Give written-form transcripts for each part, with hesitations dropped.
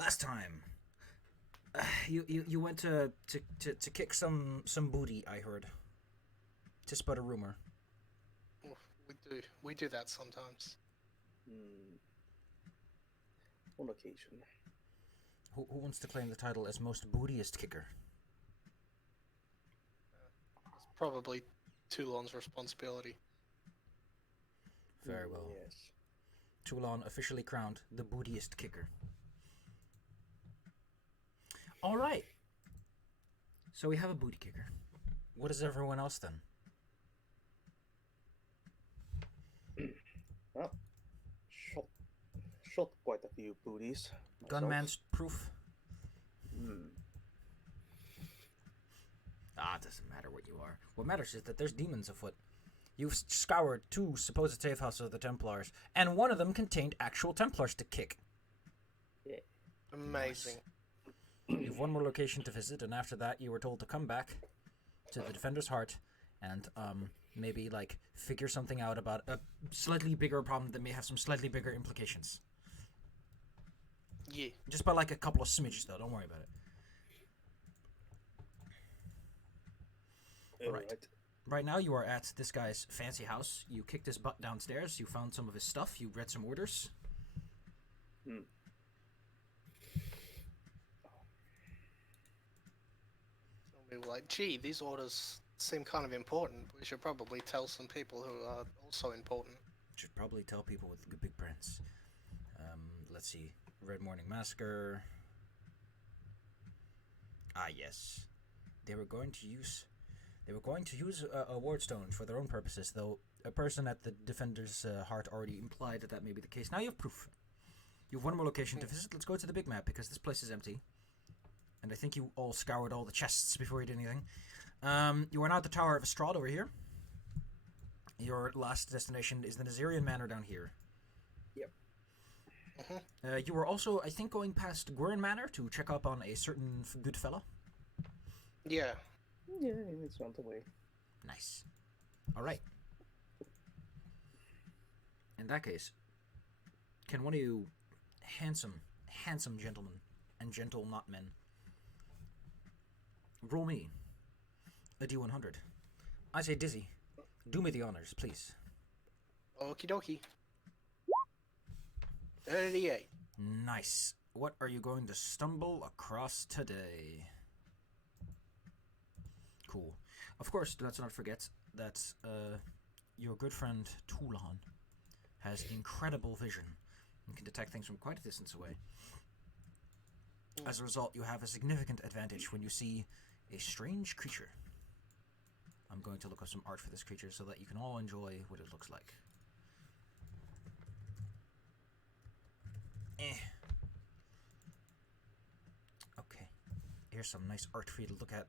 Last time, you went to kick some booty. I heard. Just but a rumor. Oh, we do that sometimes. On occasion. Who wants to claim the title as most bootiest kicker? It's probably Toulon's responsibility. Very well. Yes. Toulon officially crowned the bootiest kicker. All right. So we have a booty kicker. What is everyone else then? Well, shot quite a few booties. myself. Gunman's proof. Hmm. It doesn't matter what you are. What matters is that there's demons afoot. You've scoured 2 supposed safe houses of the Templars, and one of them contained actual Templars to kick. Yeah. Amazing. You've one more location to visit, and after that you were told to come back to the Defender's Heart and maybe like figure something out about a slightly bigger problem that may have some slightly bigger implications. Yeah. Just by like a couple of smidges though, don't worry about it. Alright. Right now you are at this guy's fancy house. You kicked his butt downstairs, you found some of his stuff, you read some orders. We were like, gee, these orders seem kind of important. We should probably tell some people who are also important. Should probably tell people with good big prints. Let's see. Red Morning Massacre. Ah, yes. They were going to use a wardstone for their own purposes, though a person at the Defender's Heart already implied that may be the case. Now you have proof. You have one more location to visit. Let's go to the big map, because this place is empty. And I think you all scoured all the chests before you did anything. You are now at the Tower of Estrad over here. Your last destination is the Nazarian Manor down here. Yep. You were also, I think, going past Gwyn Manor to check up on a certain good fella. Yeah. Yeah, it's on the way. Nice. All right. In that case, can one of you handsome gentlemen and gentle not men roll me a D100? I say, Dizzy, do me the honors, please. Okie dokie. 38. Nice. What are you going to stumble across today? Cool. Of course, let's not forget that your good friend Toulon has incredible vision and can detect things from quite a distance away. As a result, you have a significant advantage when you see a strange creature. I'm going to look up some art for this creature so that you can all enjoy what it looks like. Okay. Here's some nice art for you to look at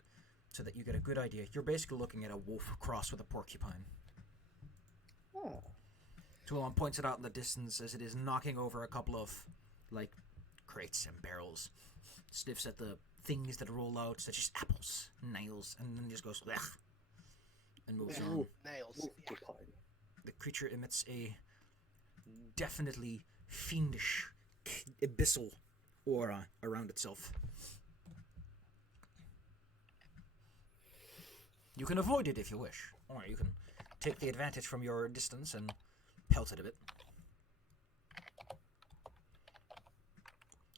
so that you get a good idea. You're basically looking at a wolf crossed with a porcupine. Oh. Toulon points it out in the distance as it is knocking over a couple of, like, crates and barrels. Sniffs at the things that roll out, such as apples, nails, and then just goes, blech, and moves on. Nails. Porcupine. The creature emits a definitely fiendish, abyssal aura around itself. You can avoid it if you wish, or you can take the advantage from your distance and pelt it a bit.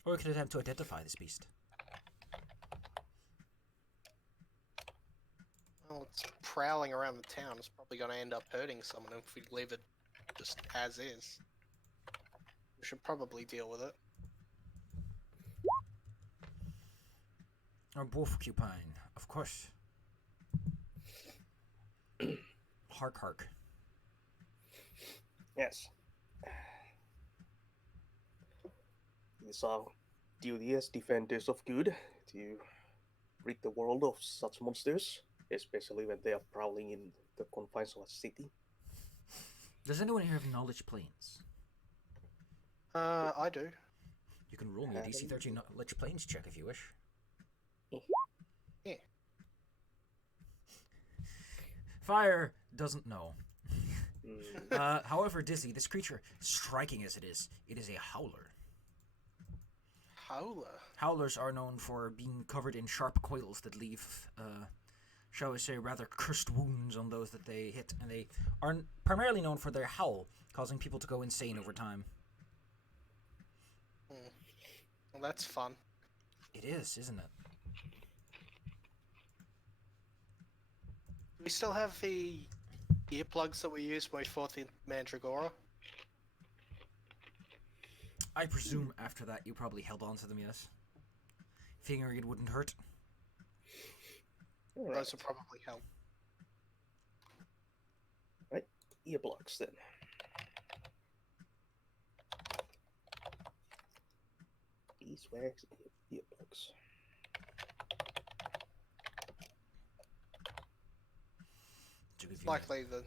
Or you can attempt to identify this beast. Well, it's prowling around the town. It's probably going to end up hurting someone if we leave it just as is. We should probably deal with it. Or porcupine, of course. Hark, hark. Yes. It is our duty as defenders of good to rid the world of such monsters, especially when they are prowling in the confines of a city. Does anyone here have knowledge planes? I do. You can roll me a DC 13 knowledge planes check if you wish. Yeah. Fire doesn't know. However, Dizzy, this creature, striking as it is a howler. Howler. Howlers are known for being covered in sharp coils that leave, shall we say, rather cursed wounds on those that they hit, and they are primarily known for their howl, causing people to go insane over time. Well, that's fun. It is, isn't it? Do we still have the earplugs that we used when we fought the Mandragora? I presume after that you probably held on to them, yes? Figuring it wouldn't hurt. All right. Those will probably help. Right, earplugs then. Beeswax earplugs. It's likely that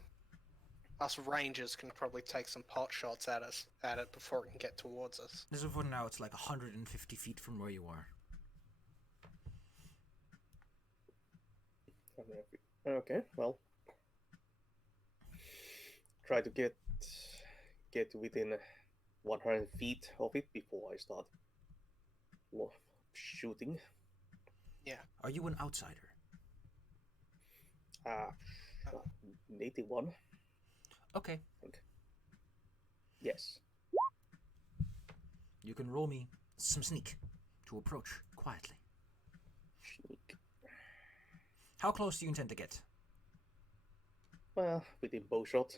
us rangers can probably take some pot shots at it before it can get towards us. As of now, it's like 150 feet from where you are. Okay, well, try to get within 100 feet of it before I start shooting. Yeah. Are you an outsider? Native one. Okay. Yes. You can roll me some sneak to approach quietly. Sneak. How close do you intend to get? Well, within bow shot.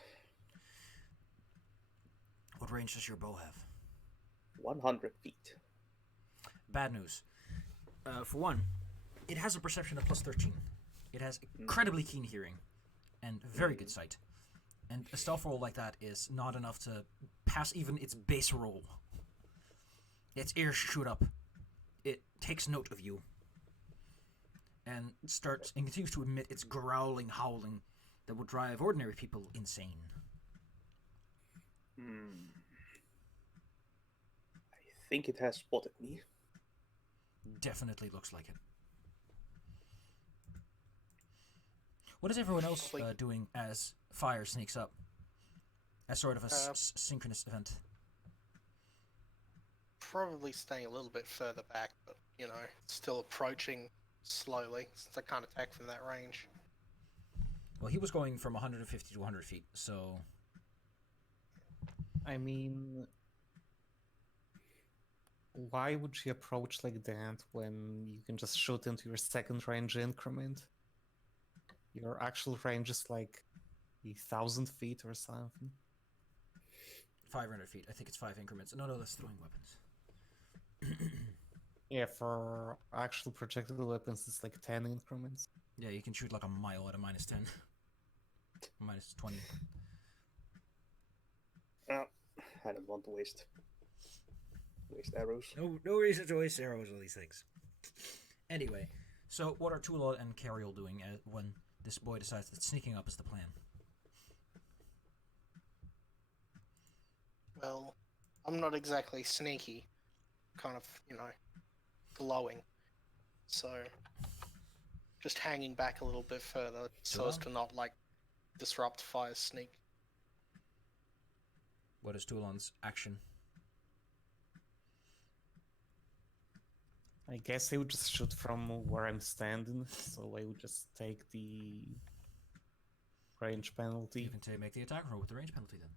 What range does your bow have? 100 feet. Bad news. For one, it has a perception of plus 13. It has incredibly keen hearing and very good sight. And a stealth roll like that is not enough to pass even its base roll. Its ears shoot up. It takes note of you. And continues to emit its growling howling that would drive ordinary people insane. I think it has spotted me. Definitely looks like it. What is everyone else doing as fire sneaks up? As sort of a synchronous event. Probably staying a little bit further back, but, still approaching slowly, since I can't attack from that range. Well, he was going from 150 to 100 feet, so... I mean... Why would you approach like that when you can just shoot into your second range increment? Your actual range is like 1,000 feet or something. 500 feet. I think it's 5 increments. No, that's throwing weapons. Yeah, for actual projectile weapons, it's like 10 increments. Yeah, you can shoot like a mile at a minus 10. Minus 20. I don't want to waste arrows. No reason to waste arrows on these things. Anyway, so what are Tulad and Cariol doing when this boy decides that sneaking up is the plan? Well, I'm not exactly sneaky. Kind of, glowing. So, just hanging back a little bit further so as to not, disrupt Fire's sneak. What is Tulan's action? I guess I would just shoot from where I'm standing, so I would just take the range penalty. You can make the attack roll with the range penalty then.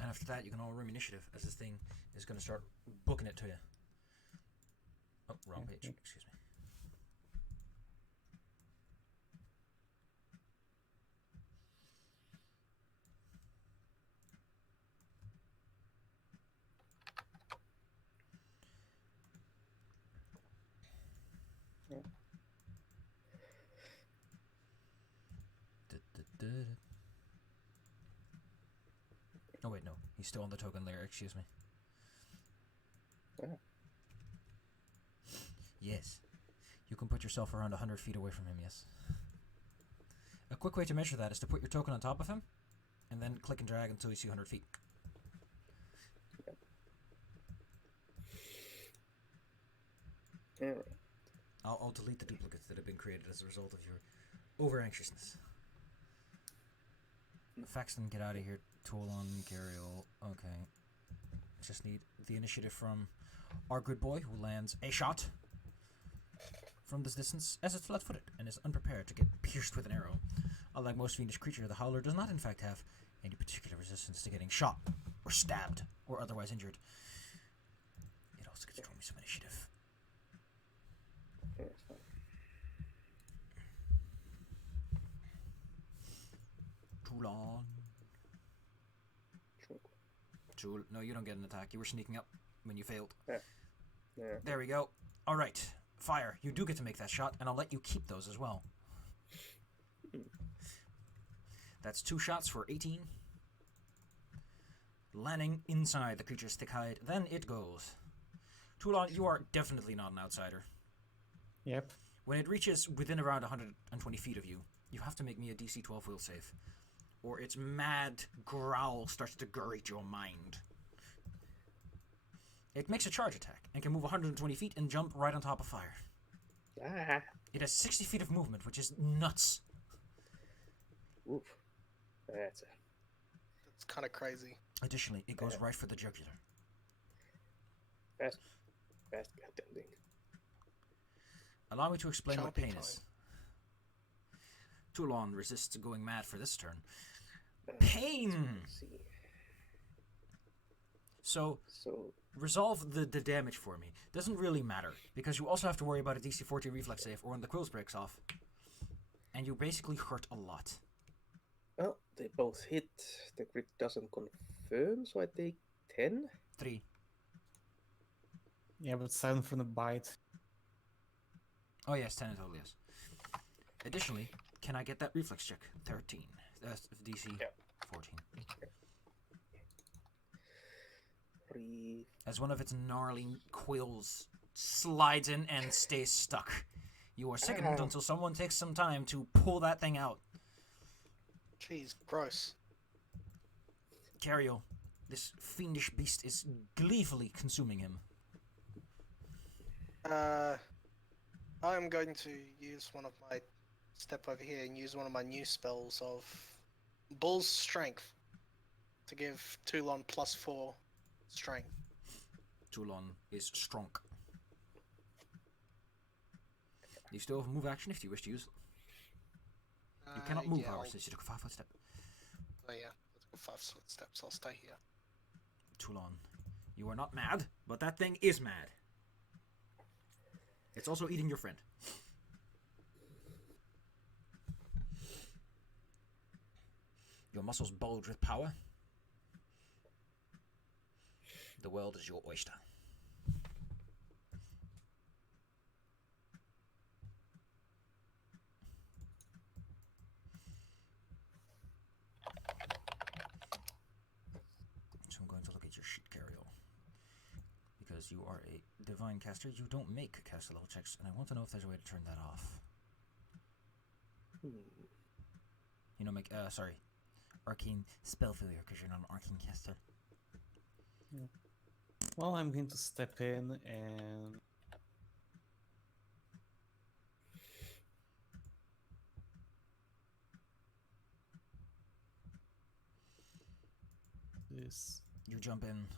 And after that, you can all room initiative as this thing is going to start booking it to you. Oh, wrong page. Excuse me. Oh wait, no. He's still on the token layer, excuse me. Yeah. Yes. You can put yourself around 100 feet away from him, yes. A quick way to measure that is to put your token on top of him, and then click and drag until you see 100 feet. Yeah. I'll delete the duplicates that have been created as a result of your over-anxiousness. Faxton, get out of here. Toolon, Gariel, okay. Just need the initiative from our good boy, who lands a shot from this distance as it's flat-footed and is unprepared to get pierced with an arrow. Unlike most fiendish creature, the Howler does not in fact have any particular resistance to getting shot or stabbed or otherwise injured. It also gets to roll me some initiative. Yeah, it's fine. Toulon. Sure. No, you don't get an attack. You were sneaking up when you failed. Yeah. There we go. All right. Fire. You do get to make that shot, and I'll let you keep those as well. That's 2 shots for 18. Landing inside the creature's thick hide. Then it goes. Toulon, you are definitely not an outsider. Yep. When it reaches within around 120 feet of you, you have to make me a DC 12 will save. Or its mad growl starts to grate your mind. It makes a charge attack and can move 120 feet and jump right on top of fire. Ah. It has 60 feet of movement, which is nuts. Oof. That's kind of crazy. Additionally, it goes right for the jugular. fast goddamn thing. Allow me to explain what Chompy pain time. is. Toulon resists going mad for this turn. Pain! Let's see. So, So resolve the damage for me. Doesn't really matter, because you also have to worry about a DC 40 reflex save or when the quills breaks off. And you basically hurt a lot. well, they both hit. The crit doesn't confirm, so I take 10. 3. Yeah, but 7 from the bite. Oh yes, 10 in total, yes. Additionally, can I get that reflex check? 13. That's DC Yeah. 14. 3. As one of its gnarly quills slides in and stays stuck. You are sickened until someone takes some time to pull that thing out. Jeez, gross. Cario, this fiendish beast is gleefully consuming him. I'm going to use one of my step over here and use one of my new spells of Bull's Strength to give Toulon +4 strength. Toulon is strong. You still have a move action if you wish to use it. You cannot move, yeah, however, since you took a 5-foot step. Oh yeah, I took a 5-foot step, so I'll stay here. Toulon, you are not mad, but that thing is mad. It's also eating your friend. Your muscles bulge with power. The world is your oyster. So I'm going to look at your sheet, Cariol. Because you are a divine caster, you don't make caster level checks, and I want to know if there's a way to turn that off. You know, arcane spell failure, because you're not an arcane caster. Well, I'm going to step in and... this. You jump in.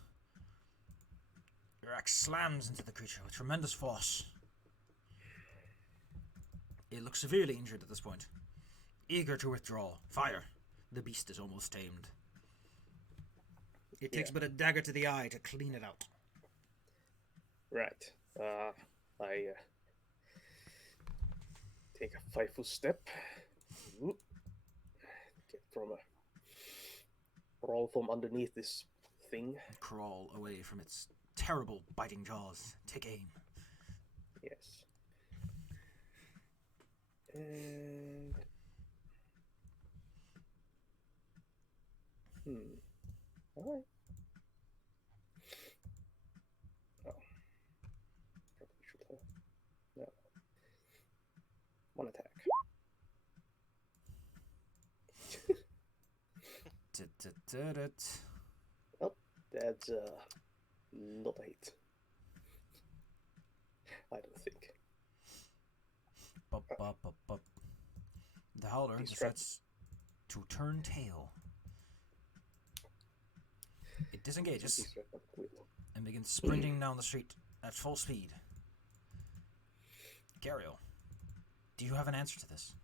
Your axe slams into the creature with tremendous force. It looks severely injured at this point. Eager to withdraw. Fire. The beast is almost tamed. It takes but a dagger to the eye to clean it out. Right. I take a 5-foot step. Get from roll from underneath this thing. Crawl away from its terrible biting jaws. Take aim. Yes. And alright. Oh. Probably should have. No. One attack. Oh, that's not a hit. I don't think. The Howler Distract. decides to turn tail. It disengages Distract by the quill. and begins sprinting down the street at full speed. Gariel, do you have an answer to this?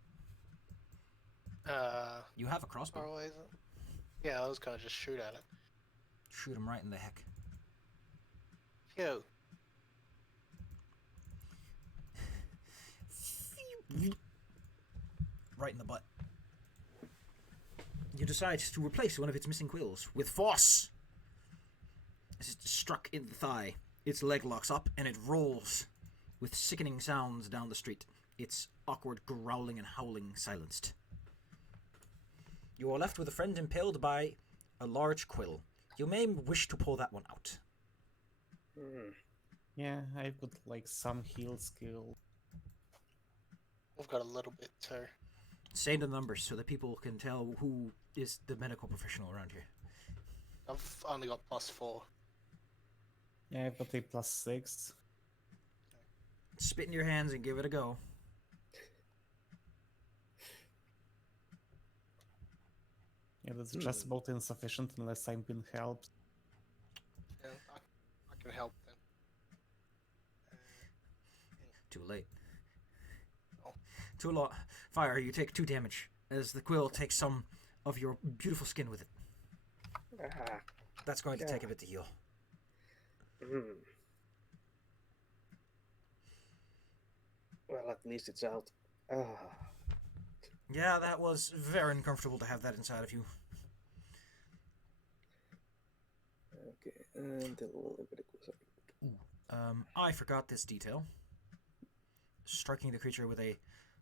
You have a crossbow. Far away is it? Yeah, I was gonna just shoot at it. Shoot him right in the heck. Phew. Right in the butt. You decide to replace one of its missing quills with force. As it's struck in the thigh, its leg locks up and it rolls with sickening sounds down the street, its awkward growling and howling silenced. You are left with a friend impaled by a large quill. You may wish to pull that one out. Yeah, I've got like some heal skill. I've got a little bit too. Say the numbers so that people can tell who is the medical professional around here. I've only got +4. Yeah, I've got a +6. Spit in your hands and give it a go. Yeah, that's just about insufficient unless I've been helped. Yeah, I can help then. Too late. Oh. Too long. Fire, you take 2 damage as the quill takes some of your beautiful skin with it. That's going to take a bit to heal. Well, at least it's out. Yeah, that was very uncomfortable to have that inside of you. Okay, and the Leviticus. I forgot this detail. Striking the creature with a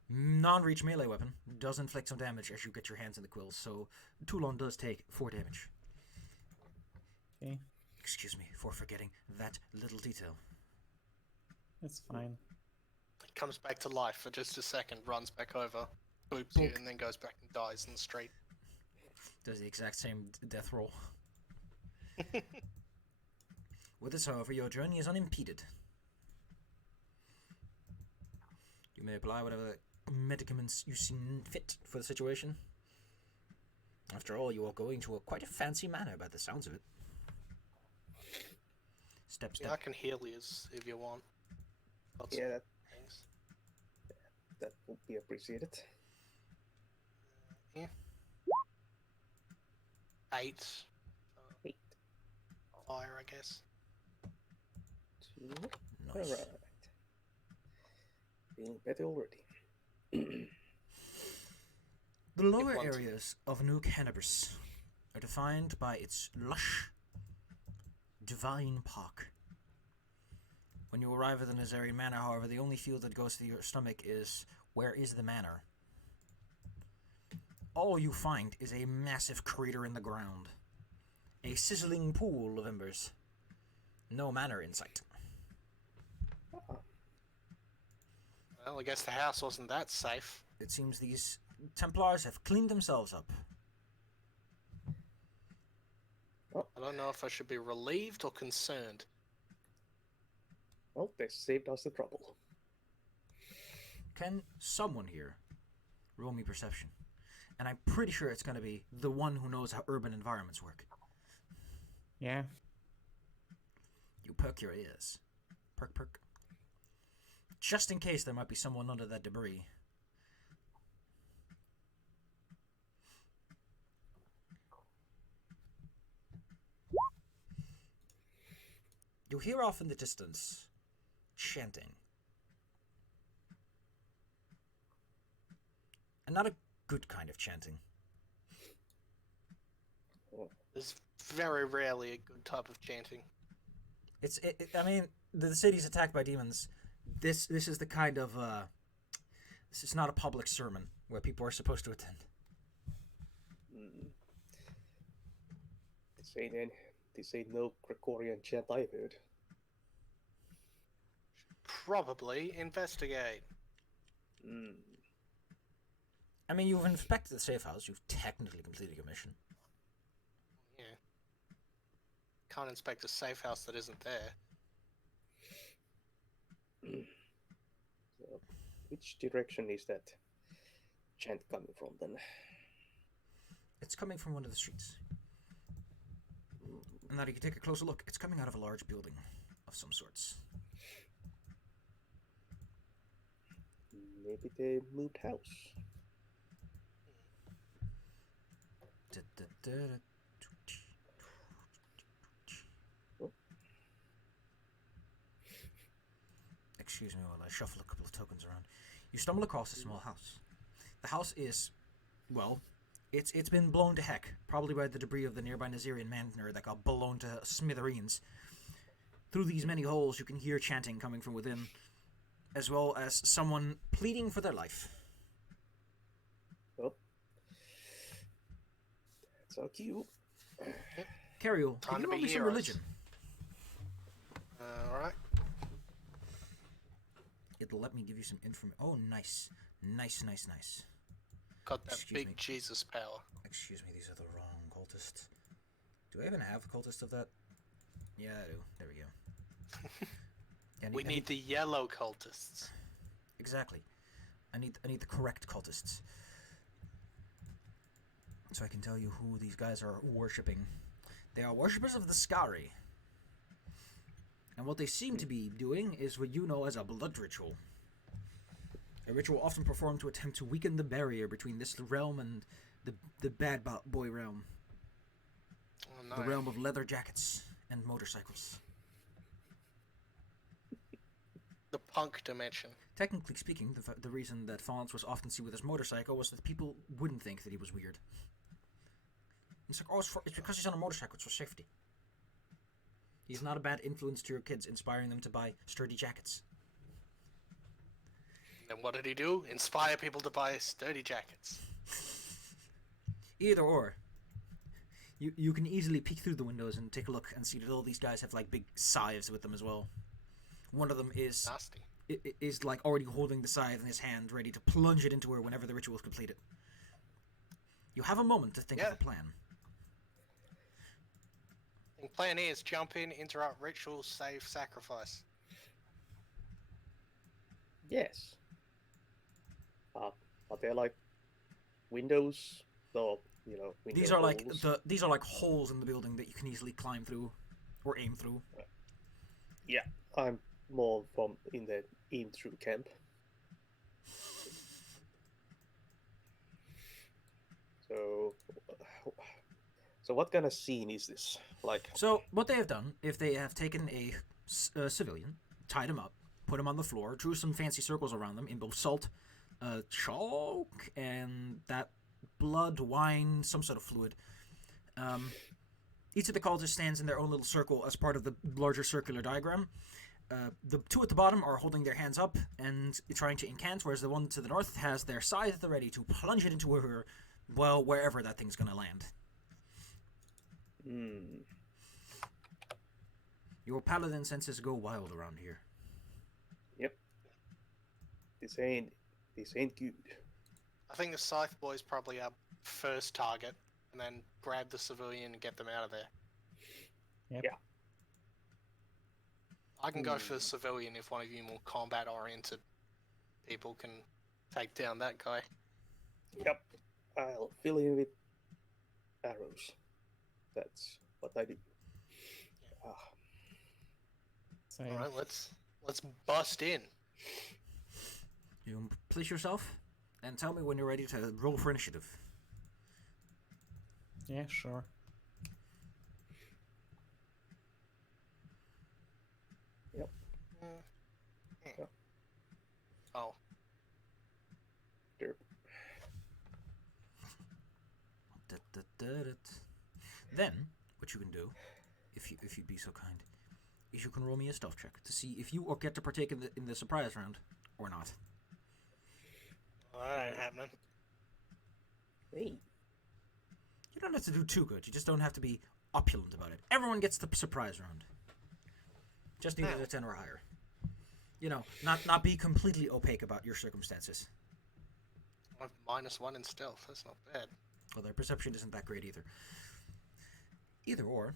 non-reach melee weapon does inflict some damage as you get your hands in the quills, so Toulon does take 4 damage. Okay, Excuse me for forgetting that little detail. it's fine. It comes back to life for just a second, runs back over, boops you, and then goes back and dies in the street. Does the exact same death roll. With this, however, your journey is unimpeded. You may apply whatever medicaments you see fit for the situation. After all, you are going to quite a fancy manor by the sounds of it. Step, Yeah, I can heal you if you want. Lots Yeah, of things. that would be appreciated. Yeah. 8. 8. Fire, I guess. 2. Nice. Alright. Feeling better already. The lower ones. areas of New Cannabis are defined by its lush, divine park. When you arrive at the Nazarian Manor, however, the only field that goes to your stomach is, where is the manor? All you find is a massive crater in the ground. A sizzling pool of embers. No manor in sight. Well, I guess the house wasn't that safe. It seems these Templars have cleaned themselves up. I don't know if I should be relieved or concerned. Well, they saved us the trouble. Can someone here roll me perception? And I'm pretty sure it's going to be the one who knows how urban environments work. Yeah, You perk your ears. Perk, perk. Just in case there might be someone under that debris. You hear off in the distance chanting. And not a good kind of chanting. There's very rarely a good type of chanting. I mean, the city's attacked by demons. This is the kind of this is not a public sermon where people are supposed to attend. This ain't no Gregorian chant I've heard. Probably investigate. I mean, you've inspected the safe house. You've technically completed your mission. Yeah. Can't inspect a safe house that isn't there. So, which direction is that chant coming from then? It's coming from one of the streets. And now you can take a closer look. It's coming out of a large building of some sorts. Maybe they moved house. Excuse me while I shuffle a couple of tokens around. You stumble across a small house. The house is, well, it's been blown to heck, probably by the debris of the nearby Nazarian Manor that got blown to smithereens. Through these many holes, you can hear chanting coming from within, as well as someone pleading for their life. Well, that's our cue. Cariel, Time can you to roll be me some heroes. religion? Alright. It'll let me give you some information. Oh, nice. Nice. Got that Excuse big me. Jesus power. Excuse me, these are the wrong cultists. Do I even have a cultist of that? Yeah, I do. There we go. Yeah, We need the yellow cultists. Exactly. I need the correct cultists. So I can tell you who these guys are worshipping. They are worshippers of the Skari. And what they seem to be doing is what you know as a blood ritual. A ritual often performed to attempt to weaken the barrier between this realm and the bad boy realm. Oh, no. The realm of leather jackets and motorcycles. The punk dimension. Technically speaking, the reason that Fonz was often seen with his motorcycle was that people wouldn't think that he was weird. It's like, oh, it's because he's on a motorcycle, it's for safety. He's not a bad influence to your kids, inspiring them to buy sturdy jackets. Then what did he do? Inspire people to buy sturdy jackets. Either or. You can easily peek through the windows and take a look and see that all these guys have like big scythes with them as well. One of them is Nasty. is like already holding the scythe in his hand, ready to plunge it into her whenever the ritual is completed. You have a moment to think of a plan. And plan A is jump in, interrupt ritual, save, sacrifice. Yes. Are there like windows? Or window These are like holes? these are like holes in the building that you can easily climb through or aim through. Yeah, I'm more from in the aim through camp. So what kind of scene is this? Like, So what they have done, if they have taken a civilian, tied him up, put him on the floor, drew some fancy circles around them in both salt, chalk, and that blood, wine, some sort of fluid. Each of the cultists stands in their own little circle as part of the larger circular diagram. The two at the bottom are holding their hands up and trying to incant, whereas the one to the north has their scythe at the ready to plunge it into her, well, wherever that thing's going to land. Your paladin senses go wild around here. yep. This ain't good. I think the Scythe boy is probably our first target, and then grab the civilian and get them out of there. Yep. Yeah. I can go for the civilian if one of you more combat-oriented people can take down that guy. Yep. I'll fill in with arrows. That's what I do. So, All right, let's bust in. You place yourself and tell me when you're ready to roll for initiative. yeah, sure. Yep. Mm. Oh, Derp. Then, what you can do, if you'd be so kind, is you can roll me a stealth check to see if you get to partake in the surprise round or not. that ain't happening. Hey. You don't have to do too good. You just don't have to be opulent about it. Everyone gets the surprise round. Just need a 10 or higher. Not be completely opaque about your circumstances. I have -1 in stealth. That's not bad. Well, their perception isn't that great either. Either or.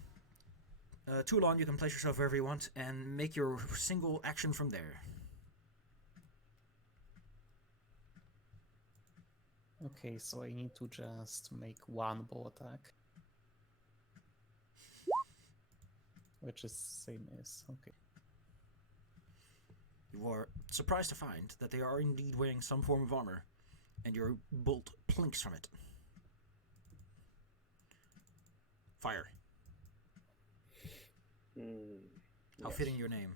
Toulon, you can place yourself wherever you want and make your single action from there. Okay, so I need to just make one bow attack. which is same as okay. You are surprised to find that they are indeed wearing some form of armor, and your bolt plinks from it. Fire. How Yes. fitting your name.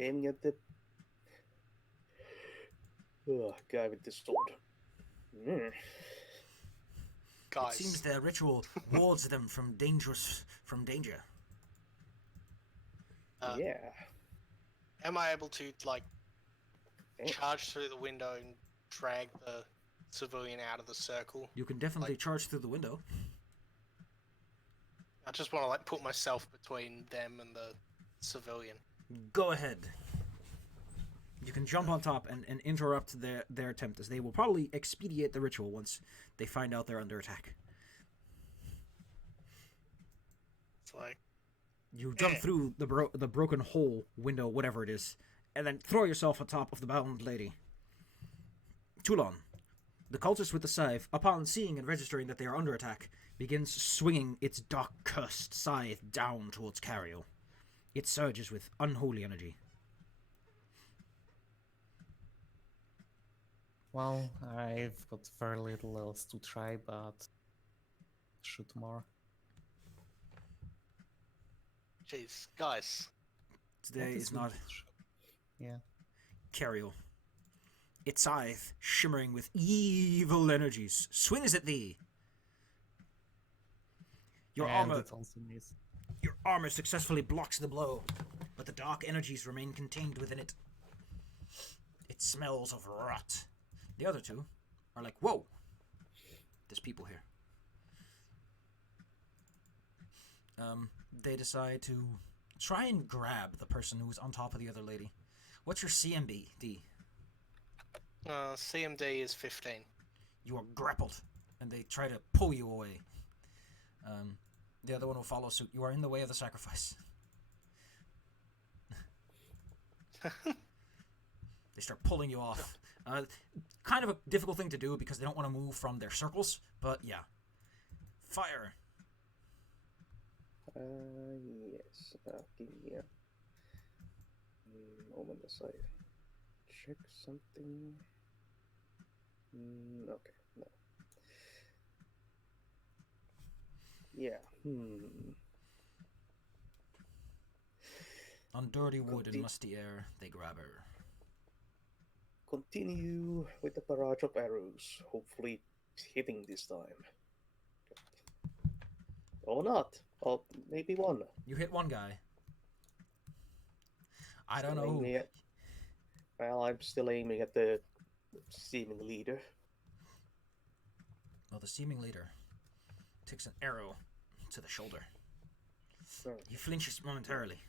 Aiming at the guy with the sword. It Guys, seems the ritual wards them from danger. Yeah. am I able to like Eh, charge through the window and drag the civilian out of the circle? You can definitely charge through the window. I just want to like put myself between them and the civilian. Go ahead. You can jump on top and interrupt their attempt, as they will probably expedite the ritual once they find out they're under attack. It's like, You jump through the broken hole window, whatever it is, and then throw yourself on top of the bound lady. Toulon, the cultist with the scythe, upon seeing and registering that they are under attack, begins swinging its dark cursed scythe down towards Cario. It surges with unholy energy. Well, I've got very little else to try, but shoot more. jeez, guys. Today What is not Yeah. Cario. Its scythe, shimmering with evil energies, swings at thee. Your and armor it also needs. Your armor successfully blocks the blow, but the dark energies remain contained within it. It smells of rot. The other two are like, whoa, there's people here. They decide to try and grab the person who's on top of the other lady. What's your CMB, D? CMD is 15. You are grappled, and they try to pull you away. The other one will follow suit. You are in the way of the sacrifice. They start pulling you off. Kind of a difficult thing to do because they don't want to move from their circles, but yeah. Fire. Yes. Give me a moment as I check something. Okay, no. Yeah. On dirty wood and musty air, they grab her. Continue with the barrage of arrows, hopefully hitting this time. Or not. Or maybe one. You hit one guy. I don't Still know. aiming at- Well, I'm still aiming at the seeming leader. Well, the seeming leader takes an arrow to the shoulder. He flinches momentarily,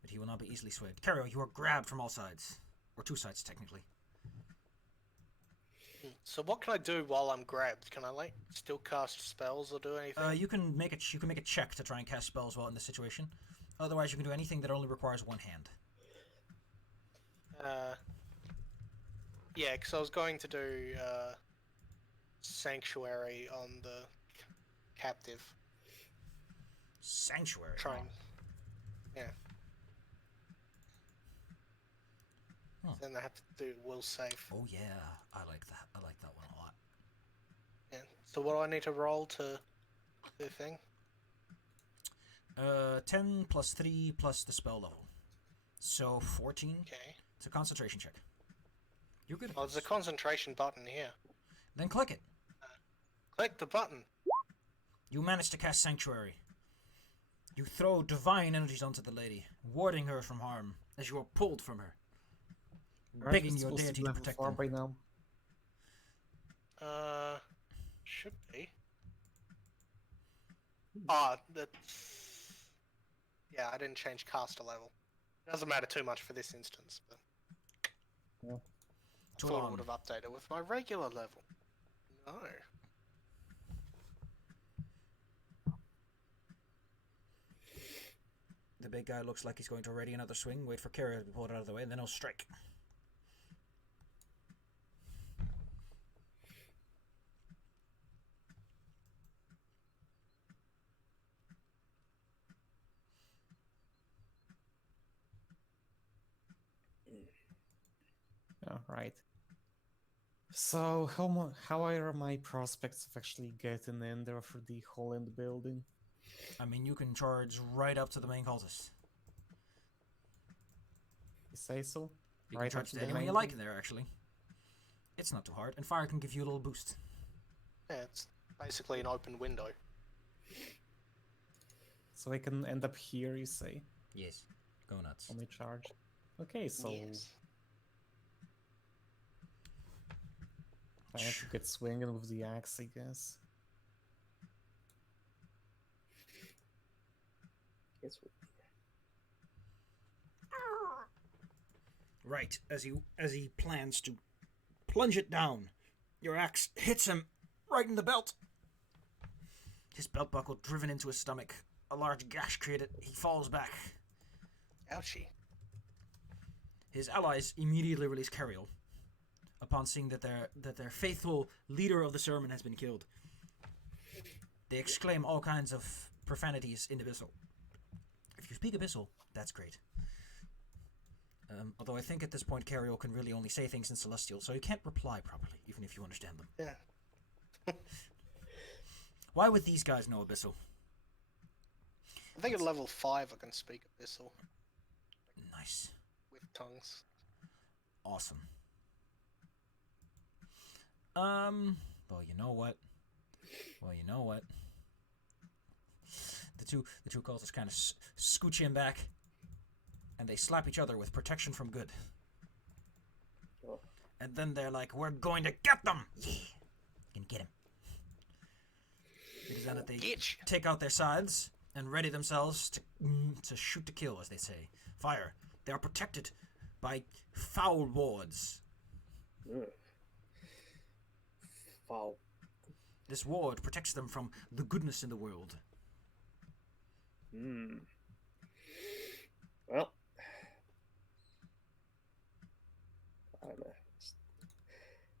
but he will not be easily swayed. Cario, you are grabbed from all sides. Or two sides, technically. So what can I do while I'm grabbed? Can I like still cast spells or do anything? You can make a check to try and cast spells while in this situation. Otherwise, you can do anything that only requires one hand. Yeah, because I was going to do Sanctuary on the captive. Sanctuary. Trying. Yeah. Huh. Then I have to do will save. Oh yeah, I like that. I like that one a lot. Yeah. So what do I need to roll to do the thing? 10 plus 3 plus the spell level. So 14. Okay. It's a concentration check. You're good at Oh, there's a this. concentration button here. Then click it. Click the button. You manage to cast Sanctuary. You throw divine energies onto the lady, warding her from harm as you are pulled from her, begging your deity to protect them. By now. Should be. That's... Yeah, I didn't change caster level. Doesn't matter too much for this instance, but... Yeah. I thought I would have updated with my regular level. No. The big guy looks like he's going to ready another swing, wait for Kara to pull it out of the way, and then he'll strike. Right. So, how are my prospects of actually getting in there for the hole in the building? I mean, you can charge right up to the main cultist. You say so? You Right can up charge to to the anyone you main like thing? in there, actually. It's not too hard, and fire can give you a little boost. Yeah, it's basically an open window. So I can end up here, you say, Yes. Go nuts. on my charge? Okay, so Yes. I have to get swinging with the axe, I guess. Yes. Right, as he plans to plunge it down, your axe hits him right in the belt. His belt buckle driven into his stomach. A large gash created. He falls back. Ouchie. His allies immediately release Cariel upon seeing that their faithful leader of the sermon has been killed. They exclaim all kinds of profanities in Abyssal. If you speak Abyssal, that's great. Although I think at this point Cariel can really only say things in Celestial, so you can't reply properly, even if you understand them. Yeah. Why would these guys know Abyssal? I think at level 5 I can speak Abyssal Nice. with tongues. Awesome. Well, you know what? The two cultists kind of scooch him back, and they slap each other with protection from good. Oh. And then they're like, "We're going to get them! Yeah, you can get him." It is then that they Get you. take out their scythes and ready themselves to shoot to kill, as they say. Fire. They are protected by foul wards. Wow. This ward protects them from the goodness in the world. Well, I'm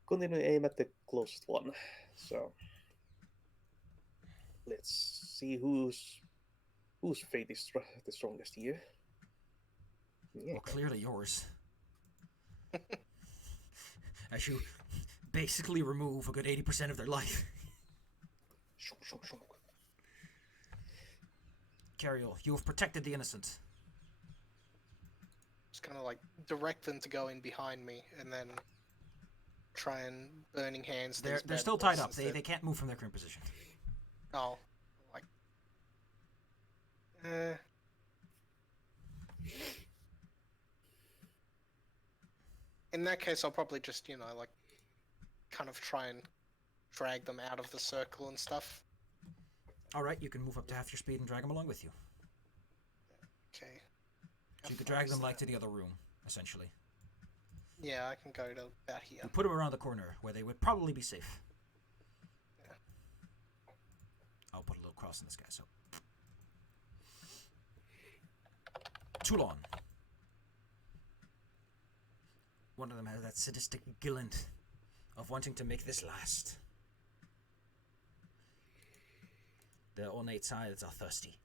continue to aim at the closest one. So let's see whose fate is the strongest here. Yeah. Well, clearly yours. As you basically remove a good 80% of their life. Cariel, you have protected the innocent. Just kind of like direct them to go in behind me and then try and burning hands. They're these still bad tied boys up. They instead. can't move from their current position. Oh, like. In that case, I'll probably just, like, kind of try and drag them out of the circle and stuff. Alright, you can move up to half your speed and drag them along with you. Okay. So you could drag them like to the other room, essentially. Yeah, I can go to about here. You put them around the corner where they would probably be safe. Yeah. I'll put a little cross in this guy, so. Toulon. One of them has that sadistic glint of wanting to make this last. The ornate sides are thirsty.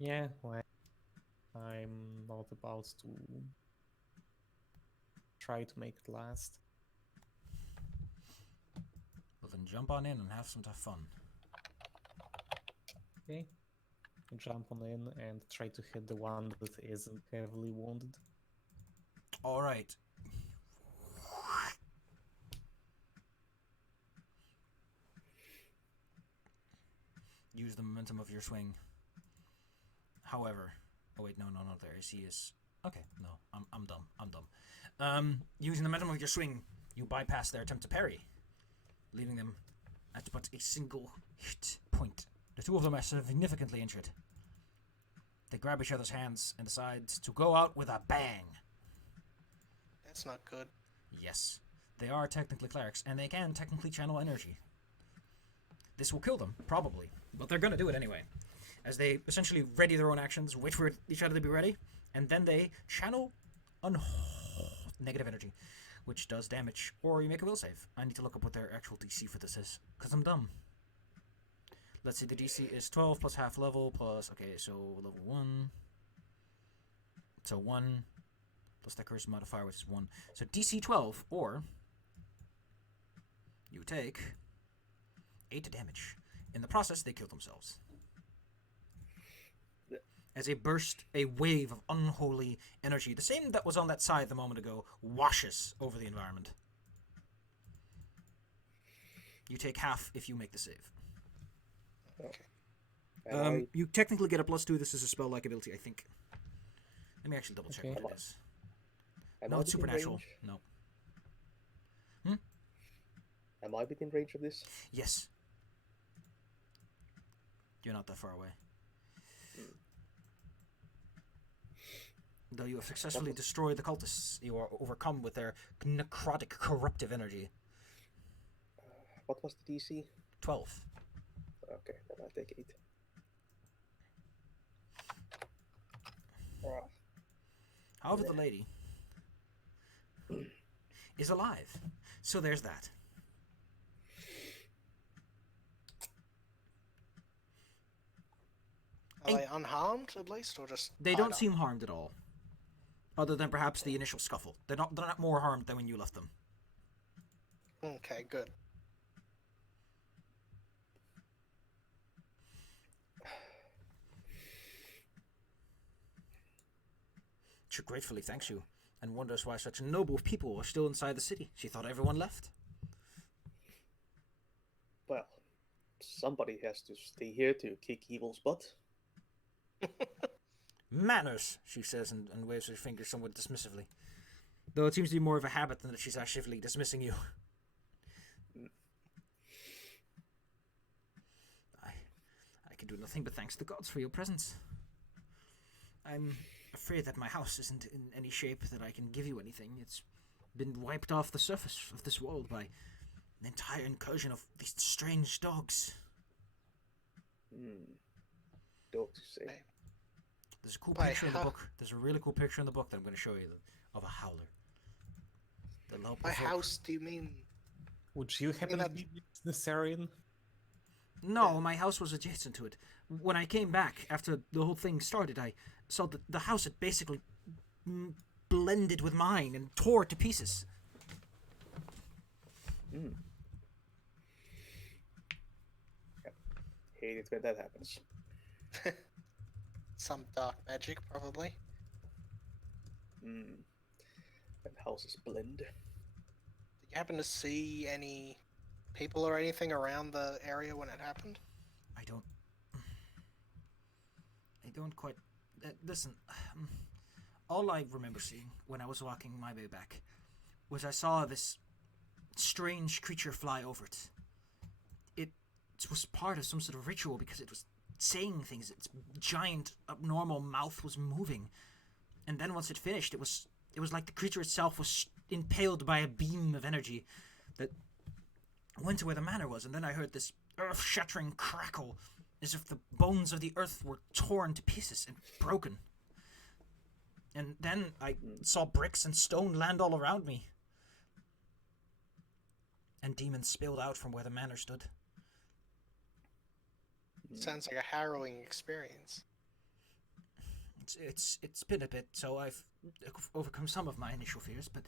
Yeah, well, I'm not about to try to make it last. Well, then jump on in and have some tough fun. Okay. Jump on in and try to hit the one that isn't heavily wounded. Alright. Use the momentum of your swing. However, oh wait, no, their AC is okay. No, I'm dumb. Using the momentum of your swing, you bypass their attempt to parry, leaving them at but a single hit point. The two of them are significantly injured. They grab each other's hands and decide to go out with a bang. That's not good. Yes, they are technically clerics, and they can technically channel energy. This will kill them, probably, but they're gonna do it anyway. As they essentially ready their own actions, wait for each other to be ready, and then they channel negative energy, which does damage, or you make a will save. I need to look up what their actual DC for this is, because I'm dumb. Let's see, the DC is 12 plus half level plus, okay, so level 1. So 1 plus that charisma modifier, which is 1. So DC 12, or you take 8 damage. In the process, they kill themselves. As a wave of unholy energy, the same that was on that side a moment ago, washes over the environment. You take half if you make the save. Okay. You technically get a +2. This is a spell-like ability, I think. Let me actually double check Okay. what it is. Am No, I it's within supernatural. range? No. Am I within range of this? Yes. You're not that far away. Though you have successfully destroyed the cultists, you are overcome with their necrotic, corruptive energy. What was the DC? 12. Okay, then I'll take 8. Ah, However, the lady is alive. So there's that. Are they unharmed at least, or just? They tied don't up? seem harmed at all. Other than perhaps the initial scuffle. They're not more harmed than when you left them. Okay, good. She gratefully thanks you and wonders why such noble people are still inside the city. She thought everyone left. well, somebody has to stay here to kick evil's butt. Manners, she says and waves her finger somewhat dismissively. Though it seems to be more of a habit than that she's actively dismissing you. I can do nothing but thanks the gods for your presence. I'm afraid that my house isn't in any shape that I can give you anything. It's been wiped off the surface of this world by an entire incursion of these strange dogs. Dogs, you say? Hey. There's a cool Why, picture in the how- book. There's a really cool picture in the book that I'm going to show you of a howler. The loud By provoke. house, do you mean? Would you happen to that- be Nazarian? No, my house was adjacent to it. When I came back after the whole thing started, I saw that the house had basically blended with mine and tore to pieces. Hate it when that happens. Some dark magic, probably. And houses blend. Did you happen to see any people or anything around the area when it happened? I don't quite... listen, all I remember seeing when I was walking my way back was I saw this strange creature fly over it. It was part of some sort of ritual because it was saying things. Its giant, abnormal mouth was moving. And then once it finished, it was like the creature itself was impaled by a beam of energy that went to where the manor was. And then I heard this earth-shattering crackle as if the bones of the earth were torn to pieces and broken. And then I saw bricks and stone land all around me. And demons spilled out from where the manor stood. Sounds like a harrowing experience. It's been a bit, so I've overcome some of my initial fears, but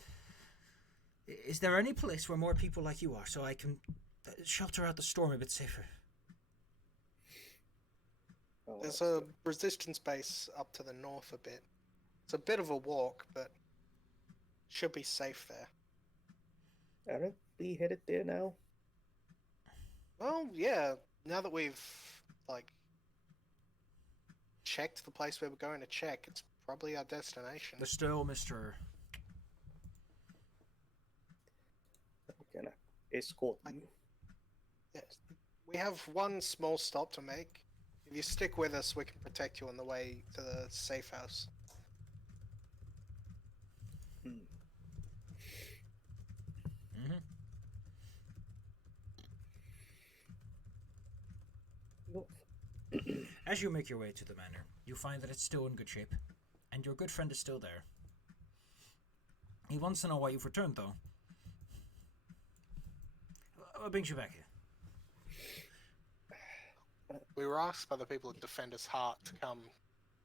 is there any place where more people like you are so I can shelter out the storm a bit safer? Oh, There's a resistance base up to the north a bit. It's a bit of a walk, but should be safe there. aren't we headed there now? Well, yeah. Now that we've checked the place we were going to check, it's probably our destination. The still, Mr. We're gonna escort you. Yes. We have one small stop to make. If you stick with us, we can protect you on the way to the safe house. As you make your way to the manor, you find that it's still in good shape, and your good friend is still there. He wants to know why you've returned, though. What brings you back here? We were asked by the people at Defender's Heart to come,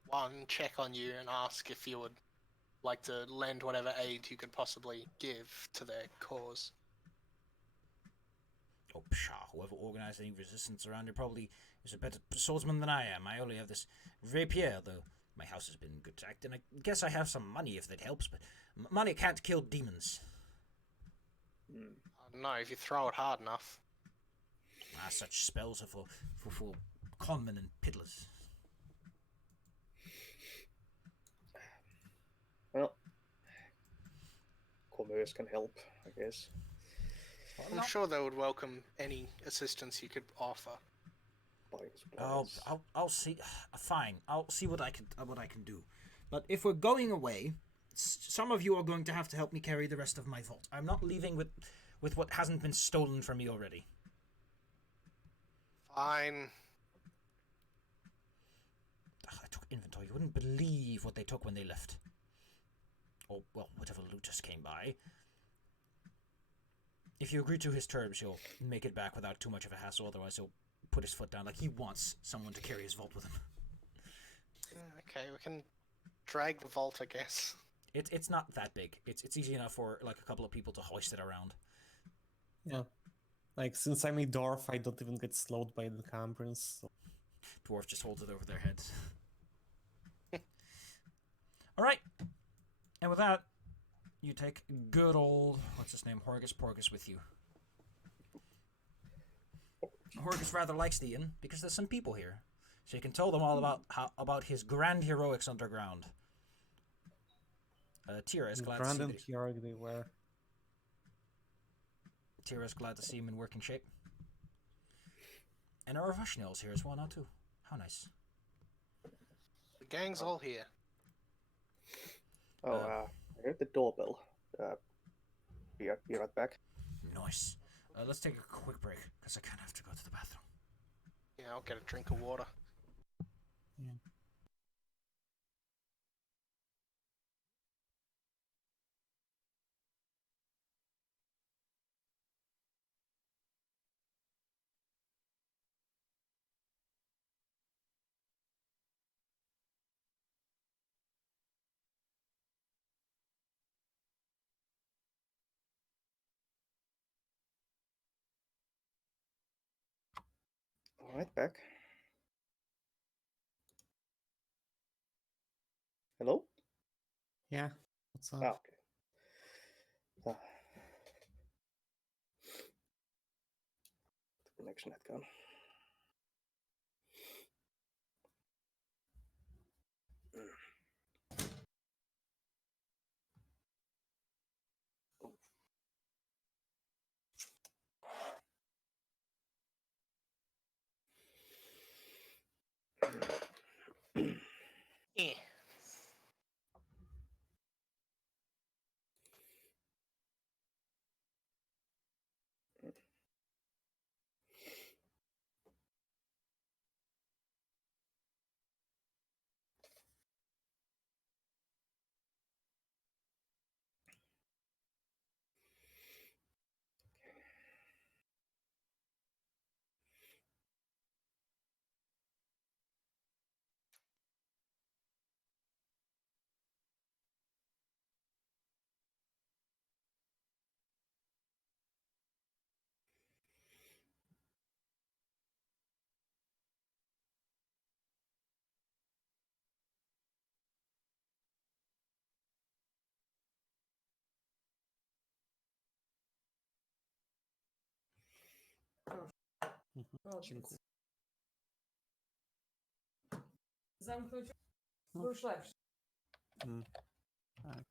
one, check on you and ask if you would like to lend whatever aid you could possibly give to their cause. Oh, pshaw, whoever organized any resistance around here probably is a better swordsman than I am. I only have this rapier, though my house has been good attacked, and I guess I have some money if that helps, but money can't kill demons. I don't know, if you throw it hard enough. Such spells are for conmen and piddlers. Well, commerce can help, I guess. I'm sure they would welcome any assistance you could offer. Buying supplies. I'll see. Fine, I'll see what I can do. But if we're going away, some of you are going to have to help me carry the rest of my vault. I'm not leaving with what hasn't been stolen from me already. Fine. I took inventory. You wouldn't believe what they took when they left. Or, well, whatever looters came by. If you agree to his terms, you'll make it back without too much of a hassle. Otherwise, he'll put his foot down like he wants someone to carry his vault with him. Okay, we can drag the vault, I guess. It's not that big. It's easy enough for like a couple of people to hoist it around. Yeah. Like, since I'm a dwarf, I don't even get slowed by the encumbrance. So. Dwarf just holds it over their heads. Alright. And with that, you take good old, what's his name, Horgus Porgus with you. Horgus rather likes the inn because there's some people here. So you can tell them all about his grand heroics underground. Tira is glad to see Grand and heroic they were. Tira's glad to see him in working shape. And our Rushnell's here as well now too. How nice. The gang's all here. Oh, I heard the doorbell. Be right back. Nice. Let's take a quick break because I kind of have to go to the bathroom. Yeah, I'll get a drink of water. Yeah. All right, back. Hello? Yeah. What's up? Ah, okay. The connection had gone. Yeah. Dziękuję. Zamknąć. Bo już lepszy. Tak.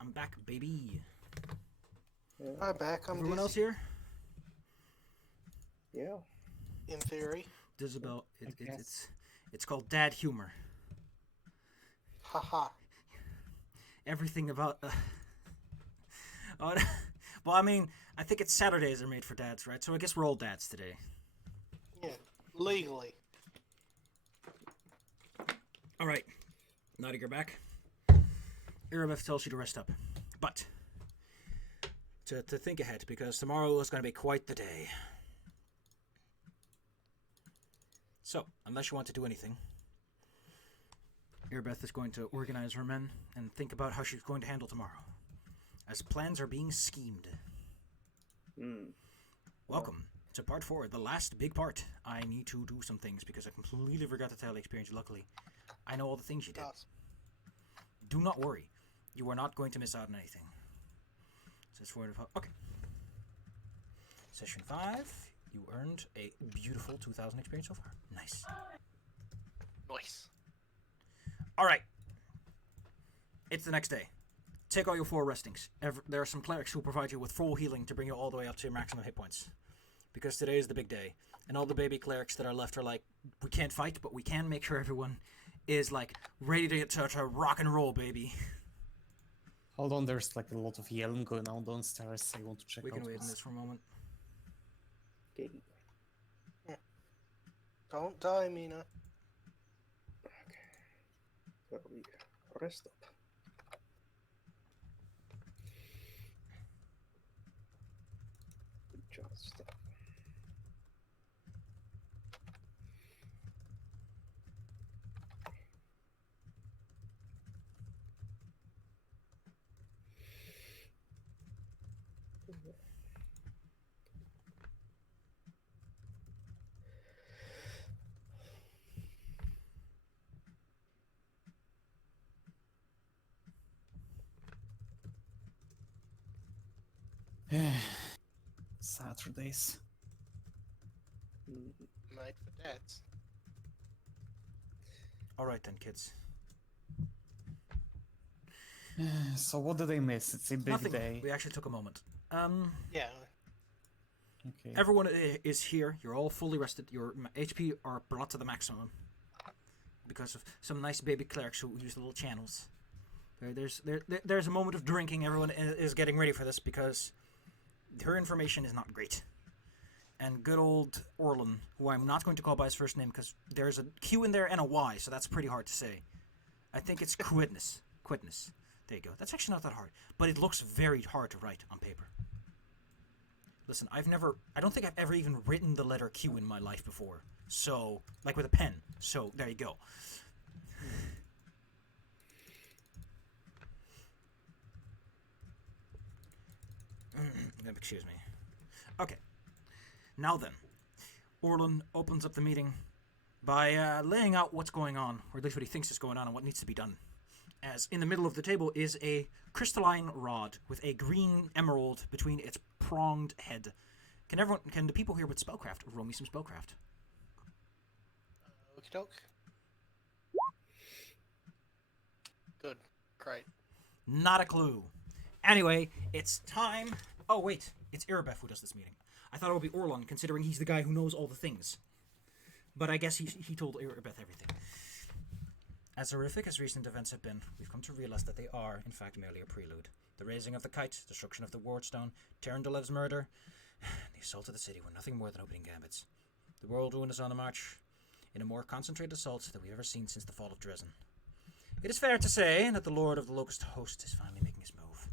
I'm back, baby. Hi, back. I'm Everyone dizzy. else here? Yeah. In theory. Isabel, I guess. it's called dad humor. Haha. Everything about. Oh, well, I mean, I think it's Saturdays are made for dads, right? So I guess we're all dads today. Yeah. Legally. All right, now that you're back, Irabeth tells you to rest up, but to think ahead because tomorrow is going to be quite the day. So, unless you want to do anything, Irabeth is going to organize her men and think about how she's going to handle tomorrow, as plans are being schemed. Welcome to part 4, the last big part. I need to do some things because I completely forgot to tell the experience. Luckily, I know all the things you did. Do not worry. You are not going to miss out on anything. Says 4 to 5. Okay. Session 5. You earned a beautiful 2,000 experience so far. Nice. Nice. All right. It's the next day. Take all your 4 restings. There are some clerics who will provide you with full healing to bring you all the way up to your maximum hit points. Because today is the big day. And all the baby clerics that are left are like, we can't fight, but we can make sure everyone is like ready to rock and roll, baby. Hold on, there's like a lot of yelling going on downstairs. I want to check We out can wait on what's- this for a moment. Okay. Don't die, Mina. Where we rest up. Good job, stuff. Saturdays. Made for dads. All right then, kids. So what did I miss? It's a big Nothing. day. We actually took a moment. Yeah. Okay. Everyone is here. You're all fully rested. Your HP are brought to the maximum because of some nice baby clerics who use the little channels. There's a moment of drinking. Everyone is getting ready for this because her information is not great. And good old Orlin, who I'm not going to call by his first name because there's a Q in there and a Y, so that's pretty hard to say. I think it's Quidness. Quidness. There you go. That's actually not that hard, but it looks very hard to write on paper. Listen, I don't think I've ever even written the letter Q in my life before. So, like with a pen. So, there you go. Excuse me. Okay. Now then, Orlin opens up the meeting by laying out what's going on, or at least what he thinks is going on and what needs to be done. As in the middle of the table is a crystalline rod with a green emerald between its pronged head. Can the people here with spellcraft roll me some spellcraft? Okie doke. Good. Great. Not a clue. Anyway, it's time. Oh wait, it's Irabeth who does this meeting. I thought it would be Orlon, considering he's the guy who knows all the things. But I guess he told Irabeth everything. As horrific as recent events have been, we've come to realize that they are, in fact, merely a prelude. The raising of the kite, destruction of the wardstone, Terendolev's murder, the assault of the city were nothing more than opening gambits. The whirlwind is on the march, in a more concentrated assault than we've ever seen since the fall of Dresden. It is fair to say that the Lord of the Locust Host is finally making his move.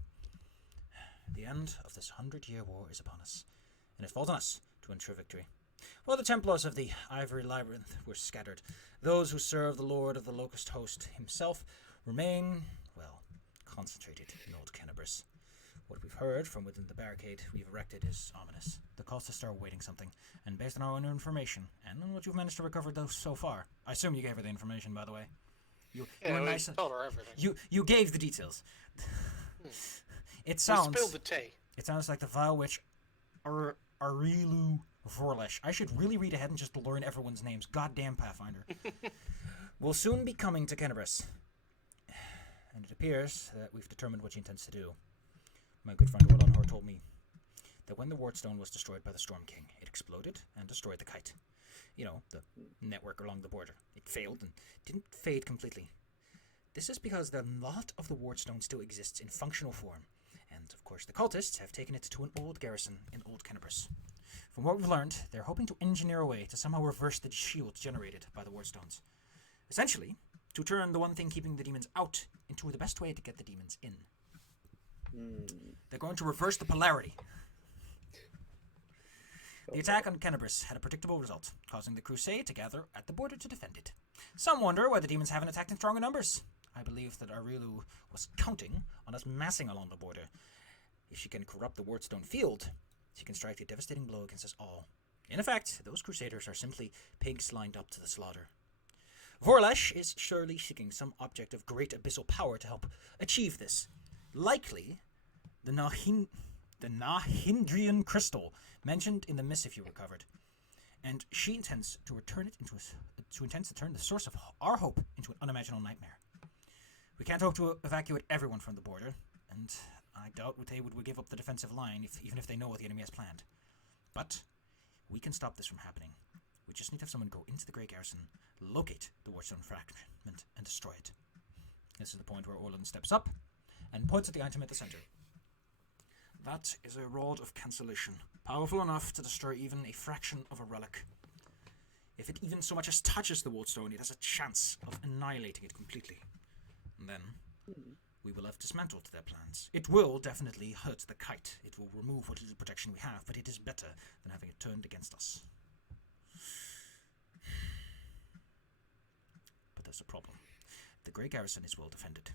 The end of this 100-year war is upon us, and it falls on us to ensure victory. While the Templars of the Ivory Labyrinth were scattered, those who serve the Lord of the Locust Host himself remain, well, concentrated in Old Canabris. What we've heard from within the barricade we've erected is ominous. The Cultists are awaiting something, and based on our own information, and on what you've managed to recover so far, I assume you gave her the information, by the way. You were We nice. told her everything. You gave the details. It We sounds. spilled the tea. It sounds like the vile witch, Arilu Vorlesh. I should really read ahead and just learn everyone's names. Goddamn Pathfinder. Will soon be coming to Canabris. And it appears that we've determined what she intends to do. My good friend Orlanhor told me that when the Wardstone was destroyed by the Storm King, it exploded and destroyed the kite. You know, the network along the border. It failed and didn't fade completely. This is because a lot of the Wardstone still exists in functional form. And, of course, the Cultists have taken it to an old garrison in Old Canabris. From what we've learned, they're hoping to engineer a way to somehow reverse the shields generated by the Wardstones. Essentially, to turn the one thing keeping the demons out into the best way to get the demons in. They're going to reverse the polarity. The attack on Canabris had a predictable result, causing the Crusade to gather at the border to defend it. Some wonder why the demons haven't attacked in stronger numbers. I believe that Arilu was counting on us massing along the border. If she can corrupt the Wardstone field, she can strike a devastating blow against us all. In effect, those Crusaders are simply pigs lined up to the slaughter. Vorlesh is surely seeking some object of great abyssal power to help achieve this. Likely, the Nahindrian crystal mentioned in the missive you recovered. And she intends to turn the source of our hope into an unimaginable nightmare. We can't hope to evacuate everyone from the border, and I doubt they would give up the defensive line even if they know what the enemy has planned. But we can stop this from happening. We just need to have someone go into the Grey Garrison, locate the Wardstone fragment, and destroy it. This is the point where Orlin steps up and points at the item at the center. That is a Rod of Cancellation, powerful enough to destroy even a fraction of a relic. If it even so much as touches the wardstone, it has a chance of annihilating it completely. And then we will have dismantled their plans. It will definitely hurt the kite. It will remove what little protection we have, but it is better than having it turned against us. But there's a problem. The Grey Garrison is well defended.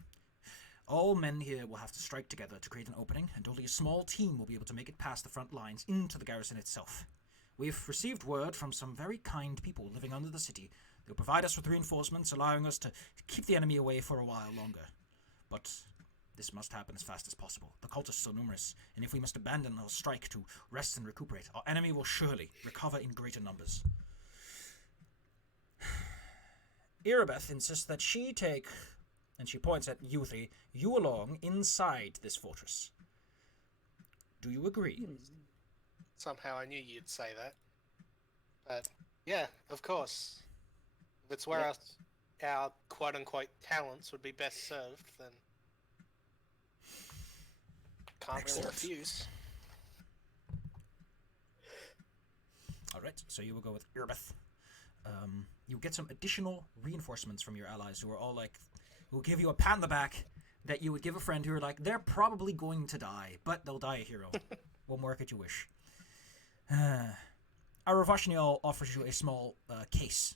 All men here will have to strike together to create an opening, and only a small team will be able to make it past the front lines into the garrison itself. We've received word from some very kind people living under the city. They'll provide us with reinforcements, allowing us to keep the enemy away for a while longer. But this must happen as fast as possible. The cultists are numerous, and if we must abandon our strike to rest and recuperate, our enemy will surely recover in greater numbers. Irabeth insists that she take, and she points at you three, you along inside this fortress. Do you agree? Somehow I knew you'd say that. But, yeah, of course. If it's where our quote-unquote talents would be best served, then can't Excellent. really refuse. Alright, so you will go with Irbeth. You get some additional reinforcements from your allies who are all like, who will give you a pat on the back that you would give a friend who are like, they're probably going to die, but they'll die a hero. We'll mark it you wish. Aravashniel offers you a small case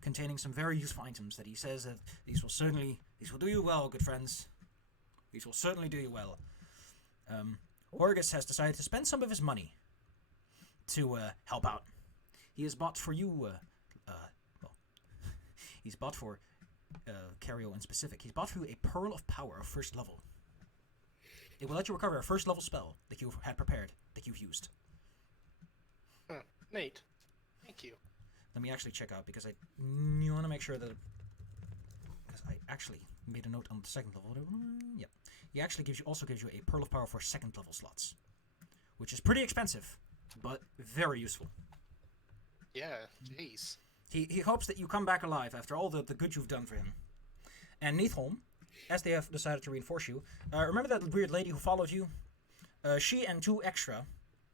containing some very useful items that he says that these will do you well, good friends. These will certainly do you well. Horgus has decided to spend some of his money to help out. He has bought for you, he's bought for Cario in specific. He's bought for you a Pearl of Power of first level. It will let you recover a first level spell that you had prepared, that you've used. Huh, neat. Thank you. Let me actually check out, because you want to make sure that, because I actually made a note on the second level. Yep. He actually also gives you a Pearl of Power for second level slots, which is pretty expensive, but very useful. Yeah, jeez. He hopes that you come back alive after all the good you've done for him. And Neathholm, as they have decided to reinforce you, remember that weird lady who followed you? She and two extra,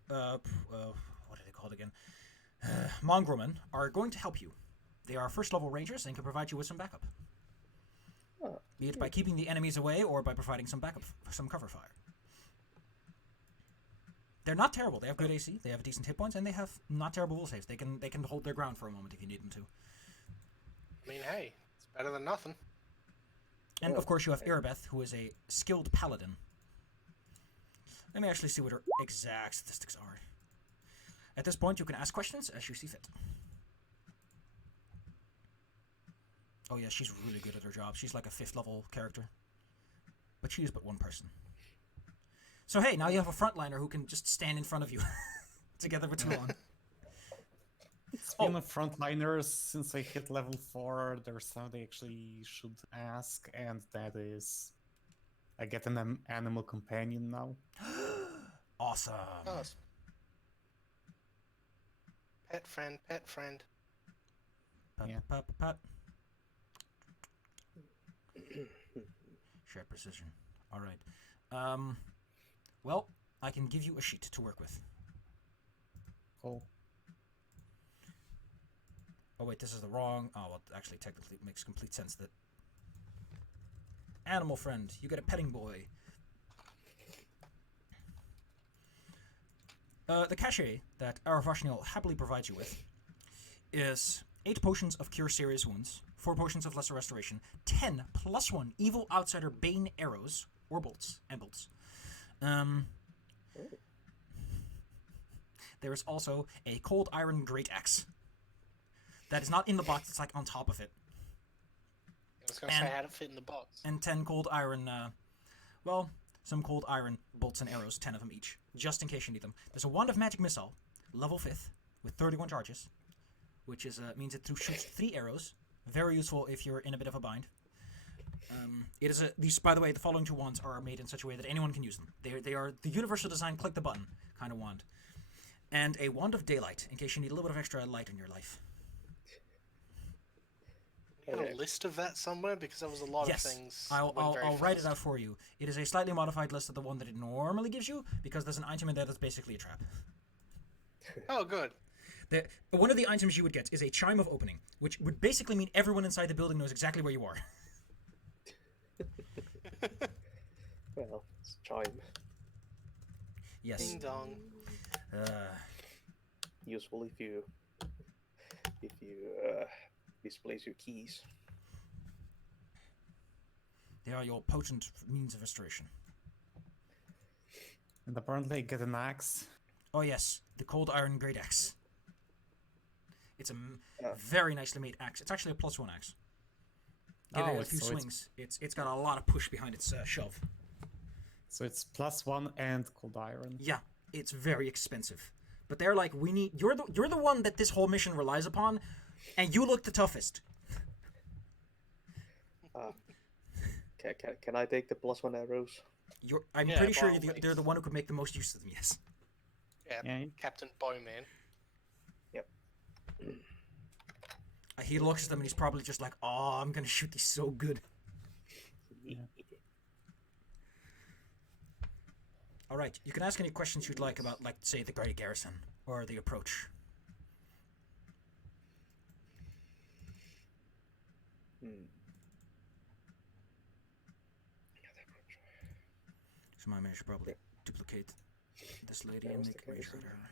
what are they called again? Mongrelmen are going to help you. They are first level rangers and can provide you with some backup. Be it by keeping the enemies away or by providing some backup, some cover fire. They're not terrible. They have good AC, they have decent hit points, and they have not terrible will saves. They can hold their ground for a moment if you need them to. I mean, hey, it's better than nothing. And of course you have Irabeth, who is a skilled paladin. Let me actually see what her exact statistics are. At this point, you can ask questions as you see fit. Oh yeah, she's really good at her job. She's like a 5th level character. But she is but one person. So hey, now you have a frontliner who can just stand in front of you together with Toulon. Speaking of frontliners, since I hit level 4, there's something I actually should ask, and that is, I get an animal companion now. Awesome. Oh, pet friend, pet friend. Pat, Yeah. pat, pat, pat. Shared precision. Alright. Well, I can give you a sheet to work with. Cool. Oh wait, this is the wrong... Oh, well, actually, technically it makes complete sense that... Animal friend, you get a petting boy. The cachet that Aravashniel happily provides you with is 8 potions of Cure Serious Wounds, 4 potions of Lesser Restoration, 10 +1 Evil Outsider Bane arrows, or bolts, and bolts. There is also a Cold Iron Great Axe. That is not in the box, it's like on top of it. I was going to say, how to fit in the box. And 10 Cold Iron, some Cold Iron bolts and arrows, 10 of them each, just in case you need them. There's a Wand of Magic Missile, level 5th, with 31 charges, which is means it shoots 3 arrows. Very useful if you're in a bit of a bind. It is these, by the way, the following 2 wands are made in such a way that anyone can use them. They are the universal design, click the button kind of wand. And a Wand of Daylight, in case you need a little bit of extra light in your life. You got a list of that somewhere? Because there was a lot of things. I'll write it out for you. It is a slightly modified list of the one that it normally gives you, because there's an item in there that's basically a trap. Oh, good. One of the items you would get is a chime of opening, which would basically mean everyone inside the building knows exactly where you are. Well, it's chime. Yes. Ding dong. Useful if you misplace your keys. They are your potent means of restoration. And apparently I get an axe. Oh yes, the cold iron great axe. It's a very nicely made axe. It's actually a +1 axe. Give it a few swings. It's got a lot of push behind its shove. So it's +1 and cold iron. Yeah, it's very expensive. But they're like, we need you're the one that this whole mission relies upon, and you look the toughest. Can I take the +1 arrows? I'm Yeah, pretty by sure all they're the one who could make the most use of them. Yes. Yeah, Captain Bowman. Yep. He looks at them and he's probably just like, "Oh, I'm gonna shoot these so good." All right, you can ask any questions you'd like about, like, say, the Great Garrison or the approach. So I should probably duplicate this lady and make a shot her.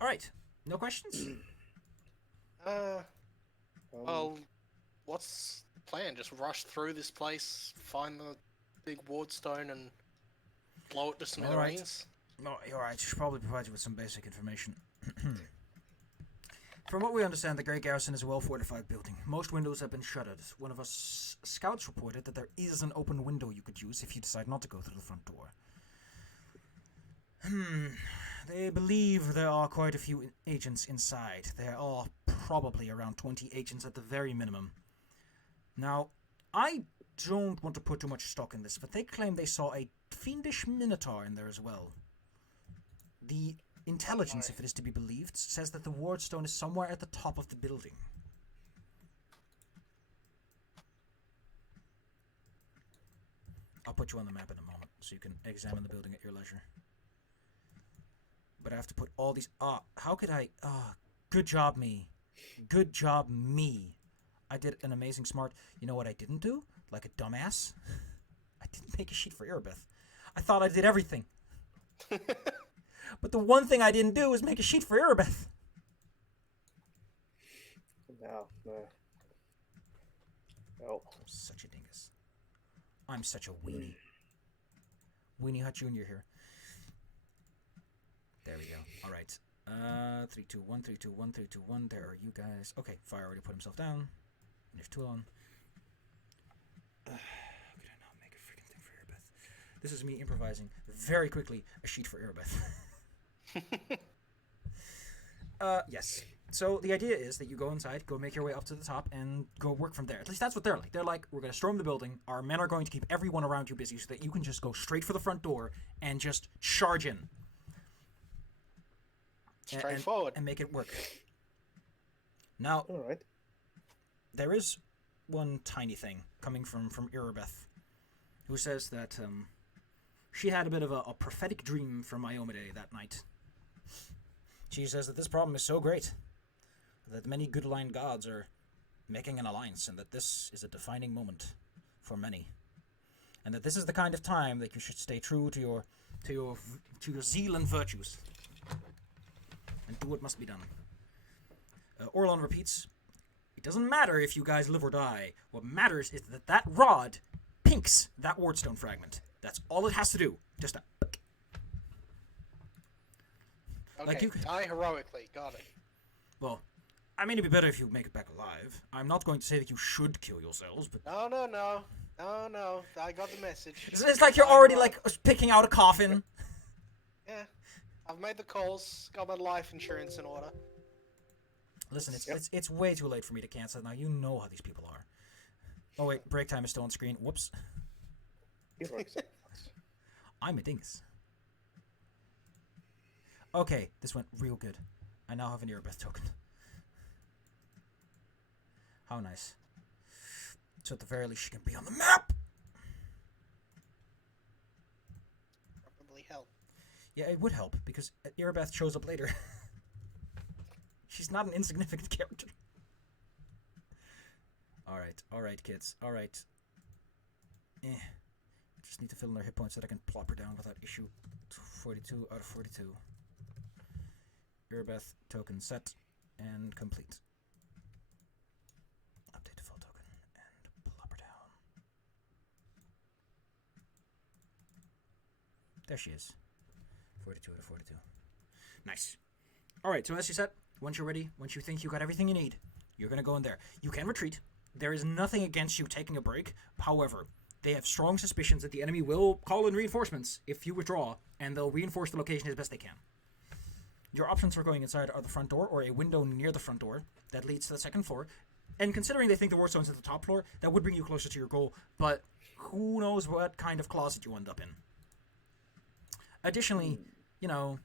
All right, no questions. Well, what's the plan? Just rush through this place, find the big wardstone, and blow it to smithereens? No, you're right. Should probably provide you with some basic information. From what we understand, the Great Garrison is a well-fortified building. Most windows have been shuttered. One of us scouts reported that there is an open window you could use if you decide not to go through the front door. They believe there are quite a few agents inside. There are probably around 20 agents at the very minimum. Now, I don't want to put too much stock in this, but they claim they saw a fiendish minotaur in there as well. The intelligence, if it is to be believed, says that the wardstone is somewhere at the top of the building. I'll put you on the map in a moment, so you can examine the building at your leisure. But I have to put all these... how could I... good job, me. Good job, me. I did an amazing smart... You know what I didn't do? Like a dumbass? I didn't make a sheet for Erebeth. I thought I did everything. But the one thing I didn't do was make a sheet for Erebeth. No. I'm such a dingus. I'm such a weenie. Weenie Hut Jr. here. There we go. All right. 3, 2, 1, 3, 2, 1, 3, 2, 1. There are you guys. Okay, Fire already put himself down. There's 2 on. Could I not make a freaking thing for Erebeth? This is me improvising very quickly a sheet for Erebeth. Yes. So the idea is that you go inside, go make your way up to the top, and go work from there. At least that's what they're like. They're like, we're going to storm the building. Our men are going to keep everyone around you busy so that you can just go straight for the front door and just charge in. Straightforward. And make it work. Now, All right. there is one tiny thing coming from Erebeth, who says that she had a bit of a prophetic dream from Iomade that night. She says that this problem is so great that many good-aligned gods are making an alliance, and that this is a defining moment for many, and that this is the kind of time that you should stay true to your zeal and virtues, and do what must be done. Orlon repeats, it doesn't matter if you guys live or die. What matters is that that rod pinks that wardstone fragment. That's all it has to do. Just a... Okay, like you could... die heroically. Got it. Well, I mean, it'd be better if you make it back alive. I'm not going to say that you should kill yourselves, but... No. I got the message. It's like you're already, like, picking out a coffin. Yeah. I've made the calls. Got my life insurance in order. Listen, it's way too late for me to cancel now. You know how these people are. Oh, wait, break time is still on screen. Whoops. I'm a dingus. Okay, this went real good. I now have an Erebeth token. How nice. So at the very least, she can be on the map. Probably help. Yeah, it would help because Irabeth shows up later. She's not an insignificant character. All right, kids. All right. Just need to fill in her hit points so that I can plop her down without issue. 42 out of 42. Irabeth token set and complete. Update default token and plop her down. There she is. 42 out of 42. Nice. All right, so as you said, once you're ready, once you think you got everything you need, you're going to go in there. You can retreat. There is nothing against you taking a break. However, they have strong suspicions that the enemy will call in reinforcements if you withdraw, and they'll reinforce the location as best they can. Your options for going inside are the front door or a window near the front door that leads to the second floor. And considering they think the wardstone's at the top floor, that would bring you closer to your goal, but who knows what kind of closet you end up in. Additionally, you know,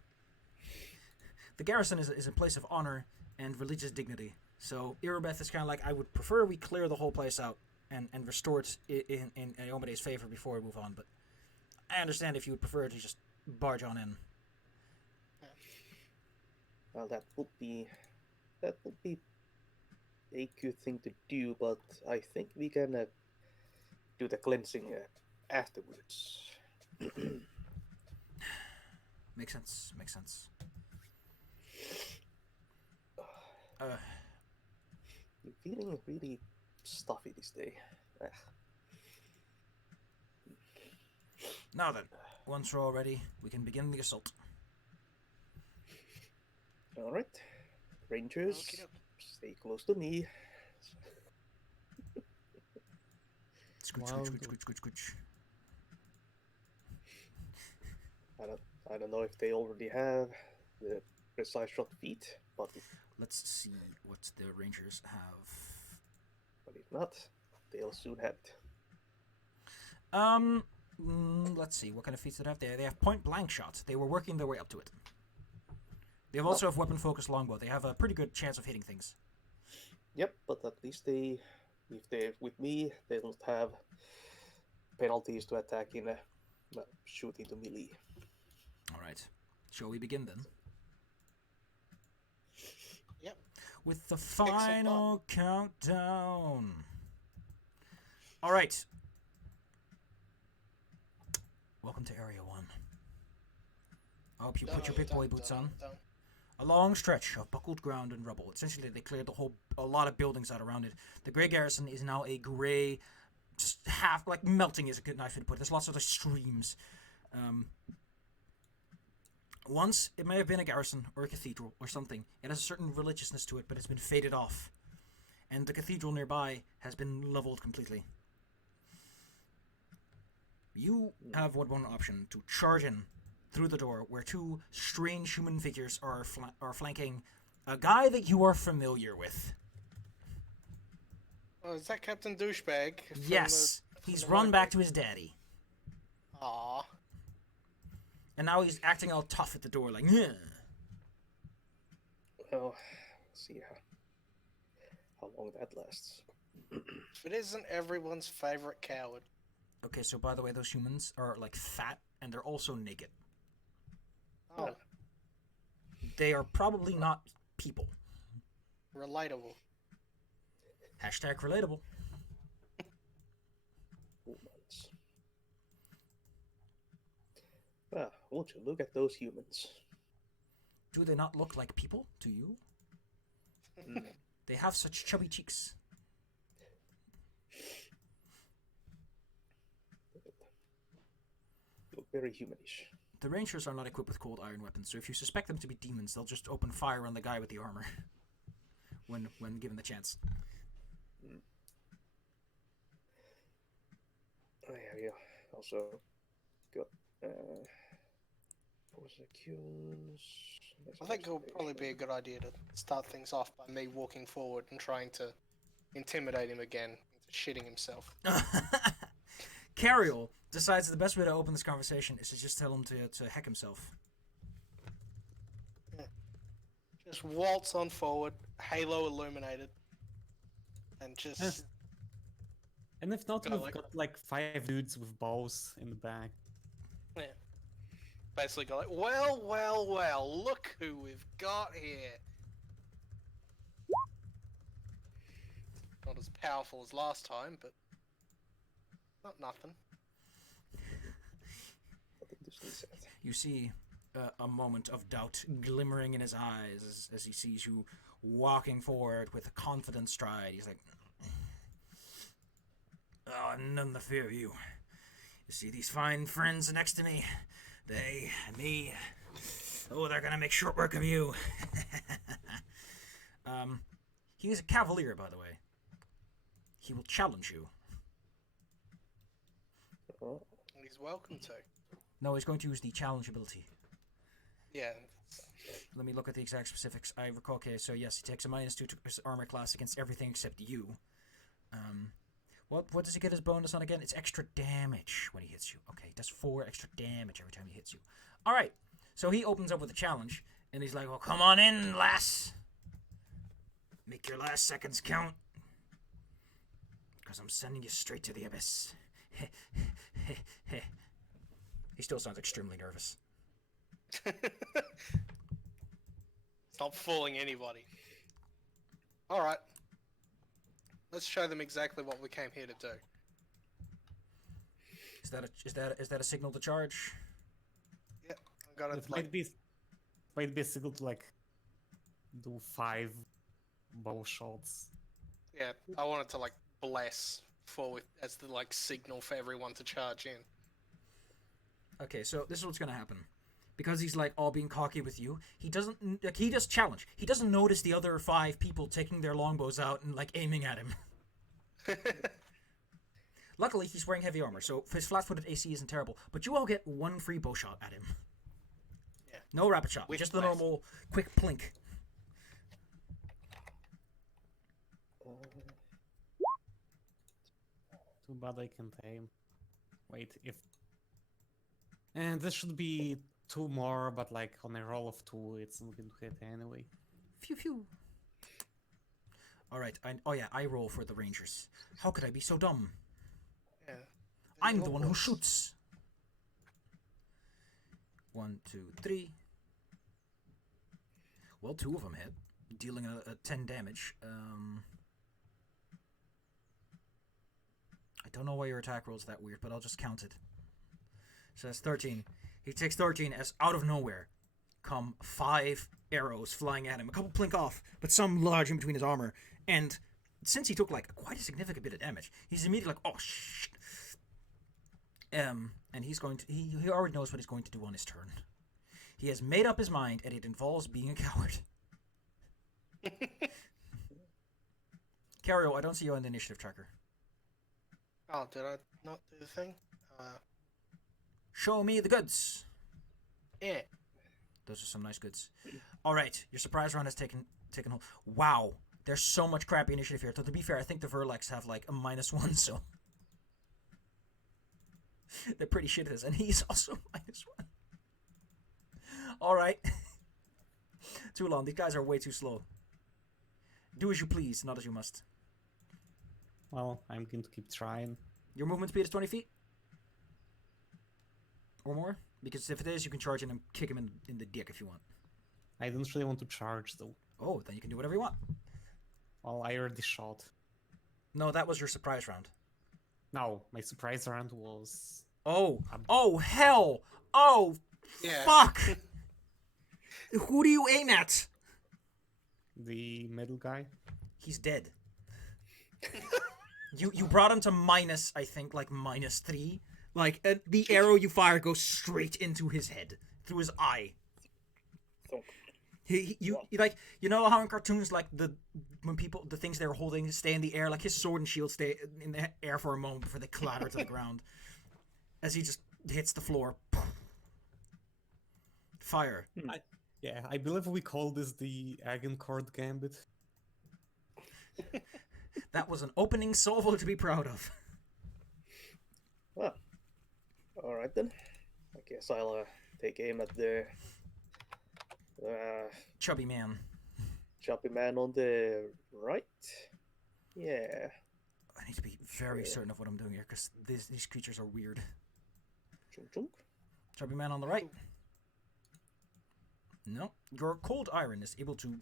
the garrison is a place of honor and religious dignity. So Irabeth is kind of like, I would prefer we clear the whole place out and restore it in Iomede's favor before we move on, but I understand if you would prefer to just barge on in. Well, that would be a good thing to do, but I think we can do the cleansing afterwards. Makes sense. I'm feeling really stuffy this day. Now then, once we're all ready, we can begin the assault. All right, Rangers, Okey-doke. stay close to me. Scooch. I don't know if they already have the precise shot feat, but Let's see what the Rangers have. if not, they'll soon have it. Let's see, what kind of feats do they have there? They have point blank shots. They were working their way up to it. They also have weapon focused longbow. They have a pretty good chance of hitting things. Yep, but at least if they're with me, they don't have penalties to attack in shooting to melee. All right, shall we begin then? Yep. With the final countdown. All right. Welcome to Area 1. I hope you put your big boy boots on. A long stretch of buckled ground and rubble. Essentially, they cleared a lot of buildings out around it. The Grey Garrison is now a grey, just half, like melting is a good knife way to put it. There's lots of streams. Once, it may have been a garrison or a cathedral or something. It has a certain religiousness to it, but it's been faded off. And the cathedral nearby has been leveled completely. You have one option to charge in through the door, where two strange human figures are flanking a guy that you are familiar with. Oh, is that Captain Douchebag? Yes, he's run back to his daddy. Aww. And now he's acting all tough at the door, like, yeah. Well, let's see how long that lasts. If it isn't everyone's favorite coward. Okay, so by the way, those humans are, like, fat, and they're also naked. Oh, They are probably not people. relatable. Hashtag relatable. Humans. Ah, won't you look at those humans? Do they not look like people to you? They have such chubby cheeks. Look very humanish. The Rangers are not equipped with cold iron weapons, so if you suspect them to be demons, they'll just open fire on the guy with the armor when given the chance. Oh yeah, also got prosecutions. I think it'll probably be a good idea to start things off by me walking forward and trying to intimidate him again into shitting himself. Carriel decides the best way to open this conversation is to just tell him to heck himself. Just waltz on forward, halo illuminated, and just And if not, Go, we've like- got like 5 dudes with bows in the back. basically go like, well, look who we've got here. Not as powerful as last time, but not nothing. Nothing to sneeze at. You see a moment of doubt glimmering in his eyes as he sees you walking forward with a confident stride. He's like, "Oh, none the fear of you. You see these fine friends next to me? They, me. Oh, they're gonna make short work of you." He's a cavalier, by the way. He will challenge you. Oh, He's welcome to. No, he's going to use the challenge ability. Yeah. Let me look at the exact specifics. I recall. Okay, so yes, he takes a -2 to his armor class against everything except you. What does he get his bonus on again? It's extra damage when he hits you. Okay, he does 4 extra damage every time he hits you. All right, so he opens up with a challenge, and he's like, "Well, come on in, lass. Make your last seconds count, because I'm sending you straight to the abyss." He still sounds extremely nervous. It's not fooling anybody. Alright. Let's show them exactly what we came here to do. Is that a signal to charge? Yep. I've got It it. Like, might be a signal to like do 5 bow shots. yeah, I wanted to like bless as the like signal for everyone to charge in. Okay, so this is what's gonna happen. Because he's like all being cocky with you, he doesn't like he does challenge. He doesn't notice the other 5 people taking their longbows out and like aiming at him. Luckily, he's wearing heavy armor, so his flat-footed AC isn't terrible. But you all get 1 free bow shot at him. Yeah. No rapid shot, With just the blast. normal quick plink. Too bad I can't aim. Wait, if... And this should be 2 more, but like on a roll of 2, it's not going to hit anyway. Phew phew. All right. I roll for the Rangers. How could I be so dumb? Yeah. I'm the one who Longbows. shoots. 1, 2, 3. Well, 2 of them hit, dealing a 10 damage. I don't know why your attack roll's that weird, but I'll just count it. So that's 13. He takes 13 as out of nowhere come 5 arrows flying at him. A couple plink off, but some lodge in between his armor. And since he took like quite a significant bit of damage, he's immediately like, "Oh shit!" And he's going to. He already knows what he's going to do on his turn. He has made up his mind, and it involves being a coward. Cario, I don't see you on the initiative tracker. Oh, did I not do the thing? Show me the goods. Yeah. Those are some nice goods. All right, your surprise round has taken hold. Wow, there's so much crappy initiative here. So to be fair, I think the Verlex have like a -1, so they're pretty shit at this, and he's also -1. All right, too long. These guys are way too slow. Do as you please, not as you must. Well, I'm going to keep trying. Your movement speed is 20 feet or more, because if it is, you can charge in and kick him in the dick if you want. I don't really want to charge though. Oh, then you can do whatever you want. Well, I already shot. No, that was your surprise round. No, my surprise round was... Oh, hell! Oh, Yeah. fuck! Who do you aim at? the middle guy. He's dead. You brought him to minus, I think, like -3. Like, the arrow you fire goes straight into his head, through his eye. thunk. You like, you know how in cartoons, like, when the things they're holding stay in the air, like his sword and shield stay in the air for a moment before they clatter to the ground. As he just hits the floor. Fire. I believe we call this the Agincourt Gambit. That was an opening salvo to be proud of. Well, alright then. I guess I'll take aim at the Chubby man. chubby man on the right. Yeah. I need to be very certain of what I'm doing here, because these creatures are weird. Chunk chunk. Chubby man on the right. No. Your cold iron is able to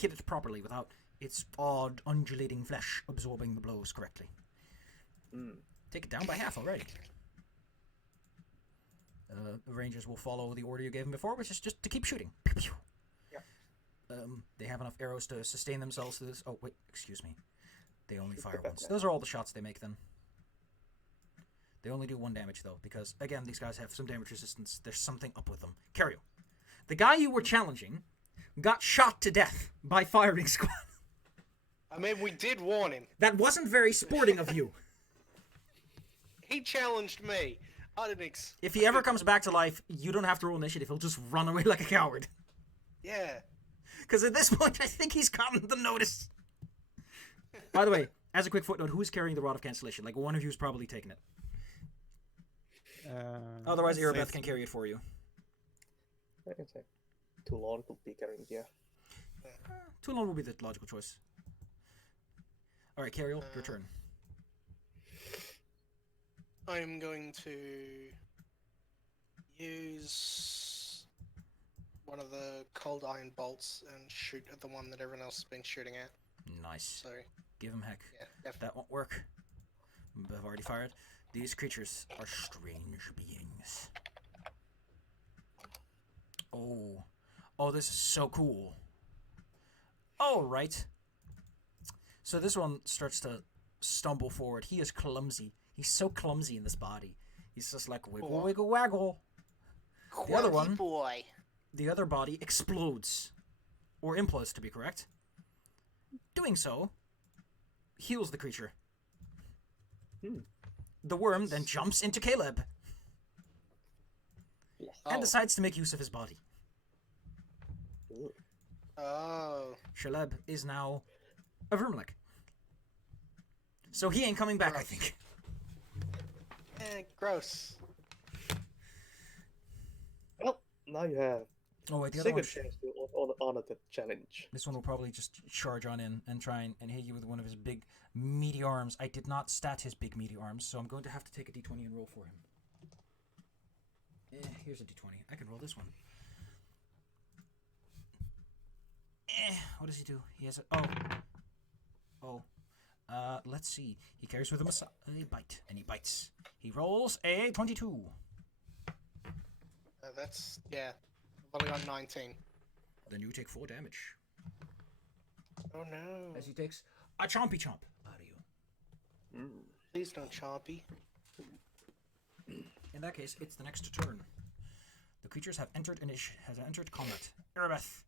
hit it properly without its odd, undulating flesh absorbing the blows correctly. Take it down by half already. The Rangers will follow the order you gave them before, which is just to keep shooting. Pew, pew. They have enough arrows to sustain themselves through this. Oh, wait, excuse me. They only fire once. Those are all the shots they make then. They only do 1 damage though, because again, these guys have some damage resistance. There's something up with them. Cario, the guy you were challenging got shot to death by firing squad. I mean, we did warn him. That wasn't very sporting of you. He challenged me. I didn't If he ever comes back to life, you don't have to roll initiative. He'll just run away like a coward. Yeah. Because at this point, I think he's gotten the notice. By the way, as a quick footnote, who's carrying the Rod of Cancellation? Like, one of you's probably taken it. Otherwise, Erebeth can carry it for you. I can say Toulon could be carrying, yeah. Toulon will be the logical choice. Alright, Cariel, your turn. I'm going to use one of the cold iron bolts and shoot at the one that everyone else has been shooting at. Nice. So, Give him heck. yeah, definitely. That won't work. I've already fired. These creatures are strange beings. Oh. Oh, this is so cool. Alright. So this one starts to stumble forward. He is clumsy. He's so clumsy in this body. He's just like wiggle, wiggle, waggle. The other one, boy. the other body explodes. Or implodes, to be correct. Doing so, heals the creature. The worm then jumps into Caleb. And decides to make use of his body. Oh. Caleb is now a Vermelic. So he ain't coming back, I think. Gross. Well, now you have Oh wait, the other one. second chance to honor the challenge. This one will probably just charge on in and try and hit you with one of his big meaty arms. I did not stat his big meaty arms, so I'm going to have to take a d20 and roll for him. Here's a d20. I can roll this one. What does he do? He has a... let's see. He carries with him a bite, and he bites. He rolls a 22. That's, yeah. I've only got 19. Then you take 4 damage. Oh no. As he takes a chompy chomp out of you. Please don't chompy. In that case, it's the next turn. The creatures have entered combat. Erebeth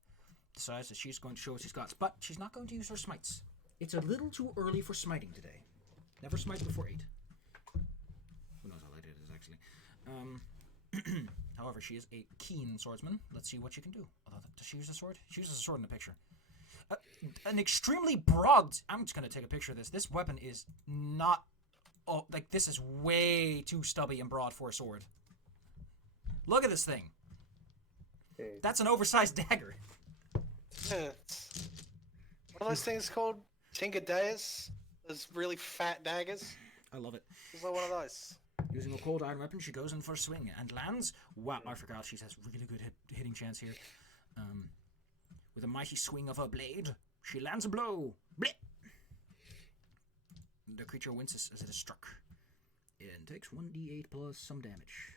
decides that she's going to show what she's got, but she's not going to use her smites. It's a little too early for smiting today. Never smites before 8. Who knows how late it is, actually. However, she is a keen swordsman. Let's see what she can do. Does she use a sword? She uses a sword in the picture. An extremely broad... I'm just going to take a picture of this. This weapon is not... Oh, like, this is way too stubby and broad for a sword. Look at this thing. That's an oversized dagger. Yeah, what are those things called? Tingadayas? Those really fat daggers? I love it. Is that one of those? Using a cold iron weapon, she goes in for a swing and lands. Wow, I forgot she has really good hitting chance here. With a mighty swing of her blade, she lands a blow. Blech! The creature winces as it is struck. And takes 1d8 plus some damage.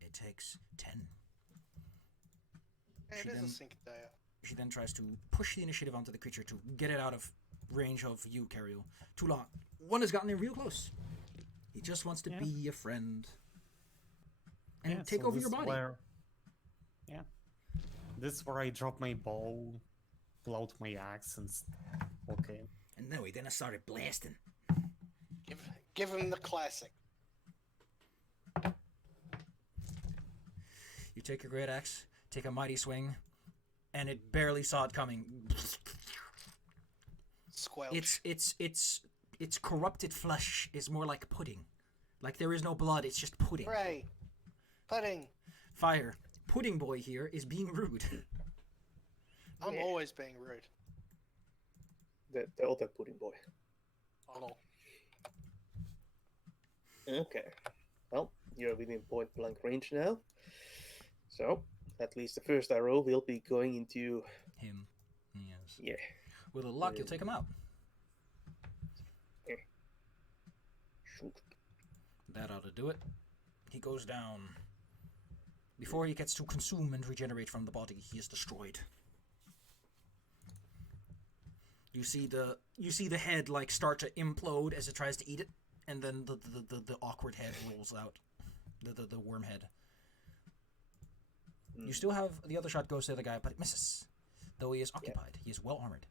It takes 10. It is a Tingadaya. She then tries to push the initiative onto the creature to get it out of range of you, Cariel. Too long. One has gotten in real close. He just wants to be a friend. And take over your body. This is where I drop my bow, pull out my axe, and... Okay. And then I started blasting. Give him the classic. You take your great axe, take a mighty swing, and it barely saw it coming. Squelch. Its corrupted flesh is more like pudding. Like there is no blood, it's just pudding. Hooray! Pudding! Fire. Pudding boy here is being rude. I'm always being rude. The other pudding boy. Oh, Okay. Well, you're within point blank range now. So, at least the first arrow will be going into... Him. Yes. Yeah. With a luck, you'll take him out. Shoot. That ought to do it. He goes down. Before he gets to consume and regenerate from the body, he is destroyed. You see the head like start to implode as it tries to eat it, and then the awkward head rolls out. The worm head. You still have the other shot goes to the guy, but it misses. Though he is occupied. He is well armored.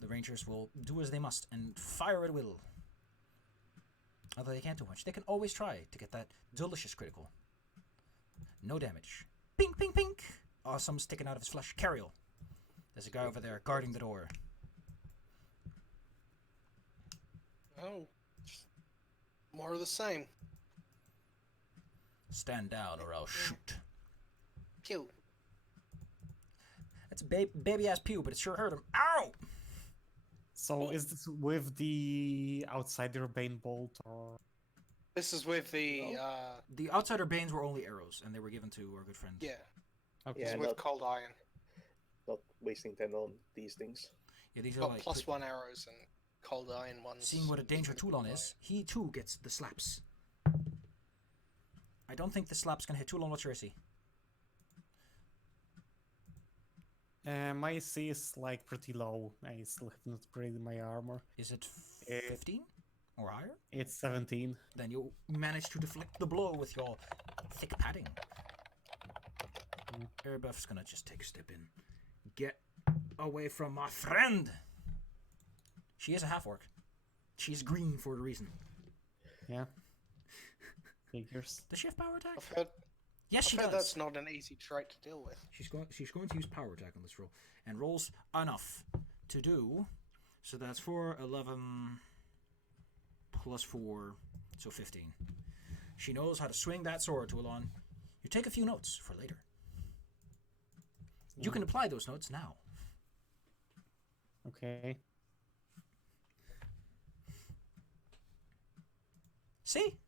The rangers will do as they must and fire at will. Although they can't do much. They can always try to get that delicious critical. No damage. Pink, pink, pink. Awesome, sticking out of his flesh. Carriel. There's a guy over there guarding the door. oh, more of the same. Stand down or I'll shoot. Pew. That's a baby-ass pew, but it sure hurt him. Ow! So is this with the Outsider Bane Bolt, or... This is with the The Outsider Banes were only arrows, and they were given to our good friend. yeah. Okay. This Yeah, is with not- cold iron. Not wasting 10 on these things. Yeah, these are Got like... +1 arrows and cold iron ones. Seeing what a danger Toulon is, he too gets the slaps. I don't think the slaps can hit Toulon. What's your AC? My AC is like pretty low. I still haven't upgraded my armor. Is it 15 or higher? It's 17. Then you manage to deflect the blow with your thick padding. Erebuff's gonna just take a step in. Get away from my friend! She is a half-orc. She's green for a reason. Yeah. Figures. Does she have power attack? I've heard, Yes, she I've heard does. that's not an easy trait to deal with. She's going to use power attack on this roll. And rolls enough to do... So that's 4, 11... plus 4, so 15. She knows how to swing that sword, Toulon. You take a few notes for later. You can apply those notes now. Okay. See?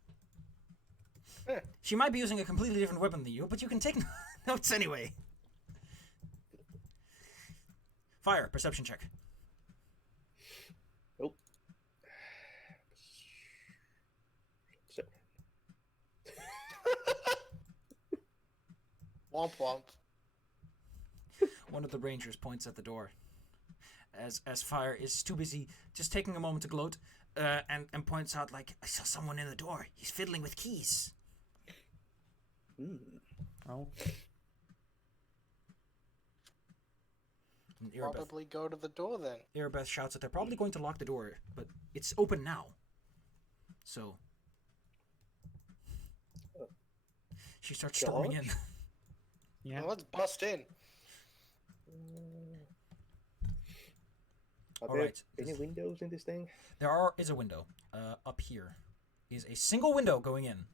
Yeah. She might be using a completely different weapon than you, but you can take notes anyway. Fire, perception check. Nope. So, Womp womp. One of the rangers points at the door. As Fire is too busy just taking a moment to gloat, and points out, like, I saw someone in the door. He's fiddling with keys. Oh. And Erebeth, Probably go to the door then. Erebeth shouts that they're probably going to lock the door, but it's open now. So... She starts storming in. Yeah. Well, let's bust in. are All there right. any windows in this thing? There is a window. Up here is a single window going in.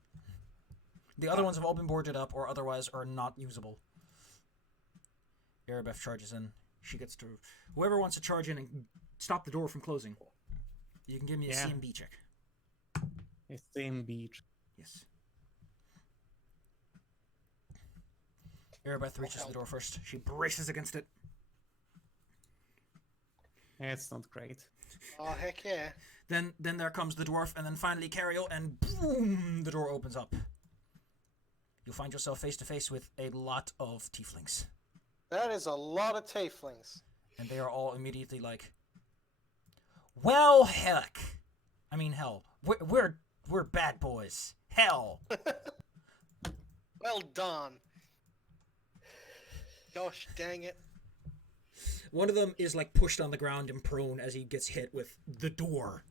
The other ones have all been boarded up or otherwise are not usable. Erebeth charges in. She gets to... Whoever wants to charge in and stop the door from closing, you can give me a Yeah. CMB check. It's same beach. Yes. Erebeth reaches the door first. She braces against it. It's not great. Oh, heck yeah. Then there comes the dwarf, and then finally Cariel, and boom, the door opens up. You'll find yourself face to face with a lot of tieflings, That is a lot of tieflings. and they are all immediately like, "Well, heck, I mean hell, we're bad boys. Hell." Well done. Gosh dang it. One of them is like pushed on the ground and prone as he gets hit with the door.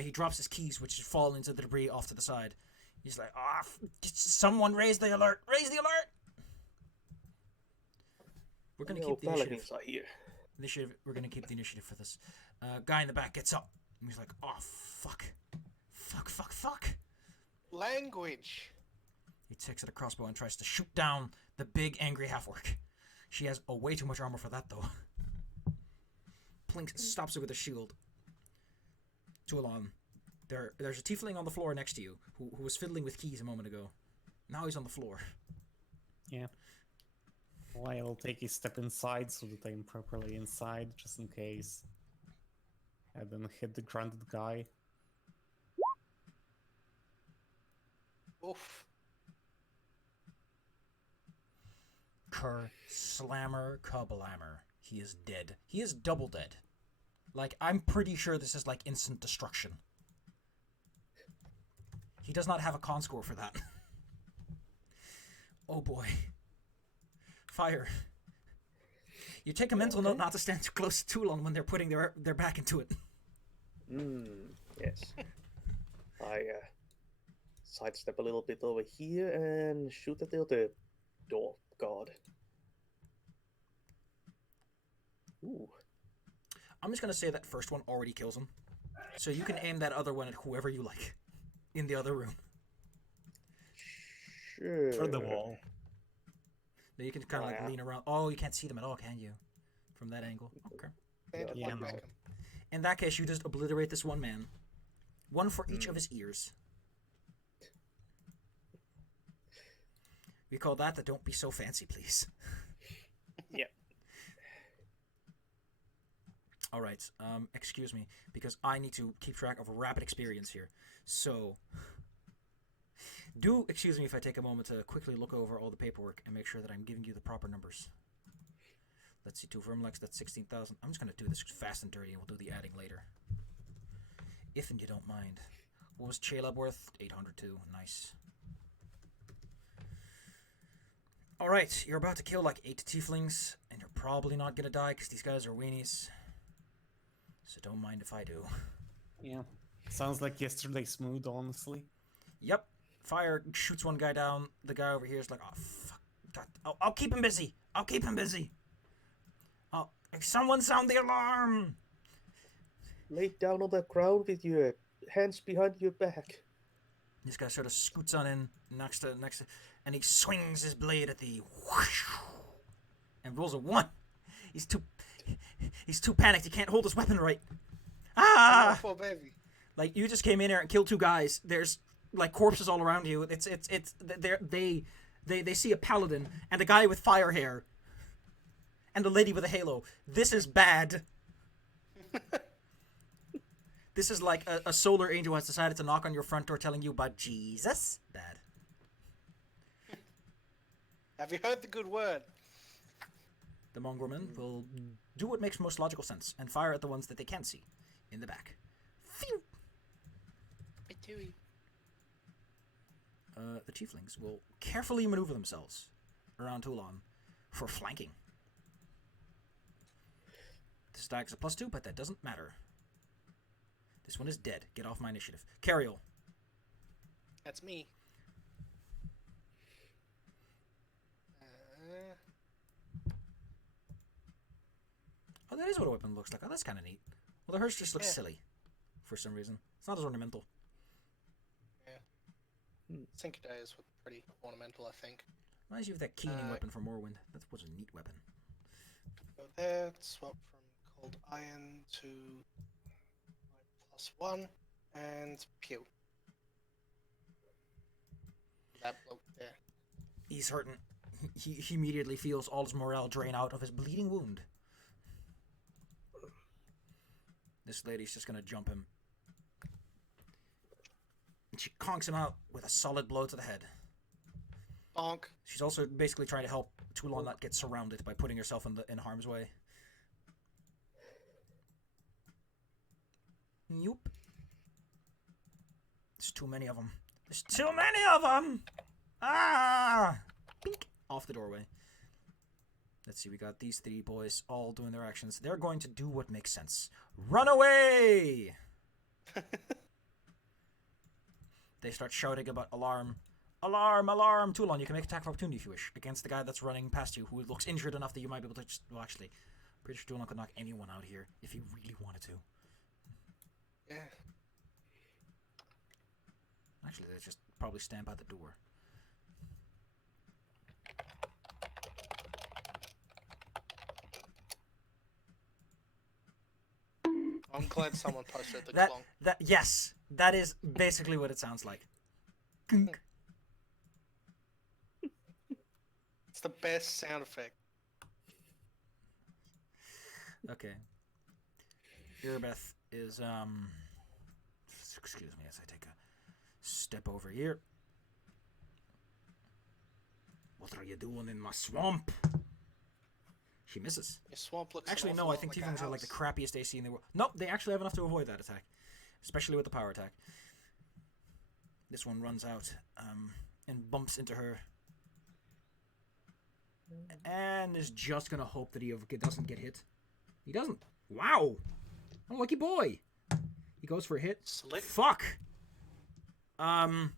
He drops his keys, which fall into the debris off to the side. He's like, someone raise the alert! Raise the alert! We're gonna keep the initiative. Are here. We're gonna keep the initiative for this. Guy in the back gets up. And he's like, oh, fuck. Fuck. Language. He takes out a crossbow and tries to shoot down the big, angry half-orc. She has way too much armor for that, though. Tiefling stops it with a shield. Tualon, there's a Tiefling on the floor next to you who was fiddling with keys a moment ago. Now he's on the floor. Yeah. Well, I'll take a step inside so that I'm properly inside, just in case. And then hit the grounded guy. Oof. Kerr slammer kablammer. He is dead. He is double dead. Like, I'm pretty sure this is like instant destruction. He does not have a con score for that. Oh boy. Fire. You take a mental note not to stand too close to Toulon when they're putting their back into it. Yes. I sidestep a little bit over here and shoot at the other door guard. Ooh. I'm just going to say that first one already kills him. So you can aim that other one at whoever you like in the other room. Sure. For the wall. Now you can kind of like lean around. Oh, you can't see them at all, can you? From that angle. Okay. Yeah, no. In that case, you just obliterate this one man. One for each of his ears. We call that the don't be so fancy, please. Yeah. All right. Excuse me, because I need to keep track of rapid experience here. So, do excuse me if I take a moment to quickly look over all the paperwork and make sure that I'm giving you the proper numbers. Let's see, 2 Vermlex, that's 16,000. I'm just going to do this fast and dirty, and we'll do the adding later. If and you don't mind. What was Chaleb worth? 802. Nice. Alright, you're about to kill like 8 tieflings, and you're probably not going to die because these guys are weenies. So don't mind if I do. Yeah. Sounds like yesterday smooth, honestly. Yep. Fire shoots one guy down. The guy over here is like, oh, fuck. God. I'll keep him busy. I'll keep him busy. Oh, someone sound the alarm. Lay down on the ground with your hands behind your back. This guy sort of scoots on in next to, and he swings his blade at the whoosh, and rolls a 1. He's too panicked. He can't hold his weapon right. Ah! Poor baby. Like, you just came in here and killed 2 guys. There's like corpses all around you. They see a paladin and a guy with fire hair and a lady with a halo. This is bad. This is like a solar angel has decided to knock on your front door telling you about Jesus. Bad. Have you heard the good word? The mongrelman will do what makes most logical sense and fire at the ones that they can't see in the back. Phew! The tieflings will carefully maneuver themselves around Toulon for flanking. This stack is a +2, but that doesn't matter. This one is dead. Get off my initiative. Cariel. That's me. Oh, that is what a weapon looks like. Oh, that's kind of neat. Well, the hearse just looks silly for some reason. It's not as ornamental. Yeah. Syncodays were pretty ornamental, I think. Reminds you of that keening weapon from Morrowind. That was a neat weapon. Go there, swap from cold iron to +1, and pew. That bloke there. He's hurting. He immediately feels all his morale drain out of his bleeding wound. This lady's just gonna jump him. And she conks him out with a solid blow to the head. Bonk. She's also basically trying to help Toulon not get surrounded by putting herself in harm's way. Nope. There's too many of them. There's too many of them! Ah! Pink! Off the doorway. Let's see, we got these 3 boys all doing their actions. They're going to do what makes sense. Run away! They start shouting about alarm. Alarm! Alarm! Toulon, you can make attack of opportunity if you wish against the guy that's running past you who looks injured enough that you might be able to just... Well, actually, pretty sure Toulon could knock anyone out here if he really wanted to. Yeah. Actually, they just probably stand by the door. I'm glad someone posted the That clonk. yes, that is basically what it sounds like. Kunk. It's the best sound effect. Okay. Irabeth is excuse me as I take a step over here. What are you doing in my swamp? She misses. Your swamp looks Actually, an no, awful I lot think like a Tieflings are like the house. crappiest AC in the world. Nope, they actually have enough to avoid that attack. Especially with the power attack. This one runs out and bumps into her. And is just going to hope that he doesn't get hit. He doesn't. Wow! Oh, lucky boy! He goes for a hit. Slick. Fuck! Irabeth,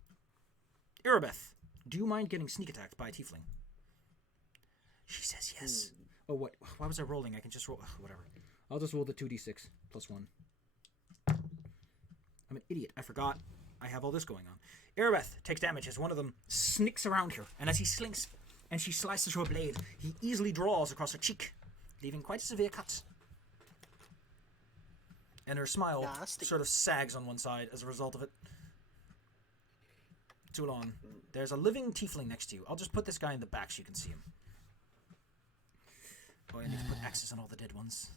do you mind getting sneak attacked by a Tiefling? She says yes. Oh, what? Why was I rolling? I can just roll. Ugh, whatever. I'll just roll the 2d6 plus 1. I'm an idiot. I forgot. I have all this going on. Irabeth takes damage as one of them sneaks around her, and as he slinks and she slices her blade, he easily draws across her cheek, leaving quite a severe cut. And her smile Nasty. sort of sags on one side as a result of it. Toulon, there's a living tiefling next to you. I'll just put this guy in the back so you can see him. Oh, I need to put axes on all the dead ones.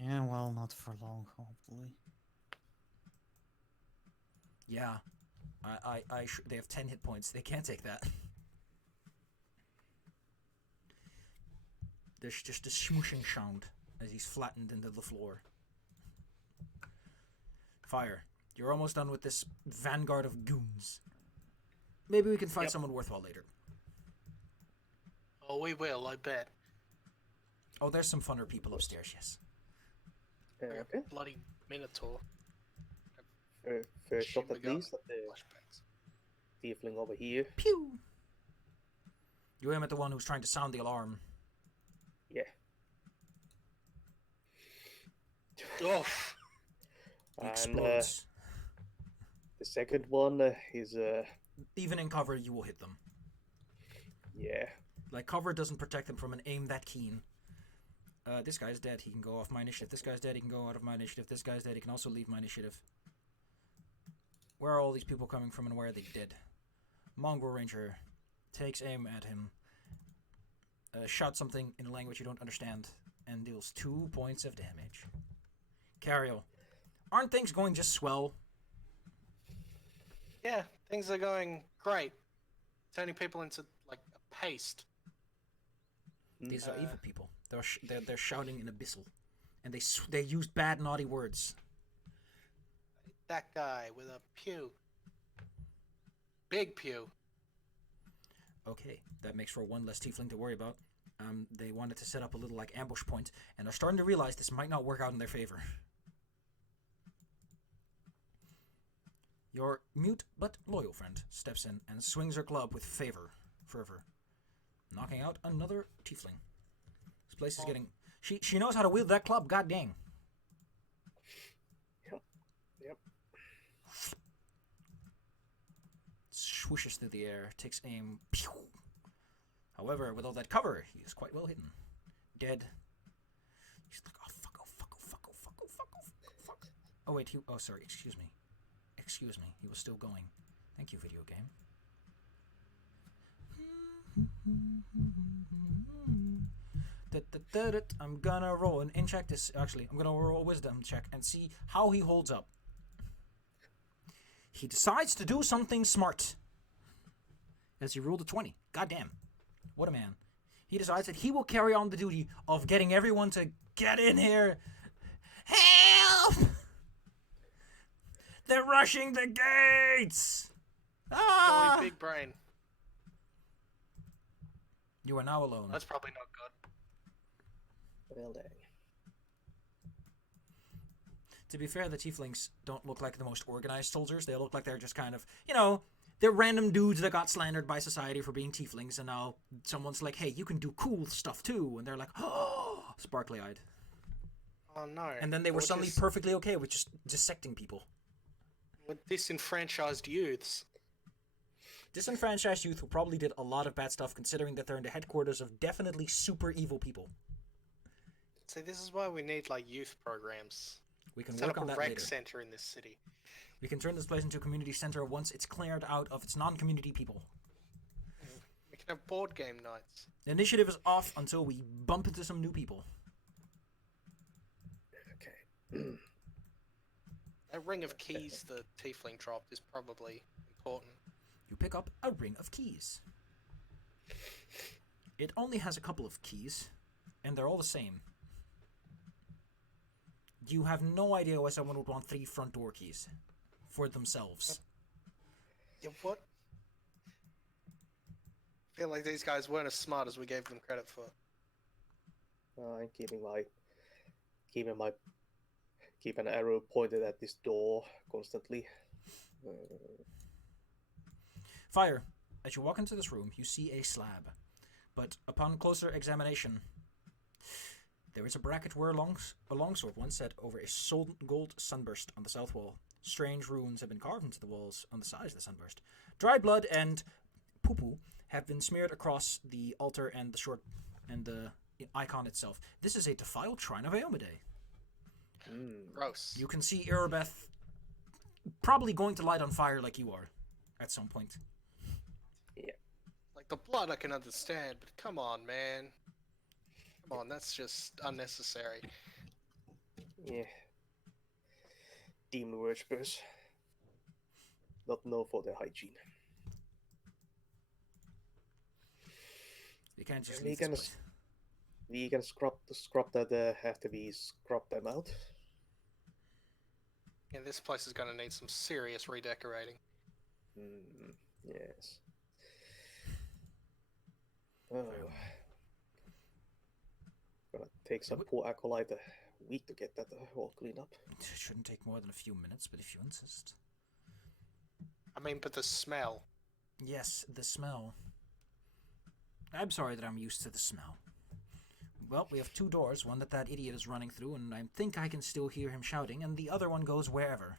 Yeah, well, not for long, hopefully. Yeah. They have 10 hit points. They can't take that. There's just a smooshing sound as he's flattened into the floor. Fire. You're almost done with this vanguard of goons. Maybe we can find someone worthwhile later. Oh, we will, I bet. Oh, there's some funner people upstairs, yes. Okay. Bloody Minotaur. First shot Shit, at we got least at the flashbacks. tiefling over here. Pew! You aim at the one who's trying to sound the alarm. Yeah. Oh, He And explodes. the second one is Even in cover, you will hit them. yeah. Like, cover doesn't protect them from an aim that keen. This guy's dead. He can go off my initiative. This guy's dead. He can go out of my initiative. This guy's dead. He can also leave my initiative. Where are all these people coming from and where are they dead? Mongrel Ranger takes aim at him. Shouts something in a language you don't understand. And deals 2 points of damage. Cariel. Aren't things going just swell? yeah, things are going great. Turning people into, like, a paste. These are evil people. They're shouting in abyssal. And they use bad, naughty words. That guy with a pew. Big pew. Okay, that makes for one less tiefling to worry about. They wanted to set up a little, like, ambush point, and are starting to realize this might not work out in their favor. Your mute but loyal friend steps in and swings her club with fervor, knocking out another tiefling. This place is getting... She knows how to wield that club, god dang. Yep. Swooshes through the air, takes aim. Pew! However, with all that cover, he is quite well hidden. Dead. He's like, oh fuck, oh fuck, oh fuck, oh fuck, oh fuck, oh fuck. Oh wait, oh sorry, excuse me. Excuse me, he was still going. Thank you, video game. I'm gonna roll an in check this. Actually, I'm gonna roll a wisdom check and see how he holds up. He decides to do something smart. As he rolled a 20. Goddamn. What a man. He decides that he will carry on the duty of getting everyone to get in here. Help! They're rushing the gates! Ah! Joey Big Brain. You are now alone. That's probably not good. Well dang. To be fair, the tieflings don't look like the most organized soldiers. They look like they're just kind of, they're random dudes that got slandered by society for being tieflings, and now someone's like, hey, you can do cool stuff too, and they're like, oh, sparkly-eyed. Oh no. And then they were What suddenly is- perfectly okay with just dissecting people. With disenfranchised youths. Disenfranchised youth who probably did a lot of bad stuff considering that they're in the headquarters of definitely super evil people. See, this is why we need, like, youth programs. We can Set work up on a that rec later. center in this city. We can turn this place into a community center once it's cleared out of its non-community people. We can have board game nights. The initiative is off until we bump into some new people. Okay. That ring of keys the Tiefling dropped is probably important. You pick up a ring of keys. It only has a couple of keys, and they're all the same. You have no idea why someone would want 3 front door keys for themselves. Yeah, what? I feel like these guys weren't as smart as we gave them credit for. I'm keep an arrow pointed at this door constantly. Fire. As you walk into this room, you see a slab. But upon closer examination, there is a bracket where a longsword once set over a gold sunburst on the south wall. Strange runes have been carved into the walls on the sides of the sunburst. Dried blood and poo-poo have been smeared across the altar and the icon itself. This is a defiled shrine of Eomade. Gross. You can see Erebeth probably going to light on fire like you are at some point. Like, the blood I can understand, but come on, man. Come on, that's just unnecessary. Yeah. Demon worshippers. Not known for their hygiene. You can't just We leave this can place. we can scrub that after we scrub them out. Yeah, this place is gonna need some serious redecorating. Yes. Oh. Gonna take some poor acolyte a week to get that all cleaned up. It shouldn't take more than a few minutes, but if you insist. I mean, but the smell. Yes, the smell. I'm sorry that I'm used to the smell. Well, we have 2 doors, one that idiot is running through, and I think I can still hear him shouting, and the other one goes wherever.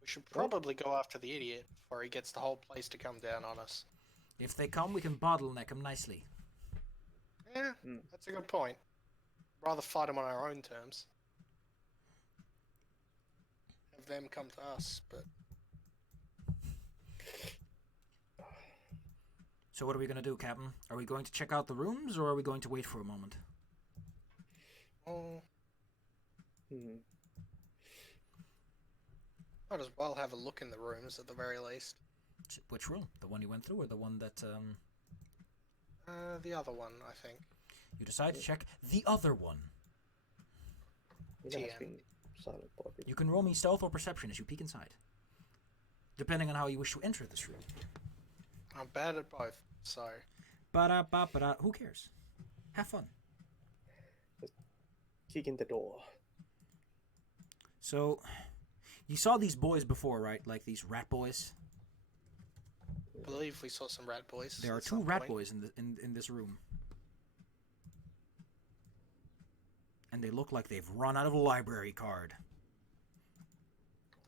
We should probably go after the idiot before he gets the whole place to come down on us. If they come, we can bottleneck them nicely. Yeah, that's a good point. Rather fight them on our own terms. Have them come to us, but... So what are we going to do, Captain? Are we going to check out the rooms, or are we going to wait for a moment? Oh. Might as well have a look in the rooms at the very least. Which room? The one you went through, or the one that, The other one, I think. You decide to check the other one. It has been silent for a bit. You can roll me stealth or perception as you peek inside, depending on how you wish to enter this room. I'm bad at both, so... Ba-da-ba-ba-da. Who cares? Have fun. Kick in the door. So, you saw these boys before, right? Like these rat boys? I believe we saw some rat boys. There are at 2 some rat point. boys in this room. And they look like they've run out of a library card.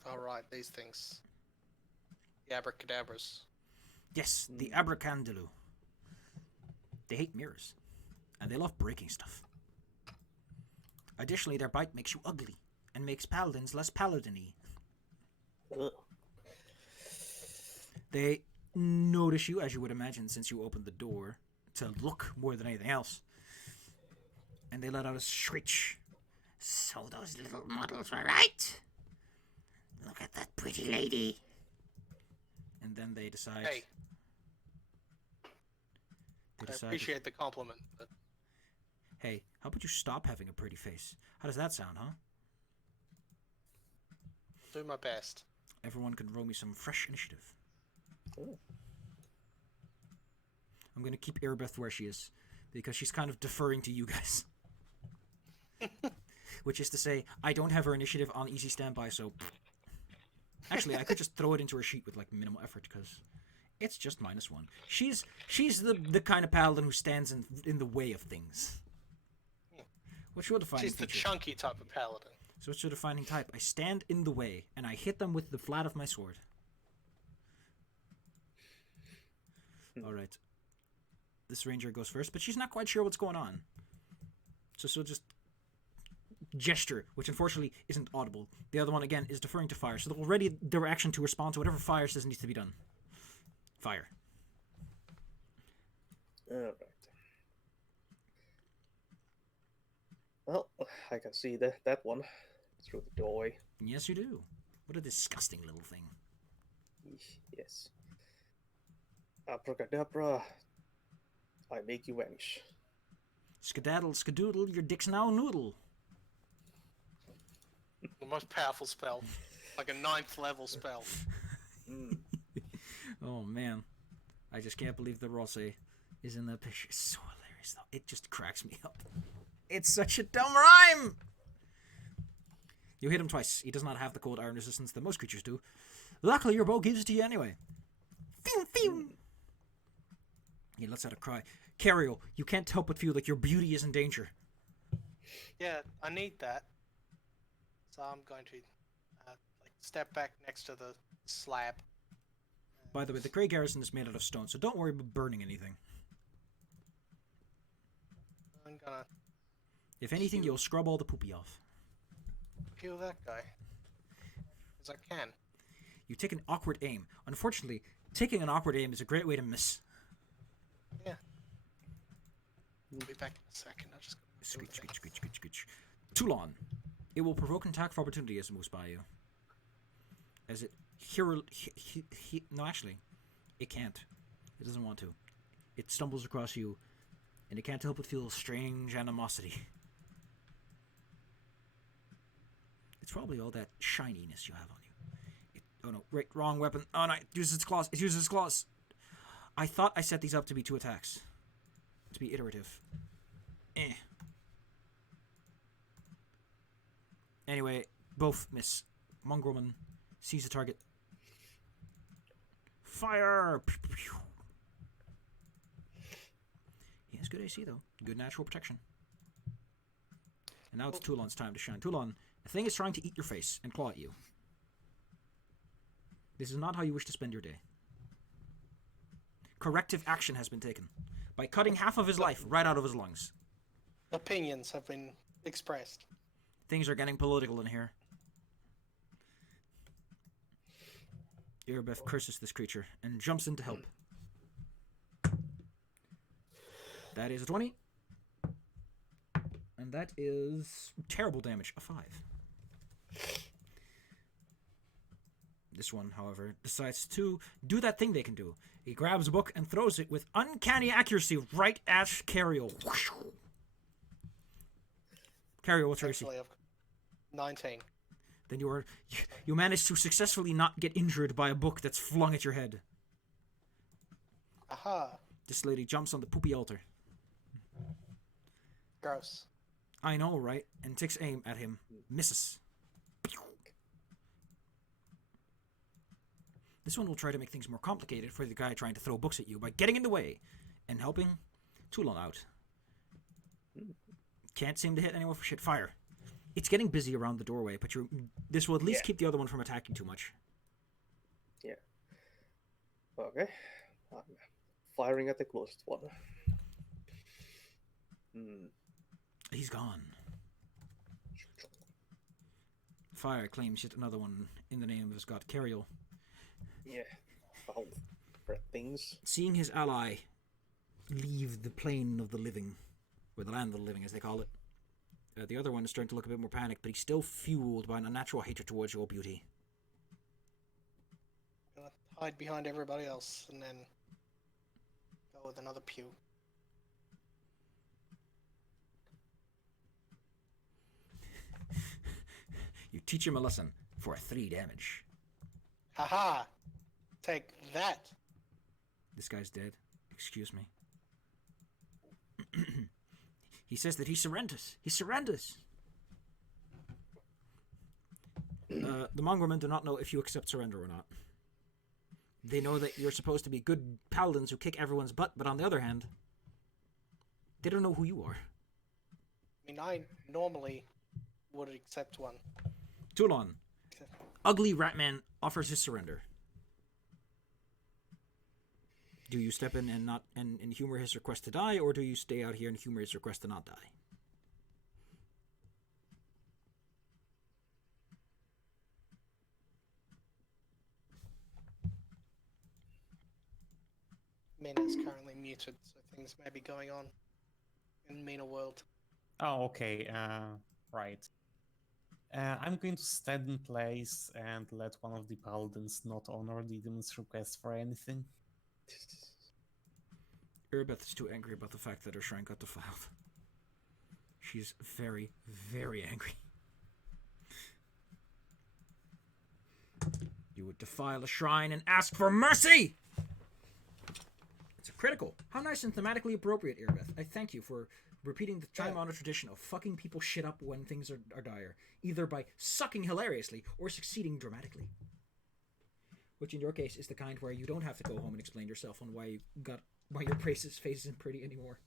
Alright, these things. The abracadabras. Yes, the abracandalu. They hate mirrors. And they love breaking stuff. Additionally, their bite makes you ugly. And makes paladins less paladin-y. Ugh. They notice you, as you would imagine, since you opened the door, to look more than anything else. And they let out a screech. So those little models were right. Look at that pretty lady. And then they decide... Hey, they I decide appreciate the compliment, but Hey, how about you stop having a pretty face? How does that sound, huh? I'll do my best. Everyone can roll me some fresh initiative. Oh. I'm going to keep Erebeth where she is, because she's kind of deferring to you guys. Which is to say, I don't have her initiative on easy standby, so... Actually, I could just throw it into her sheet with, like, minimal effort, because it's just -1. She's the kind of paladin who stands in the way of things. What's your defining She's the feature? chunky type of paladin. So what's your defining type? I stand in the way, and I hit them with the flat of my sword. All right. This ranger goes first, but she's not quite sure what's going on. So she'll just gesture, which unfortunately isn't audible. The other one, again, is deferring to fire. So they'll ready their action to respond to whatever fire says needs to be done. Fire. Alright. Well, I can see that one through the doorway. Yes, you do. What a disgusting little thing. Yes. Abracadabra, I make you vanish. Skedaddle, skadoodle, your dick's now noodle. The most powerful spell. Like a 9th level spell. Oh, man. I just can't believe that Rosse is in that picture. It's so hilarious, though. It just cracks me up. It's such a dumb rhyme! You hit him twice. He does not have the cold iron resistance that most creatures do. Luckily, your bow gives it to you anyway. Phew, phew. He lets out a cry. Cariel, you can't help but feel like your beauty is in danger. Yeah, I need that. So I'm going to step back next to the slab. By the way, the Grey Garrison is made out of stone, so don't worry about burning anything. I'm gonna If anything, you'll scrub all the poopy off. kill that guy. As I can. You take an awkward aim. Unfortunately, taking an awkward aim is a great way to miss. Yeah. I'll be back in a second. I'll just go. Screech, screech, screech, screech, screech. Toulon. It will provoke an attack of opportunity as it moves by you. As it... no, actually. It can't. It doesn't want to. It stumbles across you, and it can't help but feel strange animosity. It's probably all that shininess you have on you. Oh no, right, wrong weapon. Oh no, it uses its claws. It uses its claws. I thought I set these up to be 2 attacks. To be iterative. Anyway, both miss. Mongrelman sees the target. Fire! He has good AC, though. Good natural protection. And now it's Toulon's time to shine. Toulon, a thing is trying to eat your face and claw at you. This is not how you wish to spend your day. Corrective action has been taken by cutting half of his life right out of his lungs. Opinions have been expressed. Things are getting political in here. Erebeth curses this creature and jumps in to help. That is a 20. And that is terrible damage, a 5. This one, however, decides to do that thing they can do. He grabs a book and throws it with uncanny accuracy right at Cariel. Cariel, what's your AC? 19. Then you manage to successfully not get injured by a book that's flung at your head. Aha. This lady jumps on the poopy altar. Gross. I know, right? And takes aim at him. Misses. This one will try to make things more complicated for the guy trying to throw books at you by getting in the way and helping Toulon out. Can't seem to hit anyone for shit. Fire. It's getting busy around the doorway, but this will at least keep the other one from attacking too much. Yeah. Okay. I'm firing at the closest one. He's gone. Fire claims yet another one in the name of his god, Cariel. Yeah. Foul red things. Seeing his ally leave the plane of the living, or the land of the living as they call it, the other one is starting to look a bit more panicked, but he's still fueled by an unnatural hatred towards your beauty. Gonna hide behind everybody else and then go with another pew. You teach him a lesson for 3 damage. Haha! Take that! This guy's dead. Excuse me. He says that he surrenders. He surrenders. The Mongrelmen do not know if you accept surrender or not. They know that you're supposed to be good paladins who kick everyone's butt, but on the other hand, they don't know who you are. I mean, I normally would accept one. Toulon, Ugly Ratman offers his surrender. Do you step in and not and humor his request to die, or do you stay out here and humor his request to not die? Mina is currently muted, so things may be going on in Mina world. Oh, okay. Right. I'm going to stand in place and let one of the paladins not honor the demon's request for anything. Erebeth is too angry about the fact that her shrine got defiled. She's very, very angry. You would defile a shrine and ask for mercy! It's a critical. How nice and thematically appropriate, Erebeth. I thank you for repeating the time-honored tradition of fucking people shit up when things are dire, either by sucking hilariously or succeeding dramatically. Which in your case is the kind where you don't have to go home and explain yourself on why your face isn't pretty anymore.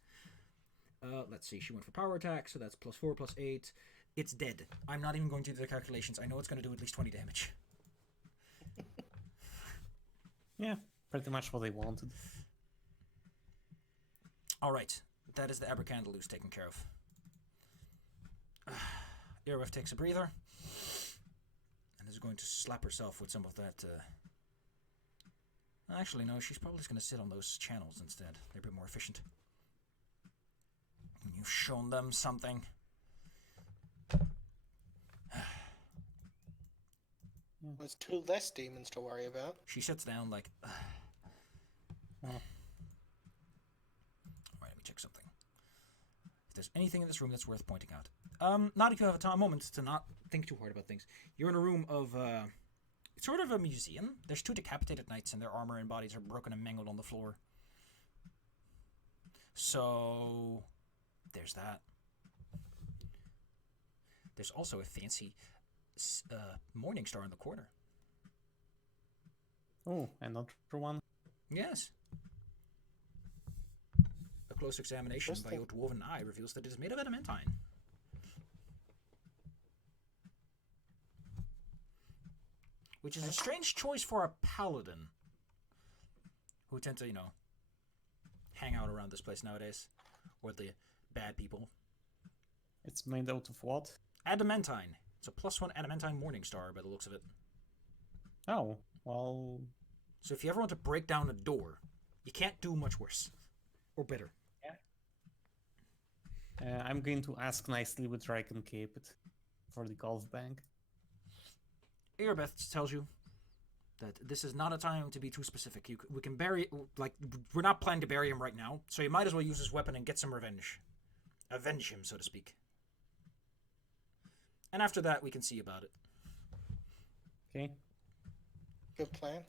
Let's see, she went for power attack, so that's +4, +8. It's dead. I'm not even going to do the calculations. I know it's going to do at least 20 damage. Yeah, pretty much what I wanted. Alright, that is the Abercandalus taken care of. Erebeth takes a breather and is going to slap herself with some of that. Actually, no, she's probably just going to sit on those channels instead. They're a bit more efficient. You've shown them something. There's 2 less demons to worry about. She sits down like. Oh. Alright, let me check something. If there's anything in this room that's worth pointing out. Not if you have a moment to not think too hard about things. You're in a room of, it's sort of a museum. There's 2 decapitated knights and their armor and bodies are broken and mangled on the floor. So, there's that. There's also a fancy morning star in the corner. Oh, another one? Yes. A close examination by your dwarven eye reveals that it is made of adamantine. Which is a strange choice for a paladin. Who tend to, hang out around this place nowadays. Or the bad people. It's made out of what? Adamantine. It's a +1 adamantine morning star by the looks of it. Oh, well... So if you ever want to break down a door, you can't do much worse. Or better. Yeah. I'm going to ask nicely whether I can keep it for the golf bag. Erebeth tells you that this is not a time to be too specific. We can bury... we're not planning to bury him right now, so you might as well use his weapon and get some revenge. Avenge him, so to speak. And after that, we can see about it. Okay. Good plan.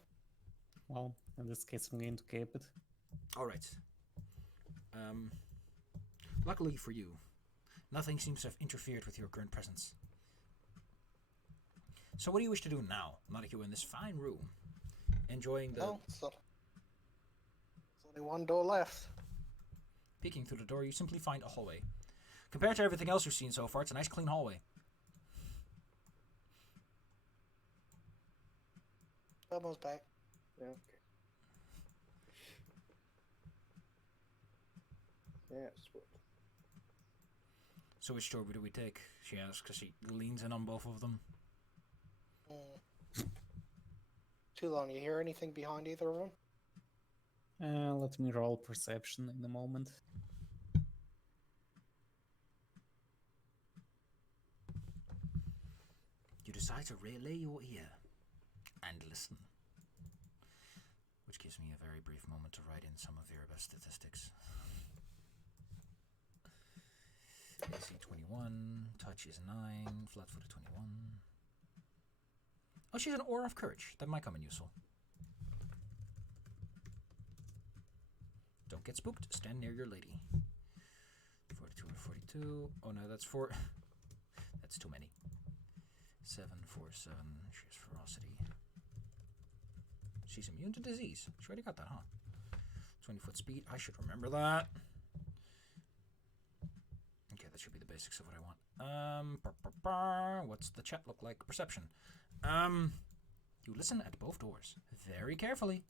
Well, in this case, I'm going to keep it. All right. Luckily for you, nothing seems to have interfered with your current presence. So what do you wish to do now, now that you're in this fine room, enjoying the... Oh, so there's only 1 door left. Peeking through the door, you simply find a hallway. Compared to everything else you've seen so far, it's a nice clean hallway. Elbows back. Yeah, okay. Yes. So which door do we take? She asks, as she leans in on both of them. Too long. You hear anything behind either of them? Let me roll perception in a moment. You decide to relay your ear and listen. Which gives me a very brief moment to write in some of Erebeth's statistics. AC 21, touch is 9, flat-footed 21. Oh, she's an aura of courage. That might come in useful. Don't get spooked. Stand near your lady. 42 or 42. Oh no, that's 4. That's too many. 7, 4, 7. She has ferocity. She's immune to disease. She already got that, huh? 20-foot speed. I should remember that. Okay, that should be the basics of what I want. What's the chat look like? Perception. You listen at both doors very carefully.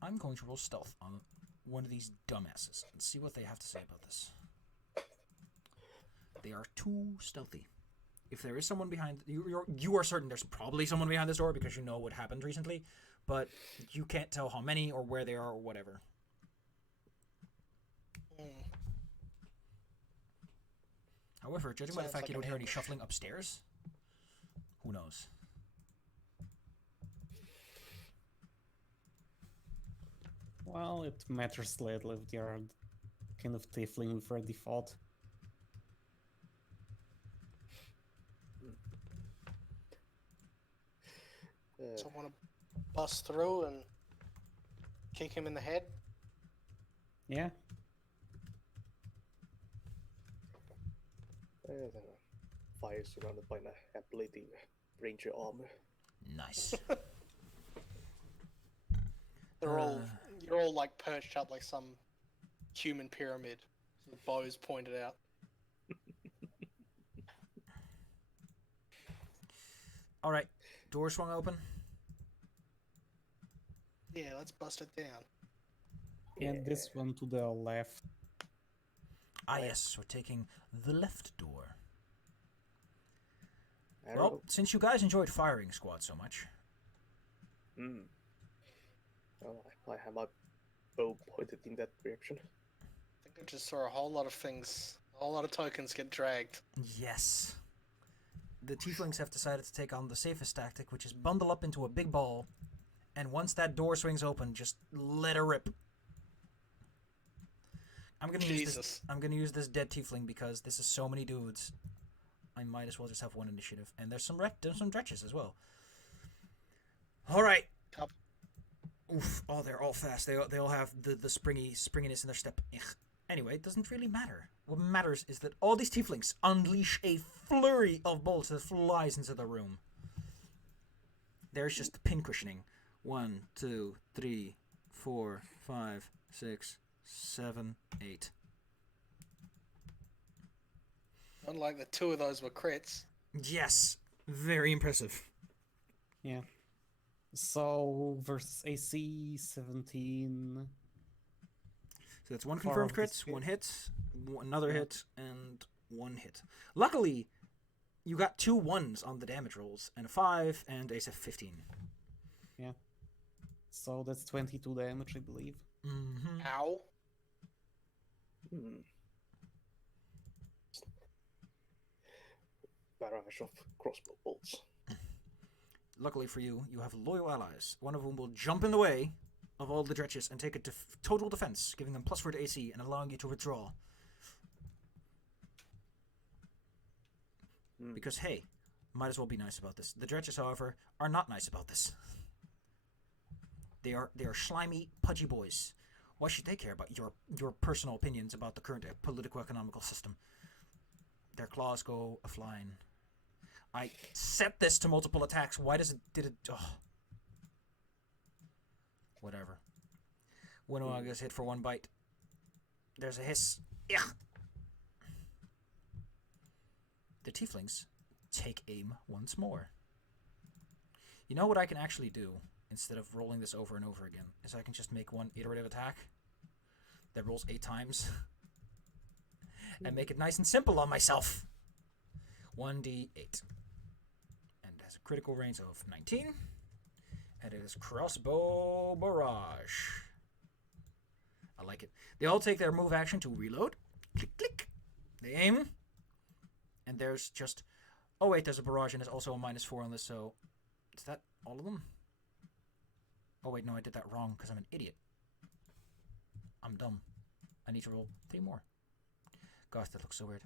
I'm going to roll stealth on one of these dumbasses and see what they have to say about this. They are too stealthy. If there is someone behind... You are certain there's probably someone behind this door because you know what happened recently, but you can't tell how many or where they are or whatever. However, judging by the fact you don't hear any shuffling upstairs, who knows? Well, it matters little if they are kind of tiefling with their default. So I want to bust through and kick him in the head. Yeah. Fire surrounded by an ability ranger armor. Nice. You're all like perched up like some human pyramid, with bows pointed out. All right, door swung open. Yeah, let's bust it down. And this one to the left. Ah, yes, we're taking the left door. Arrow. Well, since you guys enjoyed firing squad so much, Well, I have my bow pointed in that direction. I think I just saw a whole lot of things, a whole lot of tokens get dragged. yes, the Tieflings have decided to take on the safest tactic, which is bundle up into a big ball, and once that door swings open, just let her rip. I'm gonna use this dead Tiefling because this is so many dudes. I might as well just have one initiative, and there's some dretches as well. All right. Up. Oof! Oh, they're all fast. They all have the springiness in their step. Ugh. Anyway, it doesn't really matter. What matters is that all these Tieflings unleash a flurry of bolts that flies into the room. There's just the pin cushioning. 1, 2, 3, 4, 5, 6, 7, 8. Unlike the two of those were crits. Yes, very impressive. Yeah. So versus AC 17. So that's one Far confirmed off crit, the one hit, another hit, and one hit. Luckily, you got 2 1s on the damage rolls, and a 5, and a 15. Yeah. So that's 22 damage, I believe. Mm-hmm. Ow. Barrage of crossbow bolts. Luckily for you, you have loyal allies, one of whom will jump in the way of all the dretches and take a total defense, giving them +4 to AC and allowing you to withdraw. Because, hey, might as well be nice about this. The dretches, however, are not nice about this. They are slimy, pudgy boys. Why should they care about your personal opinions about the current political-economical system? Their claws go a-flying. I set this to multiple attacks. Why did it... Oh. Whatever. Winnow gets hit for 1 bite. There's a hiss. Ugh. The Tieflings take aim once more. You know what I can actually do, instead of rolling this over and over again, is I can just make one iterative attack that rolls 8 times and make it nice and simple on myself. 1d8. And has a critical range of 19. And it is crossbow barrage. I like it. They all take their move action to reload. Click, click. They aim. And there's just... Oh, wait, there's a barrage, and there's also a -4 on this, so... Is that all of them? Oh, wait, no, I did that wrong, because I'm an idiot. I'm dumb. I need to roll 3 more. Gosh, that looks so weird.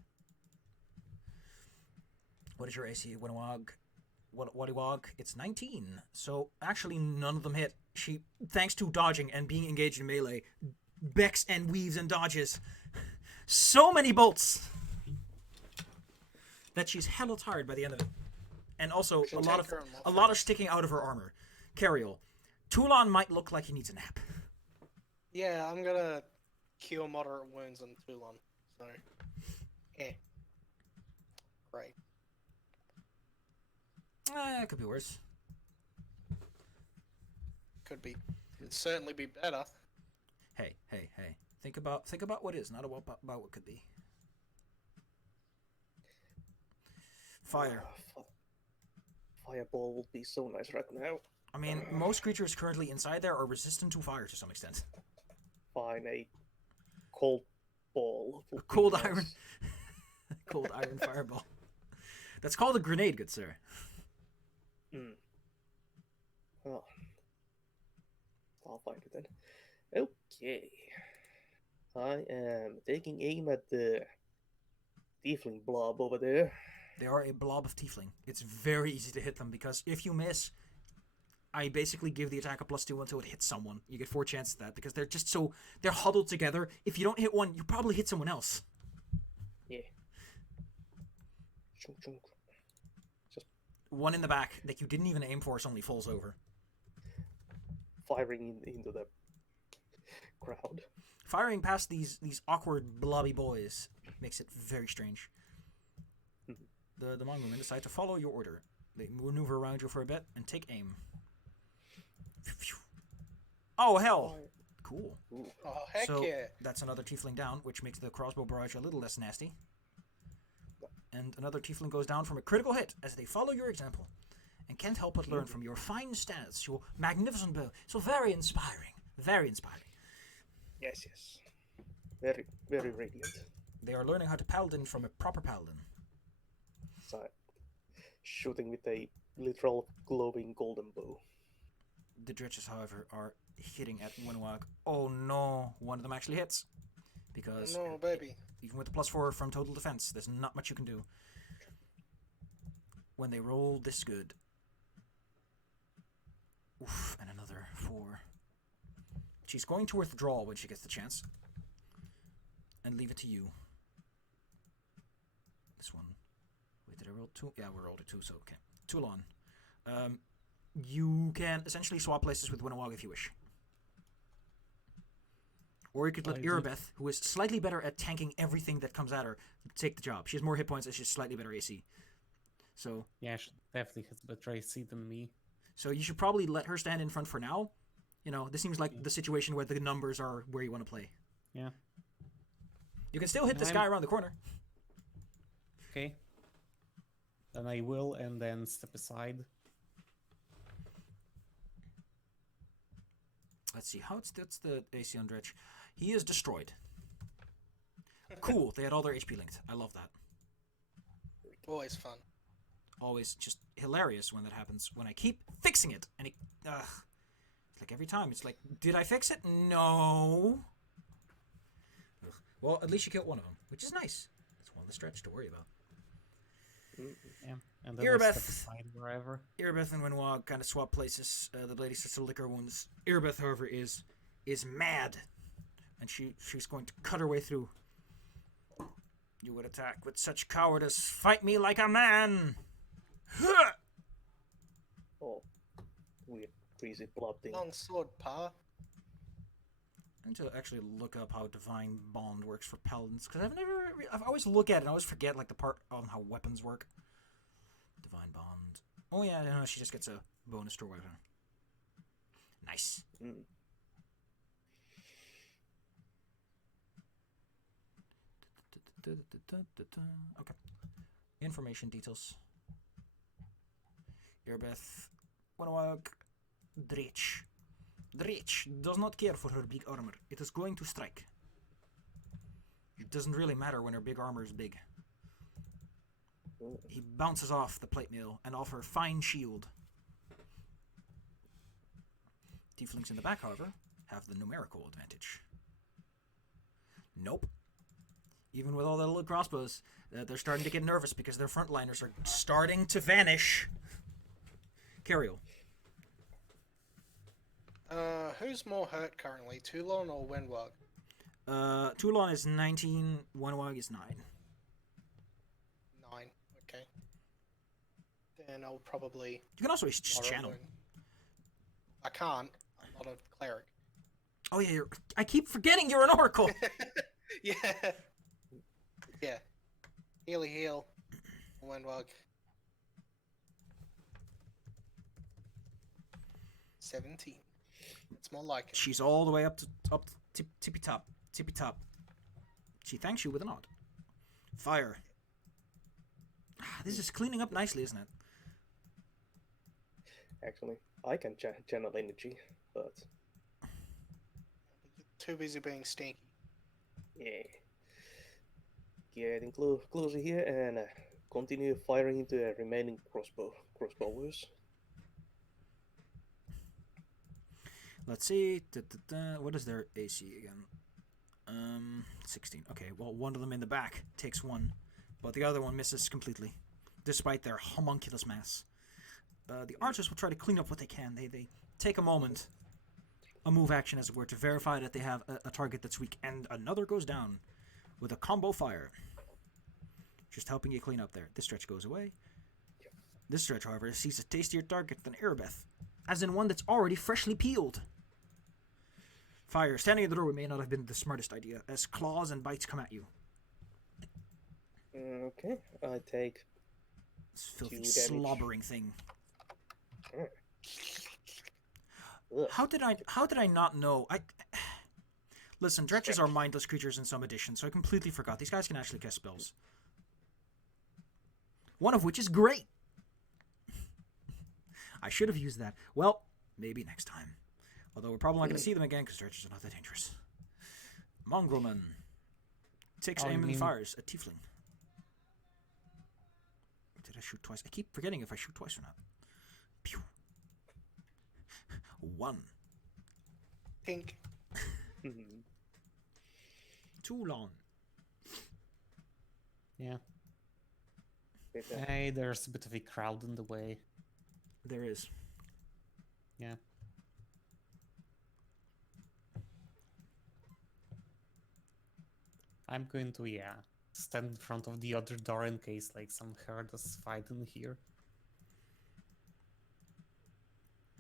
What is your AC, Winnowog? Wollywog? It's 19. So, actually, none of them hit. She, thanks to dodging and being engaged in melee, becks and weaves and dodges so many bolts that she's hella tired by the end of it. And also, a lot are sticking out of her armor. Cariol, Toulon might look like he needs a nap. Yeah, I'm gonna cure moderate wounds on Toulon. So, great. It could be worse. Could be. It'd certainly be better. Hey, hey, hey. Think about what is, not about what could be. Fire. Fireball would be so nice right now. I mean, most creatures currently inside there are resistant to fire to some extent. Fine, a cold ball. A cold iron. Cold iron fireball. That's called a grenade, good sir. Oh. I'll find it then. Okay. I am taking aim at the Tiefling blob over there. They are a blob of tiefling. It's very easy to hit them because if you miss, I basically give the attack a +2 until it hits someone. You get 4 chances of that because they're just so... They're huddled together. If you don't hit one, you probably hit someone else. Yeah. Chunk, chunk. Just One in the back that you didn't even aim for suddenly falls over. firing into the crowd. Firing past these awkward blobby boys makes it very strange. The Hmong women decide to follow your order. They maneuver around you for a bit and take aim. Oh, hell! Cool. Ooh. Oh, heck So yeah. that's another tiefling down, which makes the crossbow barrage a little less nasty. And another tiefling goes down from a critical hit as they follow your example. And can't help but learn from your fine stance, your magnificent bow. So very inspiring. Very inspiring. Yes, yes. Very, very radiant. They are learning how to paladin from a proper paladin. So, shooting with a literal glowing golden bow. The dredges, however, are hitting at Winwag. Oh no, one of them actually hits. Because No, baby. even with the +4 from total defense, there's not much you can do. When they roll this good. Oof, and another 4. She's going to withdraw when she gets the chance. And leave it to you. This one. Wait, did I roll 2? Yeah, we rolled a 2, so okay. Toulon. You can essentially swap places with Winawag if you wish. Or you could let Irabeth, who is slightly better at tanking everything that comes at her, take the job. She has more hit points and she's slightly better AC. So Yeah, she definitely has better AC than me. So you should probably let her stand in front for now. You know, this seems like the situation where the numbers are where you want to play. Yeah. You can still hit this guy around the corner. Okay. Then I will, and then step aside. Let's see, that's the AC on Dredge. He is destroyed. Cool, they had all their HP linked. I love that. Always fun. Always just hilarious when that happens. When I keep fixing it, and it... It's like every time, it's like, did I fix it? No. Ugh. Well, at least you killed one of them, which is nice. That's one of the stretch to worry about. Yeah. And then I Irabeth. step aside wherever. Irabeth and Winwag kind of swap places. The lady starts to lick her wounds. Irabeth, however, is mad, and she's going to cut her way through. You would attack with such cowardice. Fight me like a man. Oh, weird, crazy blob thing. Long sword, pa. I need to actually look up how Divine Bond works for paladins, because I've always looked at it and I always forget like the part on how weapons work. Divine Bond. Oh yeah, no, she just gets a bonus to her weapon. Nice. Okay. Information details. Irbeth, Wanawag, Dretch. Dretch does not care for her big armor. It is going to strike. It doesn't really matter when her big armor is big. He bounces off the plate mail and off her fine shield. Tieflings in the back, however, have the numerical advantage. Nope. Even with all their little crossbows, they're starting to get nervous because their frontliners are starting to vanish. Cariel. Who's more hurt currently, Toulon or Wenwag? Toulon is 19, Wanwag is 9. 9, okay. Then I'll probably... You can also just channel. I can't. I'm not a cleric. Oh yeah, I keep forgetting you're an oracle. Yeah. Yeah. Heal. Wenwag. 17. It's more like it. She's all the way up tippy top. She thanks you with a nod. Fire. This is cleaning up nicely, isn't it? Actually, I can channel energy, but You're too busy being sneaky. yeah. Getting closer here and continue firing into the remaining crossbowers. Let's see. What is their AC again? 16. Okay, well, one of them in the back takes one, but the other one misses completely, despite their homunculus mass. The archers will try to clean up what they can. They take a moment, a move action as it were, to verify that they have a target that's weak, and another goes down with a combo fire. Just helping you clean up there. This stretch goes away. This stretch, however, sees a tastier target than Erebeth, as in one that's already freshly peeled. Fire. Standing in the doorway may not have been the smartest idea, as claws and bites come at you. Okay, I take This filthy, 2 damage. slobbering thing. Ugh. How did I not know? Listen, dretches are mindless creatures in some editions, so I completely forgot. These guys can actually cast spells. One of which is great. I should have used that. Well, maybe next time. Although we're probably not going to see them again because dretches are not that dangerous. Mongrelman takes aim and fires at Tiefling. Did I shoot twice? I keep forgetting if I shoot twice or not. Pew. 1. Pink. Too long. Yeah. Hey, there's a bit of a crowd in the way. There is. Yeah. I'm going to, stand in front of the other door in case, like, some herd is fighting here.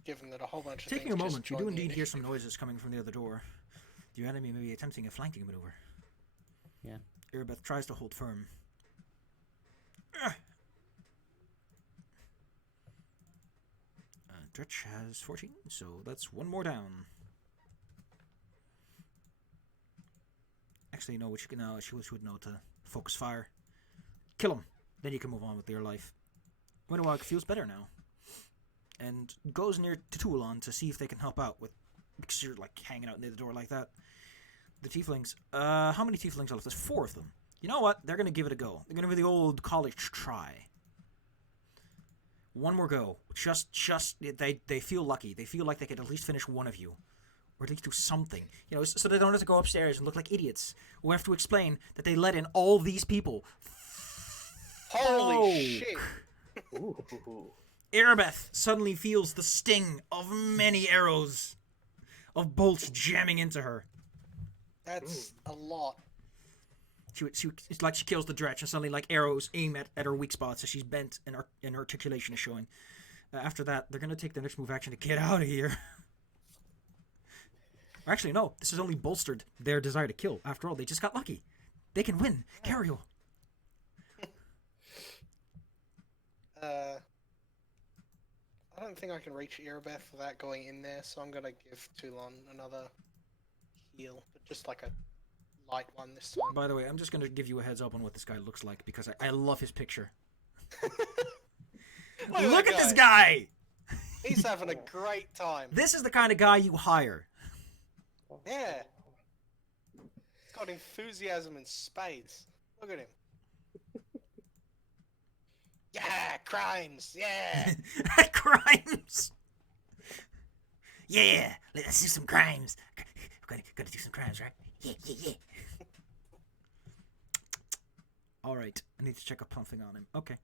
Given that a whole bunch of Taking a things just moment, you do joined the indeed hear some initiative. noises coming from the other door. The enemy may be attempting a flanking maneuver. Yeah. Erebeth tries to hold firm. Dretch has 14, so that's one more down. Actually, no, she would know to focus fire. Kill him. Then you can move on with your life. Winterwalk feels better now. And goes near to Toulon to see if they can help out with, because you're like hanging out near the door like that. The tieflings, how many tieflings are left? There's 4 of them. You know what? They're going to give it a go. They're going to give the old college try. One more go. They feel lucky. They feel like they could at least finish one of you. Or at least do something. You know, so they don't have to go upstairs and look like idiots. Who have to explain that they let in all these people. Holy shit! Ooh. Erebeth suddenly feels the sting of many arrows. Of bolts jamming into her. That's a lot. It's like she kills the dretch and suddenly like arrows aim at her weak spots as she's bent and her articulation is showing. After that, they're going to take their next move action to get out of here. Or actually, no. This has only bolstered their desire to kill. After all, they just got lucky. They can win. Cario. I don't think I can reach Erebeth without going in there, so I'm going to give Toulon another heal. But just like a light one this time. By the way, I'm just going to give you a heads up on what this guy looks like because I love his picture. Look at this guy! He's having a great time. This is the kind of guy you hire. Yeah. He's got enthusiasm in spades. Look at him. Yeah, crimes. Yeah. Crimes. Yeah, let's do some crimes. We're gonna do some crimes, right? Yeah. All right, I need to check up something on him. Okay,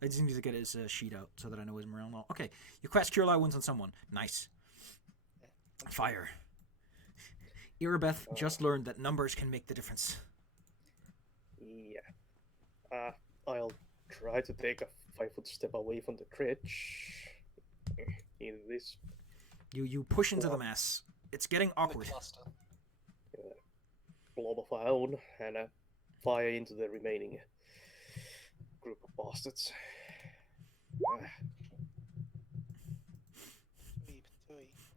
I just need to get his sheet out so that I know his morale now. Okay, you cast Cure Light Wounds on someone. Nice. Fire. Erebeth just learned that numbers can make the difference. Yeah. I'll try to take a 5-foot step away from the dredge. In this You push into the mess. It's getting awkward. Cluster. blob of our own and fire into the remaining group of bastards.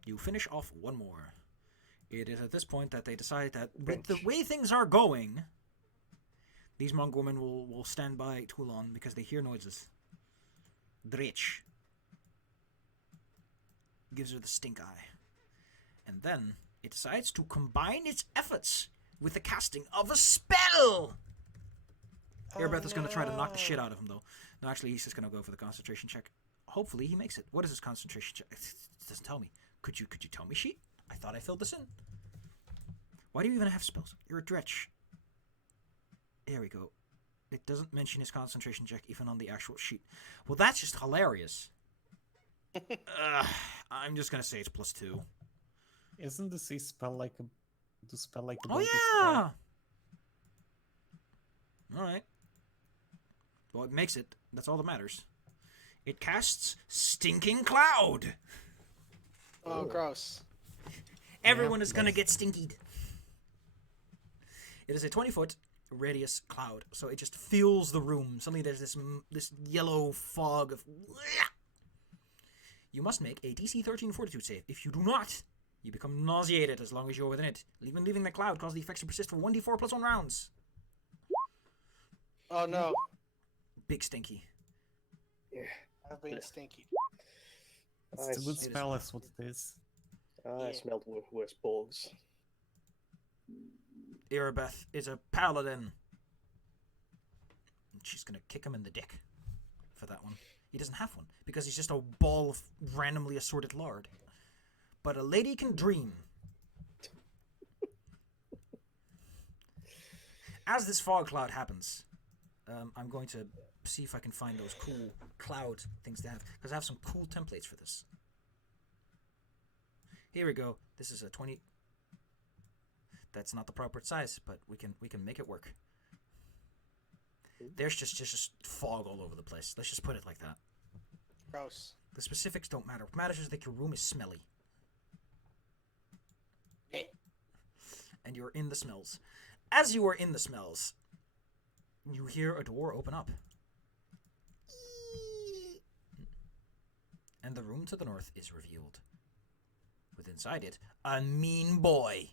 You finish off one more. It is at this point that they decide that with the way things are going, these monk women will stand by too long because they hear noises. Dritch gives her the stink eye. And then it decides to combine its efforts with the casting of a spell! Airbeth is going to try to knock the shit out of him, though. No, actually, he's just going to go for the concentration check. Hopefully, he makes it. What is his concentration check? It doesn't tell me. Could you tell me, sheet? I thought I filled this in. Why do you even have spells? You're a dretch. There we go. It doesn't mention his concentration check even on the actual sheet. Well, that's just hilarious. I'm just going to say it's +2. Isn't this a spell like a... Do spell like a... Oh, body yeah! Alright. Well, it makes it. That's all that matters. It casts Stinking Cloud! Oh, gross. Everyone is going to get stinkied. It is a 20-foot radius cloud, so it just fills the room. Suddenly there's this yellow fog of... You must make a DC 13 Fortitude save. If you do not, you become nauseated as long as you're within it. Even leaving the cloud causes the effects to persist for 1d4 plus 1 rounds. Oh no. Big stinky. Yeah. I've been stinky. It's a good spell, that's what it is. I smelled worse bugs. Irabeth is a paladin. And she's gonna kick him in the dick for that one. He doesn't have one, because he's just a ball of randomly assorted lard. But a lady can dream. As this fog cloud happens, I'm going to see if I can find those cool cloud things to have, because I have some cool templates for this. Here we go. This is a 20. That's not the proper size, but we can make it work. There's just fog all over the place. Let's just put it like that. Gross. The specifics don't matter. What matters is that your room is smelly. And you're in the smells. As you are in the smells, you hear a door open up. And the room to the north is revealed. With inside it, a mean boy.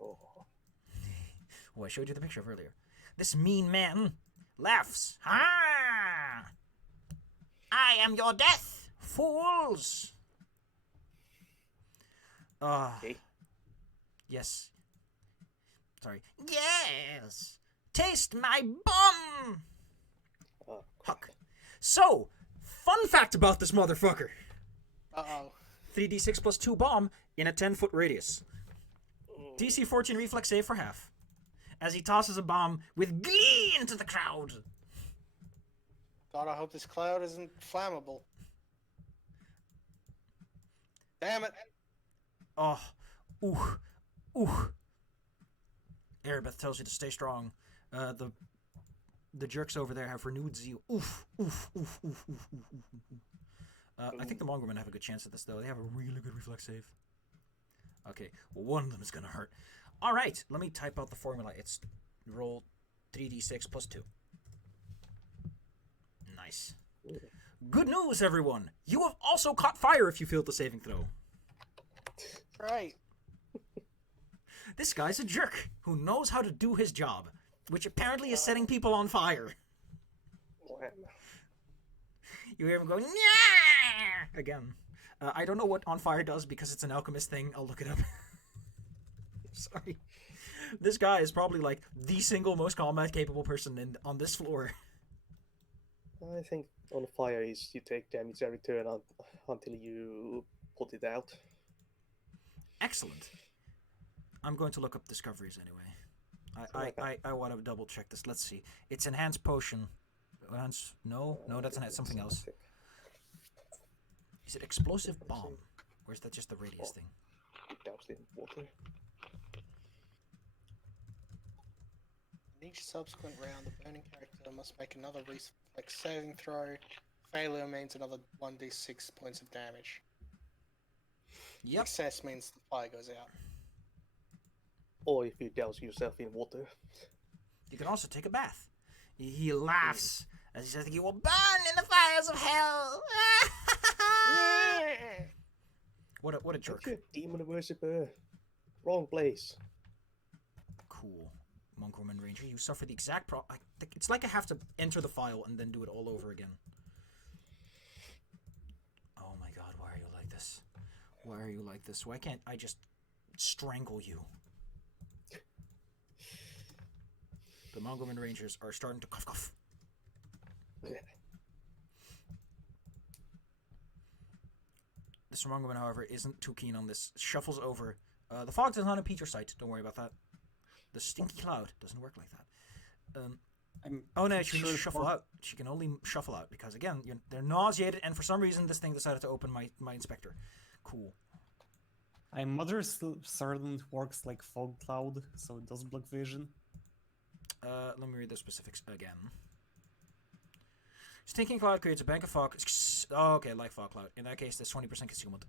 Oh. Oh, I showed you the picture of earlier. This mean man laughs. Ha! I am your death, fools! Okay. Yes. Sorry. Yes! Taste my bum! Huck. So, fun fact about this motherfucker. Uh-oh. 3d6 plus 2 bomb in a 10-foot radius. DC 14 reflex save for half. As he tosses a bomb with glee into the crowd. God, I hope this cloud isn't flammable. Damn it. Oh. Ooh. Ooh. Erebeth tells you to stay strong. The jerks over there have renewed zeal. Oof. Oof. Oof. Oof. Oof. Oof. Oof. I think the Mongomen have a good chance at this, though. They have a really good reflex save. Okay, well, one of them is going to hurt. All right, let me type out the formula. It's roll 3d6 plus 2. Nice. Good news, everyone. You have also caught fire if you failed the saving throw. Right. This guy's a jerk who knows how to do his job, which apparently is setting people on fire. You hear him go, "Nyah!" again. I don't know what on fire does because it's an alchemist thing. I'll look it up. Sorry. This guy is probably like the single most combat capable person on this floor. I think on fire is you take damage every turn until you put it out. Excellent. I'm going to look up discoveries anyway. I want to double check this. Let's see. It's enhanced potion. No, that's something else. Is it explosive bomb? Or is that just the radius thing? Doused in water. In each subsequent round, the burning character must make another reflex saving throw. Failure means another 1d6 points of damage. Yep. Success means the fire goes out. Or if you douse yourself in water. You can also take a bath. He laughs as he says, "You will burn in the fires of hell." What a jerk. Thank you, demon worshipper. Wrong place. Cool. Monk Woman Ranger, you suffer the exact it's like I have to enter the file and then do it all over again. Oh my god, why are you like this? Why are you like this? Why can't I just strangle you? The Monk Woman Rangers are starting to cough. This Monk Woman, however, isn't too keen on this. Shuffles over. The fog does not impede your sight. Don't worry about that. The stinky cloud doesn't work like that. Oh no, she can just shuffle out. She can only shuffle out because, again, they're nauseated, and for some reason this thing decided to open my inspector. Cool. I'm certain it works like fog cloud, so it does block vision. Let me read the specifics again. Stinking cloud creates a bank of fog. Oh, okay, like fog cloud. In that case, there's 20% concealment.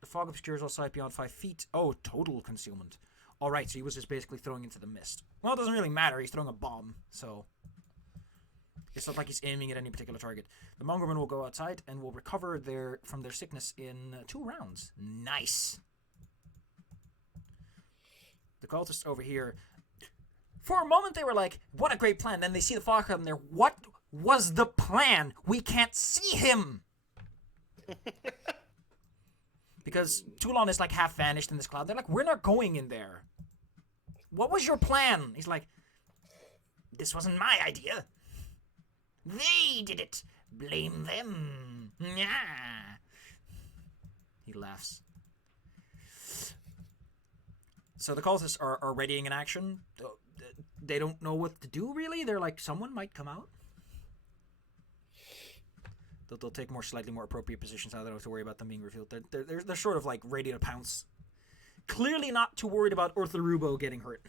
The fog obscures all sight beyond 5 feet. Oh, total concealment. Alright, so he was just basically throwing into the mist. Well, it doesn't really matter. He's throwing a bomb, so it's not like he's aiming at any particular target. The Mongerman will go outside and will recover from their sickness in 2 rounds. Nice. The cultists over here, for a moment they were like, what a great plan. Then they see the fog cloud and they're, what was the plan? We can't see him. Because Toulon is like half vanished in this cloud. They're like, we're not going in there. What was your plan? He's like, this wasn't my idea. They did it. Blame them. Yeah. He laughs. So the cultists are readying an action. They don't know what to do, really. They're like, someone might come out. They'll take slightly more appropriate positions now. They don't have to worry about them being revealed. They're sort of like ready to pounce. Clearly not too worried about Orthorubo getting hurt.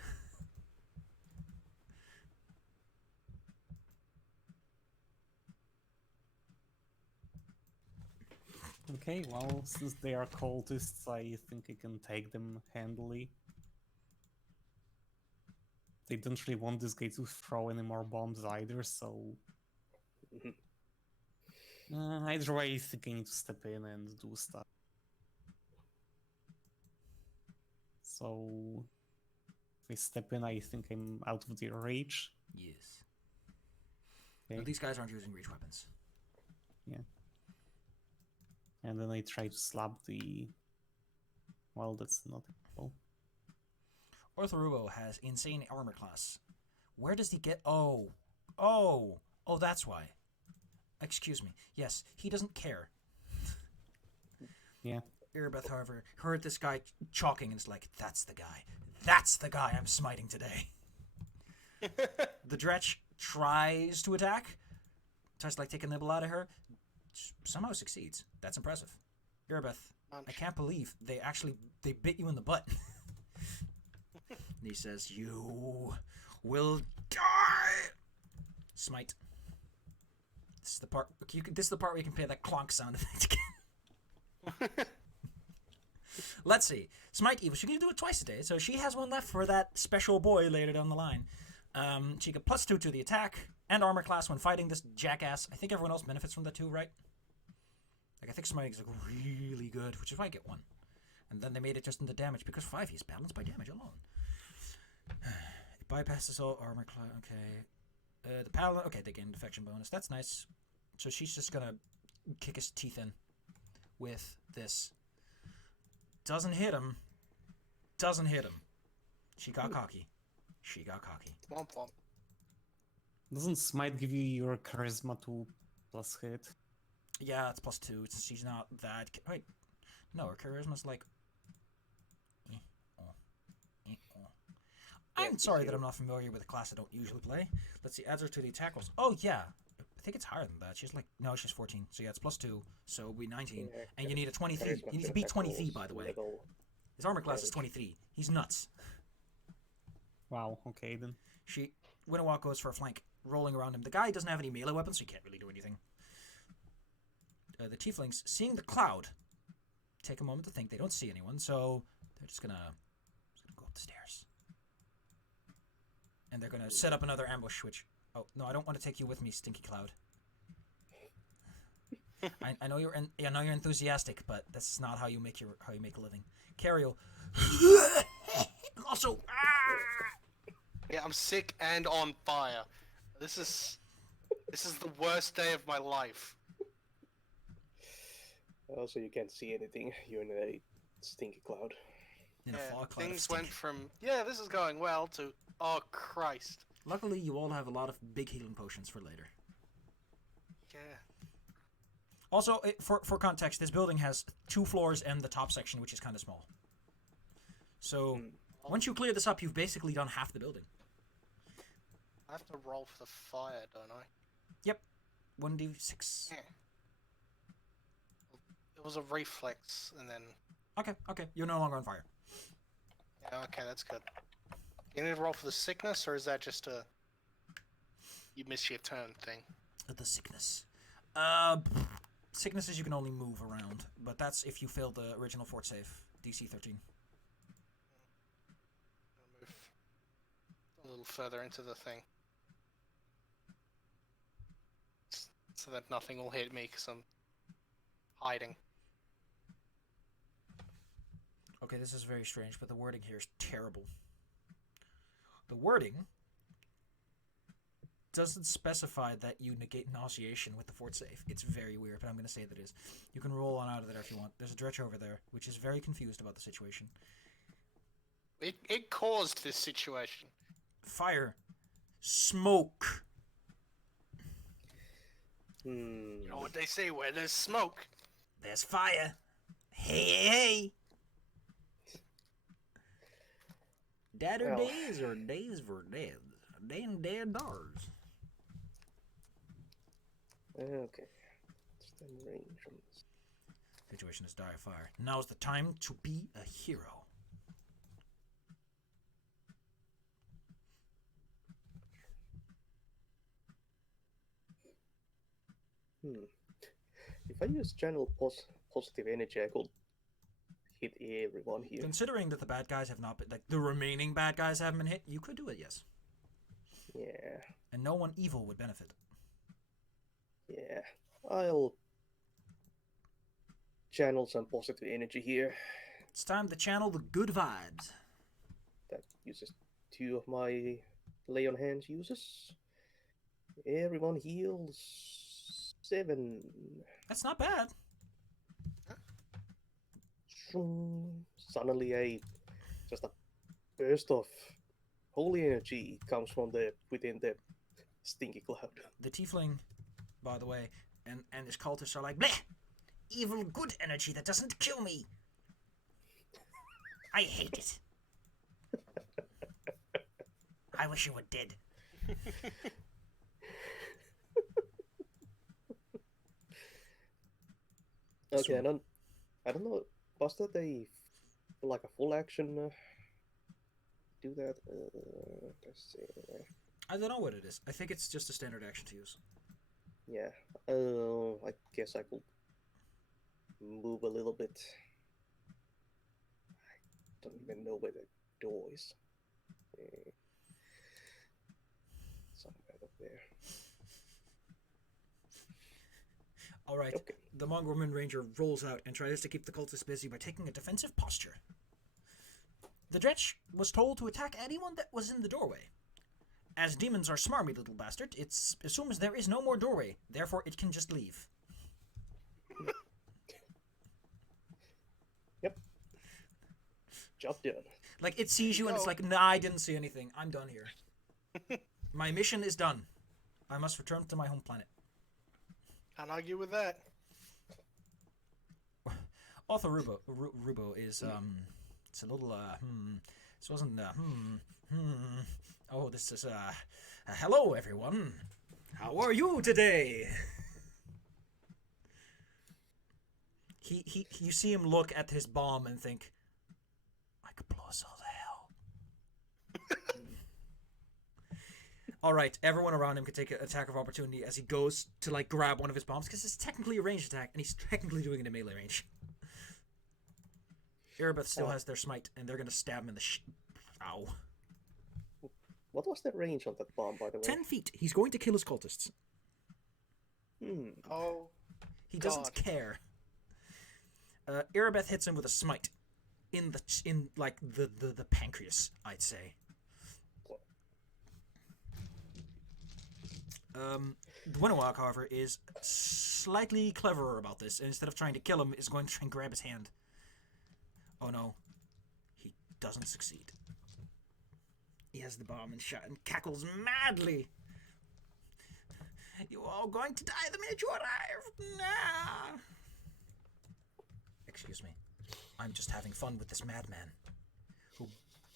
Okay, well, since they are cultists, I think I can take them handily. They don't really want this guy to throw any more bombs either, so... either way, I think I need to step in and do stuff. So... if I step in, I think I'm out of their reach. Yes. Okay. No, these guys aren't using reach weapons. Yeah. And then I try to slap the... well, that's not helpful. Orthorubo has insane armor class. Where does he get... Oh, that's why. Excuse me. Yes, he doesn't care. Yeah. Irabeth, however, heard this guy chalking and is like, that's the guy. That's the guy I'm smiting today. The Dretch tries to attack. Tries to take a nibble out of her. Somehow succeeds. That's impressive. Irabeth, I can't believe they bit you in the butt. And he says, you will die. Smite. This is the part. This is the part where you can play that clonk sound effect again. Let's see. Smite Evil. She can do it twice a day, so she has one left for that special boy later down the line. She got +2 to the attack and armor class when fighting this jackass. I think everyone else benefits from that too, right? Like, I think smiting is really good, which is why I get 1. And then they made it just into damage because 5 is balanced by damage alone. It bypasses all armor class. Okay. The paladin. Okay, they gain defection bonus. That's nice. So she's just gonna kick his teeth in with this. Doesn't hit him. Doesn't hit him. She got cocky. She got cocky. Womp womp. Doesn't Smite give you your charisma to plus hit? Yeah, it's +2. She's not that... Wait. No, her charisma's like... I'm sorry that I'm not familiar with a class I don't usually play. Let's see, adds her to the attack rolls. Oh, yeah. I think it's higher than that. She's like... No, she's 14. So yeah, it's +2. So it'll be 19. Yeah, and you need a 23. You need to beat 23, by the way. His armor class is 23. He's nuts. Wow, okay then. Winterwalk goes for a flank, rolling around him. The guy doesn't have any melee weapons, so he can't really do anything. The Tieflings, seeing the cloud, take a moment to think. They don't see anyone, so they're just gonna go up the stairs. And they're gonna set up another ambush, which... Oh, no, I don't want to take you with me, Stinky Cloud. I know I know you're enthusiastic, but that's not how you make a living. Cario. Also. Yeah, I'm sick and on fire. This is the worst day of my life. Also, you can't see anything. You're in a stinky cloud. In a fog cloud of things stink. went from this is going well to oh Christ. Luckily, you all have a lot of big healing potions for later. Yeah. Also, for context, this building has 2 floors and the top section, which is kind of small. So, once you clear this up, you've basically done half the building. I have to roll for the fire, don't I? Yep. 1d6. Yeah. It was a reflex, and then... Okay. You're no longer on fire. Yeah, okay, that's good. You need to roll for the sickness, or is that just a... You miss your turn thing? The sickness. Sicknesses you can only move around, but that's if you failed the original fort save. DC 13. I'll move a little further into the thing. So that nothing will hit me, because I'm hiding. Okay, this is very strange, but the wording here is terrible. The wording doesn't specify that you negate nauseation with the fort save. It's very weird, but I'm going to say that it is. You can roll on out of there if you want. There's a dretch over there, which is very confused about the situation. It caused this situation. Fire. Smoke. You know what they say, where there's smoke. There's fire. Hey. Dadder days or days for dead. Day and dead doors. Okay. Stand range from this. Situation is dire fire. Now's the time to be a hero. If I use channel positive energy, I could hit everyone here. Considering that the bad guys have not been, like the remaining bad guys haven't been hit, you could do it, yes. Yeah. And no one evil would benefit. Yeah. I'll channel some positive energy here. It's time to channel the good vibes. That uses 2 of my lay on hands uses. Everyone heals 7. That's not bad. Suddenly just a burst of holy energy comes from within the stinky cloud. The Tiefling, by the way, and his cultists are like, bleh! Evil good energy that doesn't kill me! I hate it. I wish you were dead. Okay, I don't know. Was that like a full action? Do that? Let's see. I don't know what it is. I think it's just a standard action to use. Yeah. I guess I could move a little bit. I don't even know where the door is. Somewhere up there. Alright, Okay. the Mongrelman Ranger rolls out and tries to keep the cultists busy by taking a defensive posture. The Dretch was told to attack anyone that was in the doorway. As demons are smarmy little bastard, it assumes there is no more doorway, therefore it can just leave. Yep. Job done. Like, it sees you and it's like, nah, I didn't see anything. I'm done here. My mission is done. I must return to my home planet. Can't argue with that. Author Rubo is, it's a little, this wasn't, oh, this is, hello, everyone. How are you today? You see him look at his bomb and think, I could blow us all to hell. Alright, everyone around him can take an attack of opportunity as he goes to, like, grab one of his bombs, because it's technically a ranged attack, and he's technically doing it in melee range. Erebeth still has their smite, and they're gonna stab him in the Ow. What was the range on that bomb, by the way? 10 feet. He's going to kill his cultists. Oh. He doesn't God. care. Irabeth hits him with a smite in the pancreas, I'd say. Dwinowak, however, is slightly cleverer about this, and instead of trying to kill him, is going to try and grab his hand. Oh no. He doesn't succeed. He has the bomb and shot and cackles madly. You're all going to die the minute you arrive. Nah. Excuse me. I'm just having fun with this madman who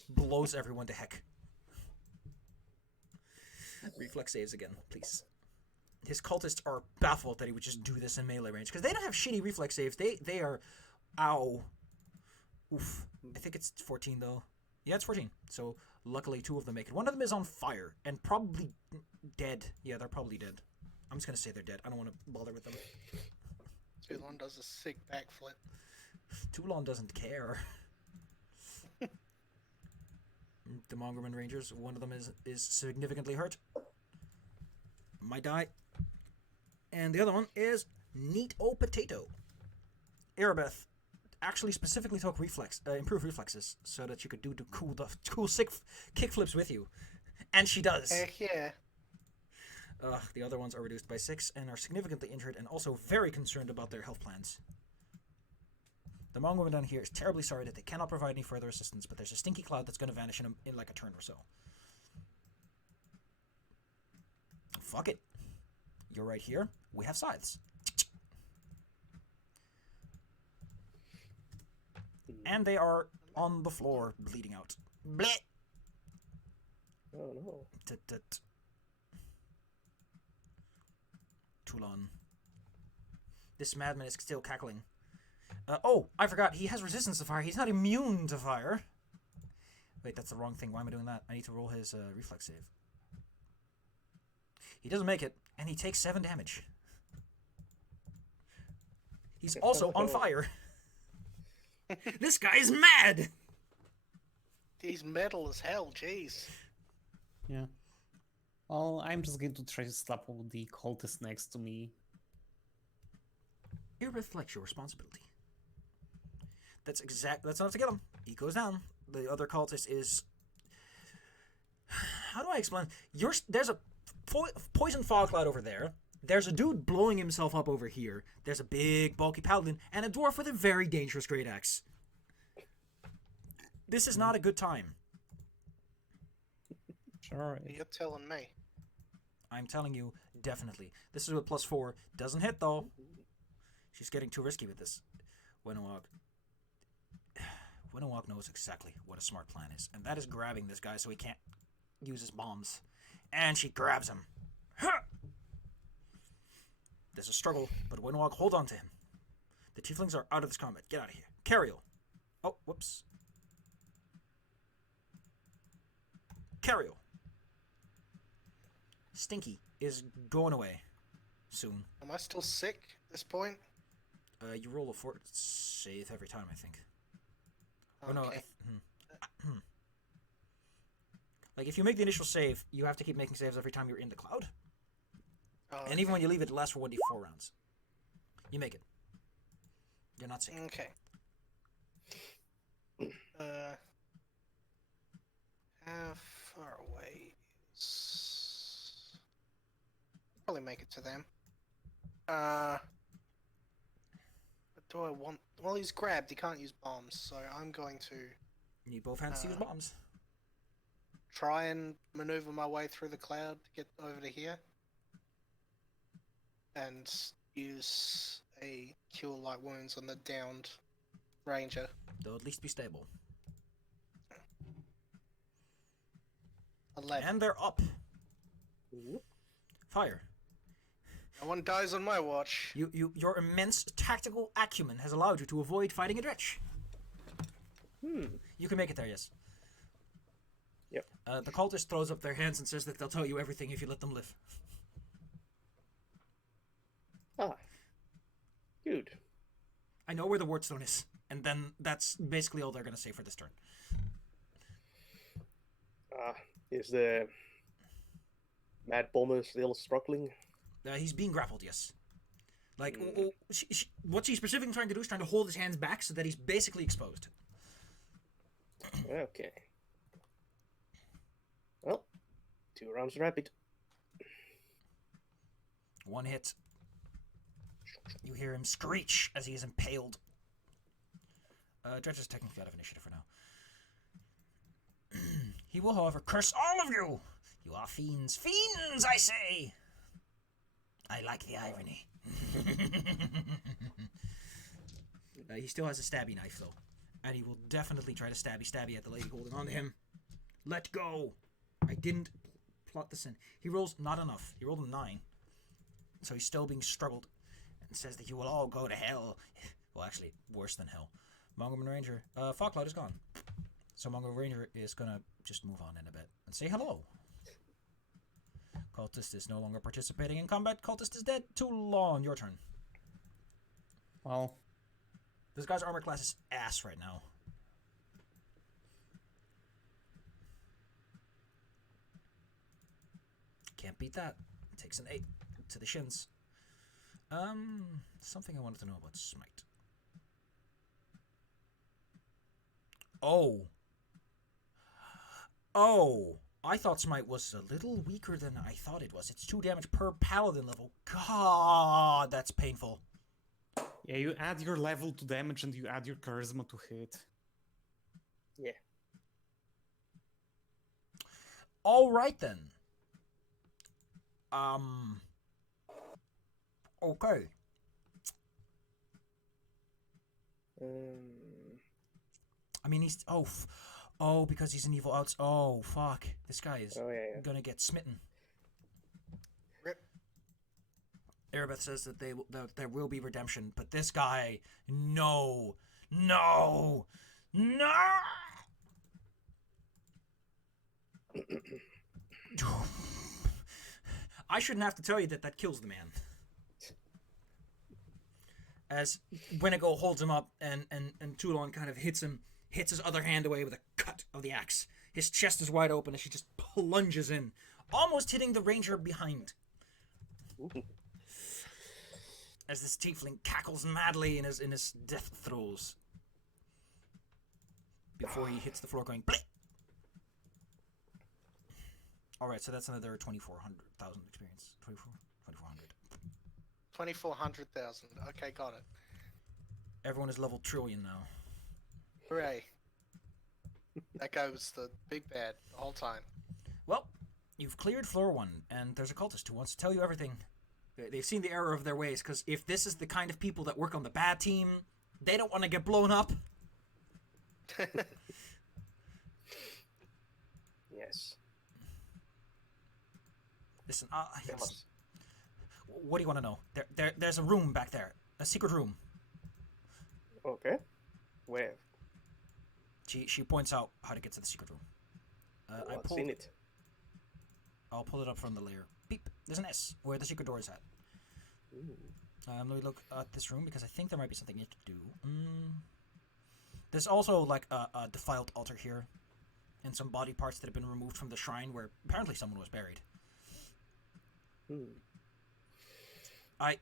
blows everyone to heck. Reflex saves again, please. His cultists are baffled that he would just do this in melee range, because they don't have shitty reflex saves. They are... Ow. Oof. I think it's 14, though. Yeah, it's 14. So, luckily, 2 of them make it. One of them is on fire, and probably dead. Yeah, they're probably dead. I'm just going to say they're dead. I don't want to bother with them. Toulon does a sick backflip. Toulon doesn't care. The Mongerman Rangers, one of them is significantly hurt. Might die. And the other one is Neat O Potato. Irabeth actually specifically took improved reflexes so that you could do cool sick kickflips with you. And she does. Heck yeah. The other ones are reduced by 6 and are significantly injured and also very concerned about their health plans. The Mong woman down here is terribly sorry that they cannot provide any further assistance, but there's a stinky cloud that's going to vanish in like a turn or so. Fuck it. You're right here. We have scythes. And they are on the floor, bleeding out. Bleh! Oh no. Tut-tut. Toulon. This madman is still cackling. Oh, I forgot. He has resistance to fire. He's not immune to fire. Wait, that's the wrong thing. Why am I doing that? I need to roll his reflex save. He doesn't make it, and he takes 7 damage. He's also on fire. This guy is mad! He's metal as hell, jeez. Yeah. Well, I'm just going to try to slap all the cultists next to me. It reflects your responsibility. That's enough to get him. He goes down. The other cultist is... How do I explain? There's a poison fog cloud over there. There's a dude blowing himself up over here. There's a big, bulky paladin, and a dwarf with a very dangerous great axe. This is not a good time. Sure. You're telling me. I'm telling you, definitely. This is with +4. Doesn't hit, though. She's getting too risky with this. Winowog knows exactly what a smart plan is, and that is grabbing this guy so he can't use his bombs. And she grabs him. There's a struggle, but Winowog hold on to him. The Tieflings are out of this combat. Get out of here. Cariel. Oh, whoops. Cariel. Stinky is going away soon. Am I still sick at this point? You roll a fort save every time, I think. Oh no. Okay. Like, if you make the initial save, you have to keep making saves every time you're in the cloud. Oh, And even when you leave it, it lasts for 1d4 rounds. You make it. You're not sick. Okay. How far away is... Probably make it to them. But do I want... Well, he's grabbed. He can't use bombs, so I'm going to You need both hands to use bombs. try and maneuver my way through the cloud to get over to here. And use a cure light wounds on the downed ranger. They'll at least be stable. 11. And they're up. Fire. No one dies on my watch. Your immense tactical acumen has allowed you to avoid fighting a dretch. You can make it there, yes. Yep. The cultist throws up their hands and says that they'll tell you everything if you let them live. Ah. Good. I know where the wardstone is, and then that's basically all they're going to say for this turn. Is the Mad Bomber still struggling? He's being grappled, yes. Like, what she's specifically trying to do is trying to hold his hands back so that he's basically exposed. Okay. Well, 2 rounds rapid. 1 hit. You hear him screech as he is impaled. Dredge is technically out of initiative for now. He will, however, curse all of you! You are fiends. Fiends, I say! I like the irony. He still has a stabby knife, though. And he will definitely try to stabby at the lady holding on to him. Let go! I didn't plot this in. He rolls not enough. He rolled a 9. So he's still being struggled. And says that you will all go to hell. Well, actually, worse than hell. Mongo Ranger. Fogcloud is gone. So Mongo Ranger is gonna just move on in a bit and say hello. Cultist is no longer participating in combat. Cultist is dead. Toulon, your turn. Well, This guy's armor class is ass right now. Can't beat that. Takes an 8 to the shins. Something I wanted to know about Smite. Oh, I thought Smite was a little weaker than I thought it was. It's 2 damage per paladin level. God, that's painful. yeah, you add your level to damage and you add your charisma to hit. Yeah. All right then. Okay. I mean, he's because he's an evil outs. Oh fuck! This guy is gonna get smitten. Rip. Erebeth says that that there will be redemption, but this guy, no. I shouldn't have to tell you that kills the man. As Wenigo holds him up and Toulon kind of hits his other hand away with a cut of the axe. His chest is wide open as she just plunges in, almost hitting the ranger behind. As this tiefling cackles madly in his death throes. Before he hits the floor going bleh! Alright, so that's another 2,400,000 experience. 2,400. 24,000. Okay, got it. Everyone is level trillion now. Hooray. That guy was the big bad the whole time. Well, you've cleared floor 1, and there's a cultist who wants to tell you everything. They've seen the error of their ways, because if this is the kind of people that work on the bad team, they don't want to get blown up. Yes. Listen, yes. What do you want to know? There's a room back there. A secret room. Okay. Where? She points out how to get to the secret room. What's in it? I'll pull it up from the layer. Beep. There's an S where the secret door is at. Let me look at this room because I think there might be something you can do. There's also like a defiled altar here, and some body parts that have been removed from the shrine where apparently someone was buried.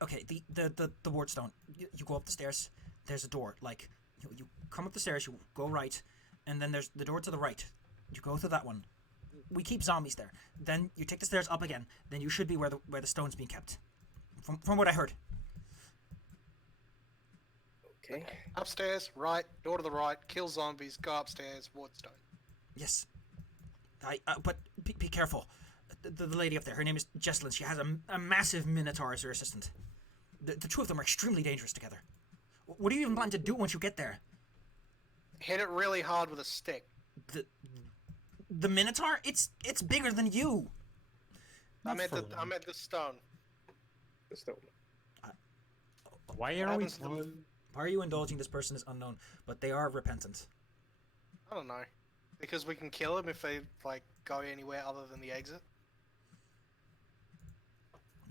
Okay, the wardstone. You go up the stairs. There's a door. Like you come up the stairs. You go right, and then there's the door to the right. You go through that one. We keep zombies there. Then you take the stairs up again. Then you should be where the stone's being kept. From what I heard. Okay. Upstairs, right, door to the right, kill zombies, go upstairs, wardstone. Yes. But be careful. The lady up there, her name is Jesselyn. She has a massive minotaur as her assistant. The two of them are extremely dangerous together. What do you even plan to do once you get there? Hit it really hard with a stick. The minotaur? It's bigger than you. I meant the stone. The stone. Why are you indulging this person is unknown, but they are repentant. I don't know. Because we can kill them if they like go anywhere other than the exit.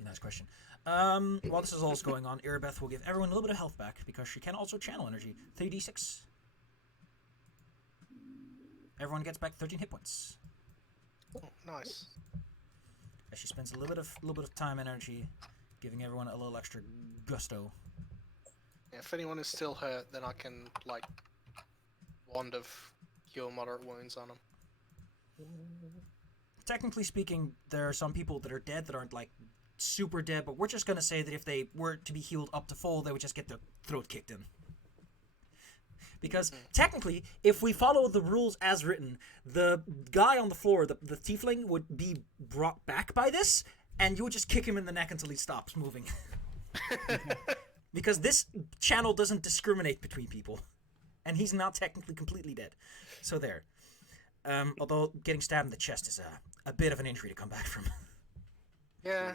Nice question. While this is all going on, Erebeth will give everyone a little bit of health back because she can also channel energy. 3d6. Everyone gets back 13 hit points. Oh, nice. As she spends a little bit of time and energy giving everyone a little extra gusto. Yeah, if anyone is still hurt, then I can, like, wand of cure moderate wounds on them. Technically speaking, there are some people that are dead that aren't, like, super dead, but we're just going to say that if they were to be healed up to full, they would just get their throat kicked in. Because technically, if we follow the rules as written, the guy on the floor, the tiefling, would be brought back by this, and you would just kick him in the neck until he stops moving. Because this channel doesn't discriminate between people. And he's not technically completely dead. So there. Although getting stabbed in the chest is a bit of an injury to come back from. Yeah.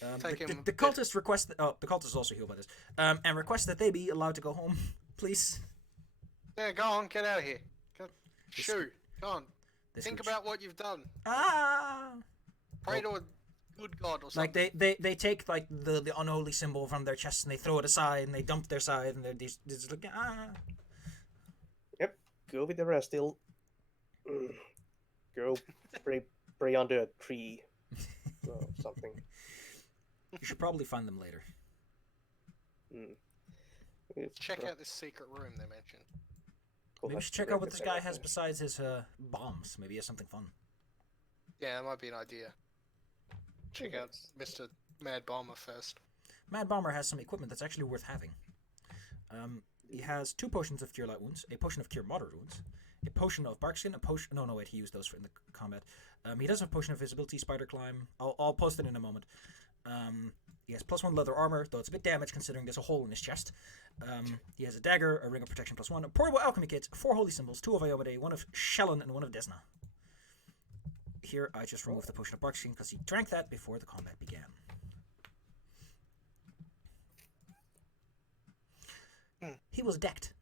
The cultists request that, the cultists also healed by this. And request that they be allowed to go home, please. Yeah, go on, get out of here. Go, shoot, go on. Think about what you've done. Pray to a good god or something. Like they take like the unholy symbol from their chest and they throw it aside and they dump their side and they're just like Yep, go with the rest. Still, go pray under a tree or something. You should probably find them later. Check out this secret room they mentioned. Cool, Maybe we should check out what this guy has besides his bombs. Maybe he has something fun. Yeah, that might be an idea. Check out Mr. Mad Bomber first. Mad Bomber has some equipment that's actually worth having. He has 2 potions of Cure Light Wounds, a potion of Cure Moderate Wounds, a potion of Barkskin, a potion... No, wait, he used those in the combat. He does have a potion of Visibility, Spider Climb. I'll post it in a moment. He has +1 leather armor, though it's a bit damaged considering there's a hole in his chest. He has a dagger, a ring of protection +1, a portable alchemy kit, 4 holy symbols, 2 of Iomade, 1 of Shellen, and 1 of Desna. Here, I just removed the potion of Barkskin because he drank that before the combat began. He was decked.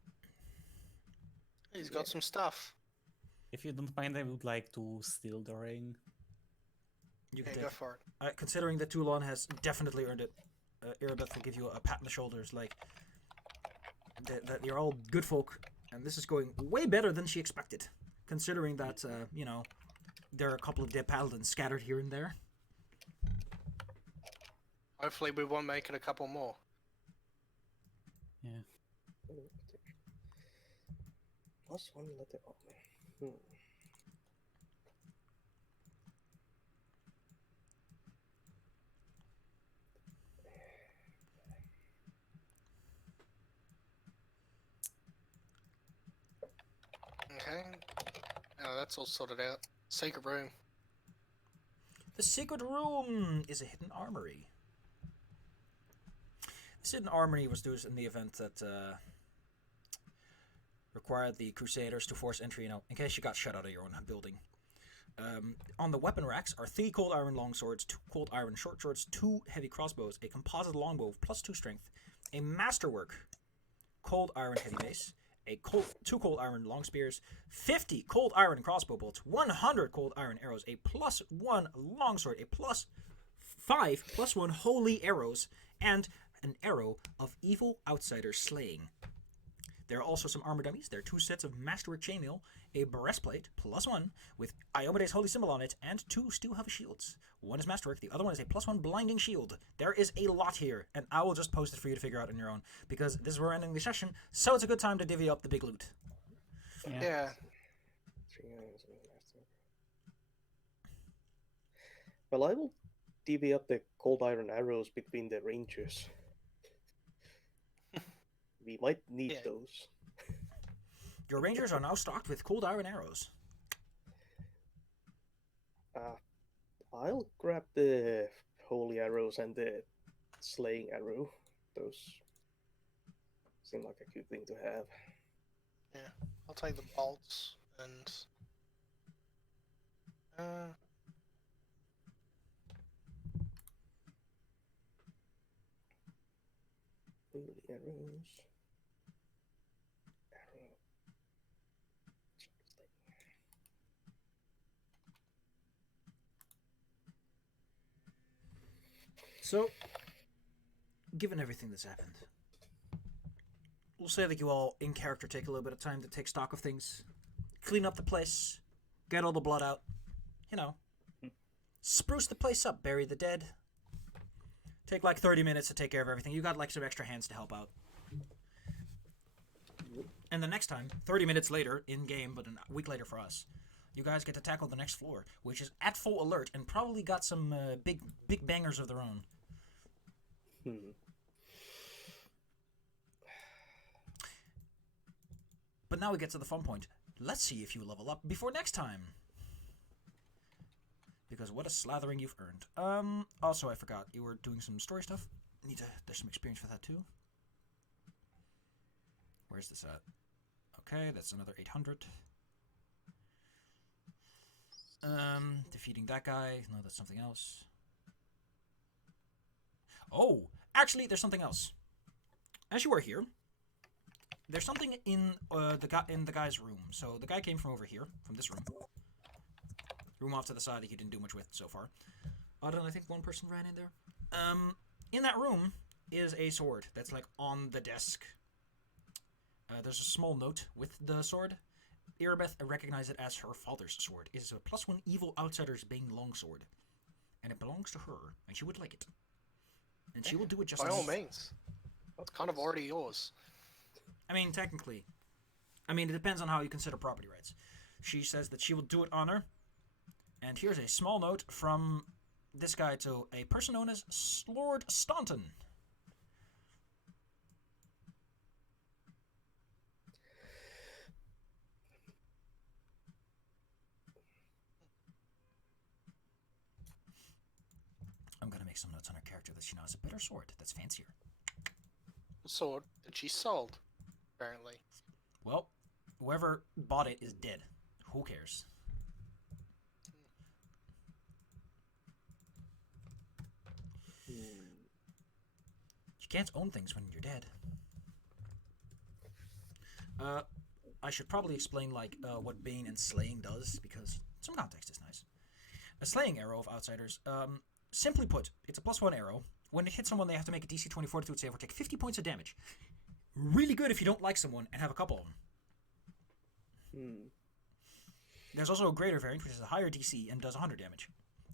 He's got some stuff. If you don't mind, I would like to steal the ring. You can Yeah, go for it. considering that Toulon has definitely earned it, Erebeth will give you a pat on the shoulders, like that you're all good folk, and this is going way better than she expected, considering that there are a couple of dead paladins scattered here and there. Hopefully we won't make it a couple more. Yeah. +1 letter armor. Okay. Oh, that's all sorted out. Secret room. The secret room is a hidden armory. This hidden armory was used in the event that required the Crusaders to force entry, in case you got shut out of your own building. On the weapon racks are 3 cold iron longswords, 2 cold iron short swords, 2 heavy crossbows, a composite longbow with +2 strength, a masterwork cold iron heavy mace, 2 cold iron long spears, 50 cold iron crossbow bolts, 100 cold iron arrows, a +1 longsword, a +5 +1 holy arrows, and an arrow of evil outsider slaying. There are also some armor dummies. There are 2 sets of masterwork chainmail, a breastplate +1 with Iomede's holy symbol on it, and 2 steel heavy shields. One is masterwork, the other one is a +1 blinding shield. There is a lot here, and I will just post it for you to figure out on your own, because this is where we're ending the session, so it's a good time to divvy up the big loot. Yeah. Well, I will divvy up the cold iron arrows between the rangers. We might need those. Your rangers are now stocked with cold iron arrows. I'll grab the holy arrows and the slaying arrow. Those seem like a good thing to have. Yeah. I'll take the bolts and holy arrows. Arrow. So, given everything that's happened, we'll say that you all, in character, take a little bit of time to take stock of things, clean up the place, get all the blood out, spruce the place up, bury the dead, Take like 30 minutes to take care of everything. You got like some extra hands to help out. And the next time, 30 minutes later, in-game, but a week later for us, you guys get to tackle the next floor, which is at full alert and probably got some big bangers of their own. But now we get to the fun point. Let's see if you level up before next time. Because what a slathering you've earned. Also, I forgot, you were doing some story stuff. There's some experience for that too. Where's this at? Okay, that's another 800. Defeating that guy. No, that's something else. Oh, actually, there's something else. As you are here, there's something in the guy's room. So the guy came from over here, from this room. Room off to the side that he didn't do much with so far. Other than I think one person ran in there. In that room is a sword that's like on the desk. There's a small note with the sword. Irabeth recognized it as her father's sword. It is a +1 evil outsider's Bane longsword. And it belongs to her, and she would like it. And she will do it just by all means. It's kind of already yours. I mean, technically. I mean, it depends on how you consider property rights. She says that she will do it on her. And here's a small note from this guy to a person known as Lord Staunton. I'm gonna make some notes on her character that she now has a better sword that's fancier. The sword that she sold, apparently. Well, whoever bought it is dead. Who cares? You can't own things when you're dead. I should probably explain like what Bane and Slaying does, because some context is nice. A Slaying arrow of outsiders, simply put, it's a +1 arrow. When it hits someone, they have to make a DC 20 Fortitude save or take 50 points of damage. Really good if you don't like someone and have a couple of them. There's also a greater variant, which is a higher DC and does 100 damage.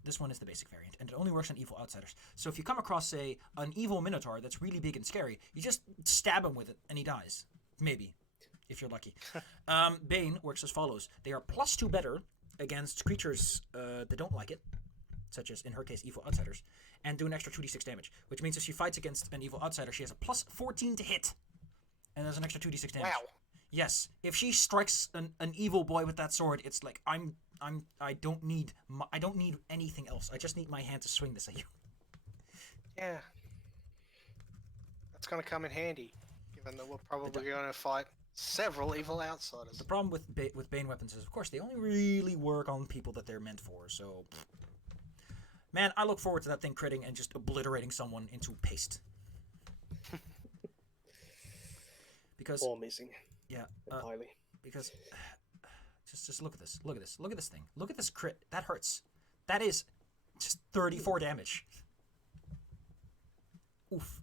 This one is the basic variant, and it only works on evil outsiders. So if you come across, say, an evil minotaur that's really big and scary, you just stab him with it, and he dies. Maybe, if you're lucky. Bane works as follows. They are +2 better against creatures that don't like it, such as, in her case, evil outsiders, and do an extra 2d6 damage, which means if she fights against an evil outsider, she has a +14 to hit, and there's an extra 2d6 damage. Wow. Yes, if she strikes an evil boy with that sword, it's like I don't need anything else. I just need my hand to swing this at you. Yeah. That's going to come in handy, given that we're probably going to fight several evil outsiders. The problem with Bane weapons is, of course, they only really work on people that they're meant for. So, man, I look forward to that thing critting and just obliterating someone into paste. Because All missing. yeah, Entirely. because just look at this. Look at this. Look at this thing. Look at this crit. That hurts. That is just 34 damage. Oof.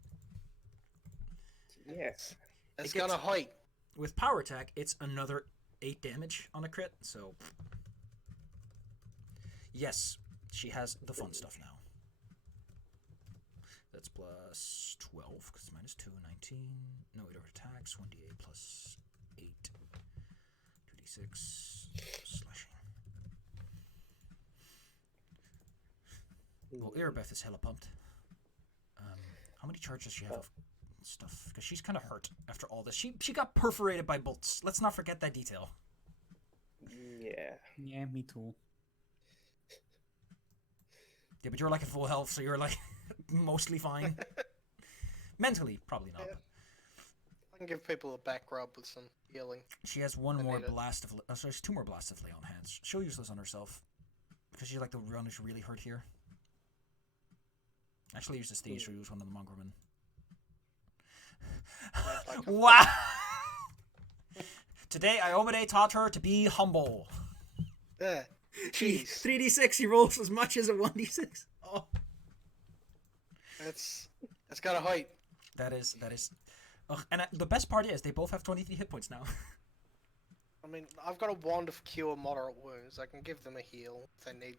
Yes. It's It gets- going to hurt. With power attack, it's another 8 damage on a crit. So, yes, she has the fun stuff now. That's +12, because it's -2, 19. No, it attacks. 1d8 +8. 2d6 slashing. Well, Irabeth is hella pumped. How many charges does she have of stuff? Because she's kind of hurt after all this. She got perforated by bolts. Let's not forget that detail. Yeah. Yeah, me too. Yeah, but you're like at full health, so you're like mostly fine. Mentally, probably not. Yeah. I can give people a back rub with some healing. She has one I more need it. blast of... so she has 2 more blasts of lay on hands. She'll use those on herself. Because she's like the one who's really hurt here. Actually, use this thing. She'll use one of the mongrelmen. Wow! Today, Iomade taught her to be humble. Yeah. Jeez. 3d6, he rolls as much as a 1d6. Oh. That's got to hurt. That is... Ugh, and the best part is, they both have 23 hit points now. I mean, I've got a wand of cure moderate wounds. I can give them a heal if they need.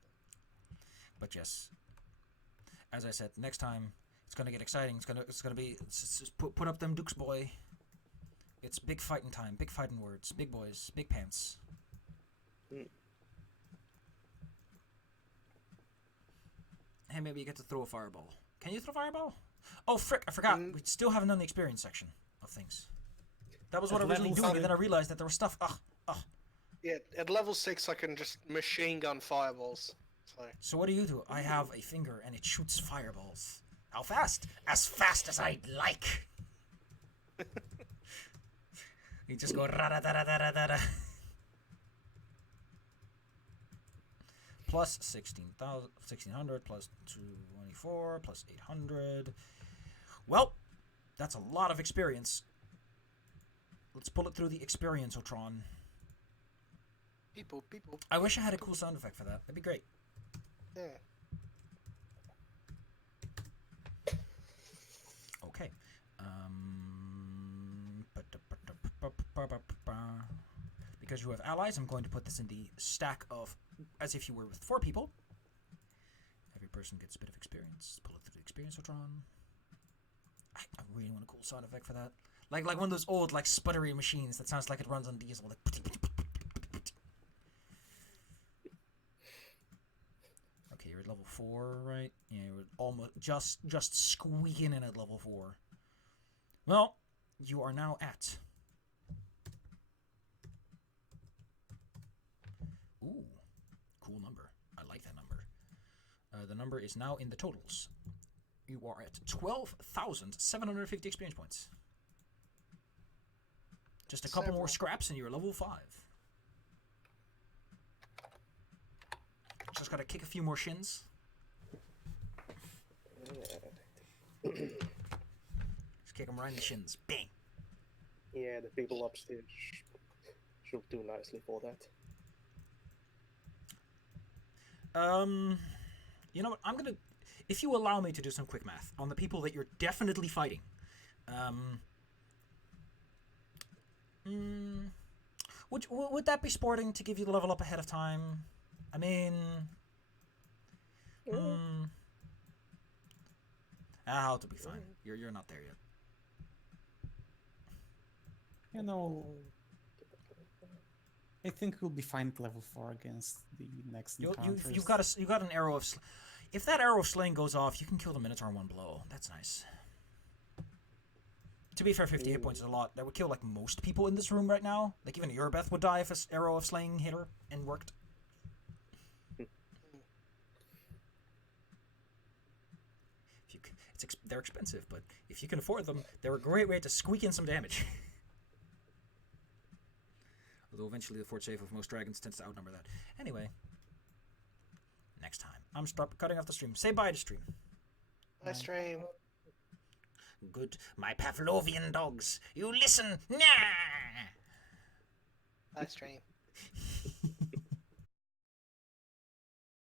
But yes, as I said, next time, It's gonna get exciting. It's gonna be. Put up them dukes, boy. It's big fighting time. Big fighting words. Big boys. Big pants. Hey, maybe you get to throw a fireball. Can you throw a fireball? Oh, frick, I forgot. We still haven't done the experience section of things. That was what I was originally doing, and then I realized that there was stuff. Yeah, at level 6 I can just machine gun fireballs. So what do? I have a finger, and it shoots fireballs. How fast? As fast as I'd like. You just go ra-da-da-da-da-da-da. Plus 1600, plus 224, plus 800. Well, that's a lot of experience. Let's pull it through the Experience-otron. People. I wish I had a cool sound effect for that. That'd be great. Yeah. Okay. Because you have allies, I'm going to put this in the stack of as if you were with 4 people. Every person gets a bit of experience. Pull it through the Experience-otron. I really want a cool sound effect for that. Like one of those old like sputtery machines that sounds like it runs on diesel. Like. Okay, you're at level 4, right? Yeah, you're almost just squeaking in at level 4. Well, you are now at. Ooh, cool number. I like that number. The number is now in the totals. You are at 12,750 experience points. Just a couple more scraps and you're level 5. Just gotta kick a few more shins. Just kick them right in the shins. Bang! Yeah, the people upstairs should do nicely for that. You know what? I'm gonna, if you allow me to do some quick math on the people that you're definitely fighting, would that be sporting to give you the level up ahead of time? I mean, to be fine. You're not there yet. You know, I think we'll be fine at level 4 against the next encounters. You got an arrow of. If that arrow of slaying goes off, you can kill the Minotaur in one blow. That's nice. To be fair, 50 hit points is a lot. That would kill like most people in this room right now. Like even Urbeth would die if an arrow of slaying hit her and worked. They're expensive, but if you can afford them, they're a great way to squeak in some damage. Although eventually the fort save of most dragons tends to outnumber that. Anyway, next time. I'm cutting off the stream. Say bye to stream. Bye, stream. Good. My Pavlovian dogs. You listen. Nah! Bye, stream.